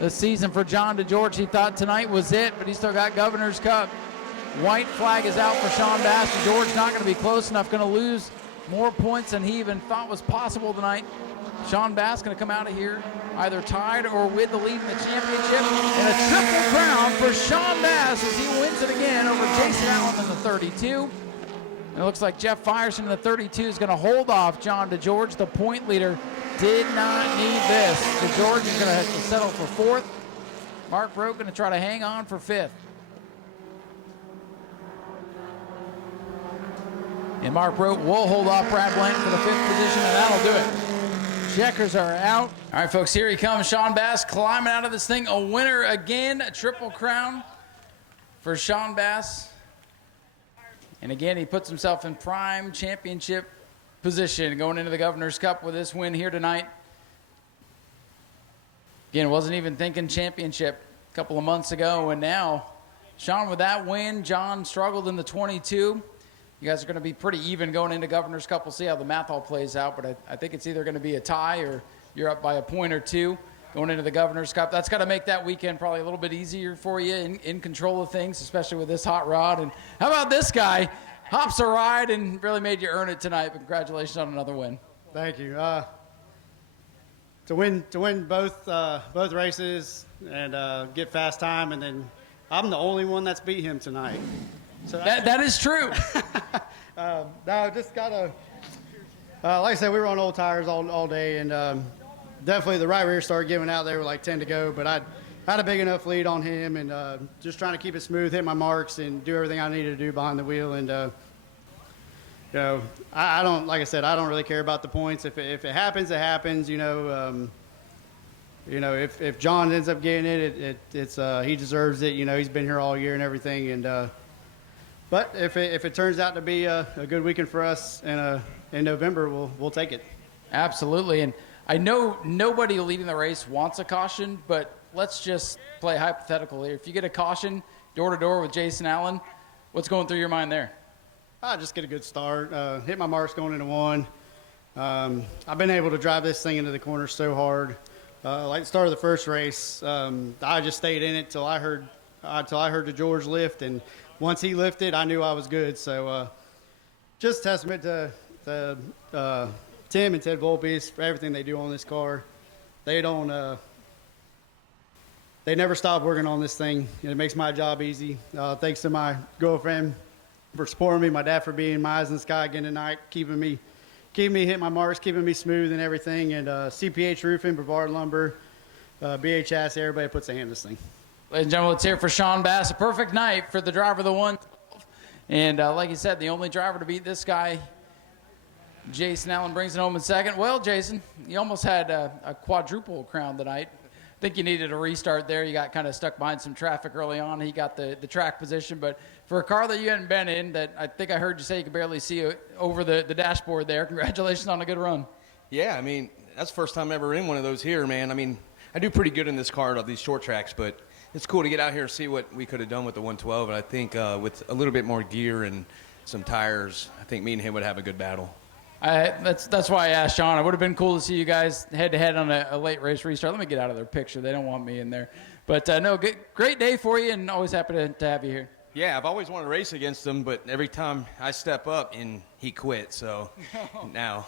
The season for John DeGeorge, he thought tonight was it, but he still got Governor's Cup. White flag is out for Sean Bass. DeGeorge not going to be close enough, going to lose more points than he even thought was possible tonight. Sean Bass going to come out of here either tied or with the lead in the championship. And a triple crown for Sean Bass as he wins it again over Jason Allen in the 32. And it looks like Jeff Firestone in the 32 is going to hold off John DeGeorge. The point leader did not need this. DeGeorge is going to have to settle for fourth. Mark Rowe going to try to hang on for fifth. And Mark Rowe will hold off Brad Blanton for the fifth position, and that'll do it. Checkers are out. All right, folks, here he comes. Sean Bass climbing out of this thing. A winner again, a triple crown for Sean Bass. And again, he puts himself in prime championship position going into the Governor's Cup with this win here tonight. Again, wasn't even thinking championship a couple of months ago, and now Sean with that win. John struggled in the 22. You guys are going to be pretty even going into Governor's Cup. We'll see how the math all plays out, but I think it's either going to be a tie or you're up by a point or two going into the Governor's Cup. That's got to make that weekend probably a little bit easier for you in control of things, especially with this hot rod. And how about this guy? Hops a ride and really made you earn it tonight. But congratulations on another win. Thank you. To win both races and get fast time, and then I'm the only one that's beat him tonight. So that is true. No, just gotta. Like I said, we were on old tires all day, and definitely the right rear started giving out. There were like 10 to go, but I had a big enough lead on him, and just trying to keep it smooth, hit my marks, and do everything I needed to do behind the wheel. And you know, I don't, like I said, I don't really care about the points. If it happens, it happens. You know, if John ends up getting it, it's he deserves it. You know, he's been here all year and everything, and. But if it turns out to be a good weekend for us in November, we'll take it. Absolutely. And I know nobody leading the race wants a caution, but let's just play hypothetical here. If you get a caution door-to-door with Jason Allen, what's going through your mind there? I'll just get a good start, hit my marks going into one. I've been able to drive this thing into the corner so hard. Like the start of the first race, I just stayed in it till I heard the George lift, and once he lifted, I knew I was good. So just testament to Tim and Ted Volpe for everything they do on this car. They don't they never stop working on this thing, and it makes my job easy. Thanks to my girlfriend for supporting me, my dad for being my eyes in the sky again tonight, keeping me hitting my marks, keeping me smooth and everything, and CPH Roofing, Brevard Lumber, BHS, everybody puts a hand in this thing. Ladies and gentlemen, let's hear for Sean Bass. A perfect night for the driver of the 112. And like you said, the only driver to beat this guy, Jason Allen, brings it home in second. Well, Jason, you almost had a quadruple crown tonight. I think you needed a restart there. You got kind of stuck behind some traffic early on. He got the track position. But for a car that you hadn't been in, that I think I heard you say you could barely see over the dashboard there, congratulations on a good run. Yeah, I mean, that's the first time ever in one of those here, man. I mean, I do pretty good in this car of these short tracks, but it's cool to get out here and see what we could have done with the 112. And I think with a little bit more gear and some tires, I think me and him would have a good battle. That's why I asked Sean. It would have been cool to see you guys head-to-head on a late race restart. Let me get out of their picture. They don't want me in there. But, no, great day for you, and always happy to have you here. Yeah, I've always wanted to race against him, but every time I step up, and he quit. So now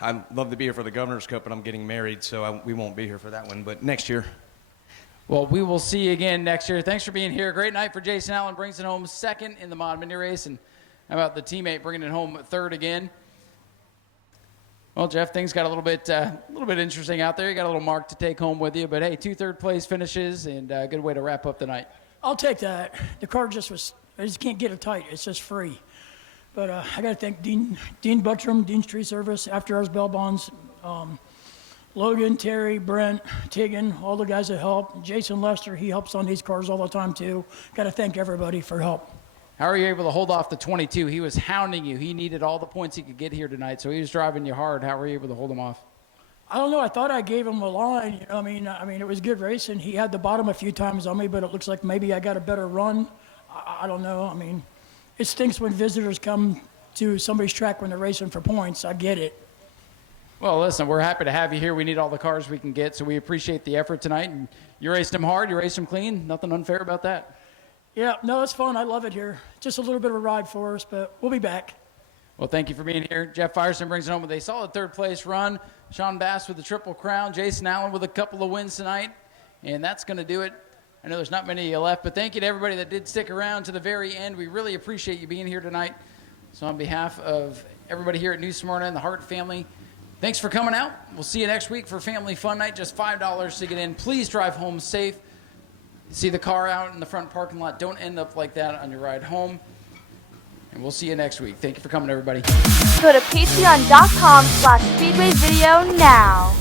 I'd love to be here for the Governor's Cup, but I'm getting married, so we won't be here for that one. But next year. Well, we will see you again next year. Thanks for being here. Great night for Jason Allen. Brings it home second in the Mod Mini race. And how about the teammate bringing it home third again? Well, Jeff, things got a little bit interesting out there. You got a little mark to take home with you. But, hey, 2 third-place finishes and a good way to wrap up the night. I'll take that. The car I just can't get it tight. It's just free. But I got to thank Dean Buttram, Dean's Tree Service, After Hours Bell Bonds, Logan, Terry, Brent, Tiggin, all the guys that help. Jason Lester, he helps on these cars all the time, too. Got to thank everybody for help. How are you able to hold off the 22? He was hounding you. He needed all the points he could get here tonight, so he was driving you hard. How were you able to hold him off? I don't know. I thought I gave him a line. You know, I mean, it was good racing. He had the bottom a few times on me, but it looks like maybe I got a better run. I don't know. I mean, it stinks when visitors come to somebody's track when they're racing for points. I get it. Well, listen, we're happy to have you here. We need all the cars we can get, so we appreciate the effort tonight. And you raced them hard, you raced them clean. Nothing unfair about that. Yeah, no, it's fun. I love it here. Just a little bit of a ride for us, but we'll be back. Well, thank you for being here. Jeff Firestone brings it home with a solid third-place run. Sean Bass with the Triple Crown. Jason Allen with a couple of wins tonight. And that's going to do it. I know there's not many of you left, but thank you to everybody that did stick around to the very end. We really appreciate you being here tonight. So on behalf of everybody here at New Smyrna and the Hart family, thanks for coming out. We'll see you next week for Family Fun Night. Just $5 to get in. Please drive home safe. See the car out in the front parking lot. Don't end up like that on your ride home. And we'll see you next week. Thank you for coming, everybody. Go to patreon.com/speedwayvideo now.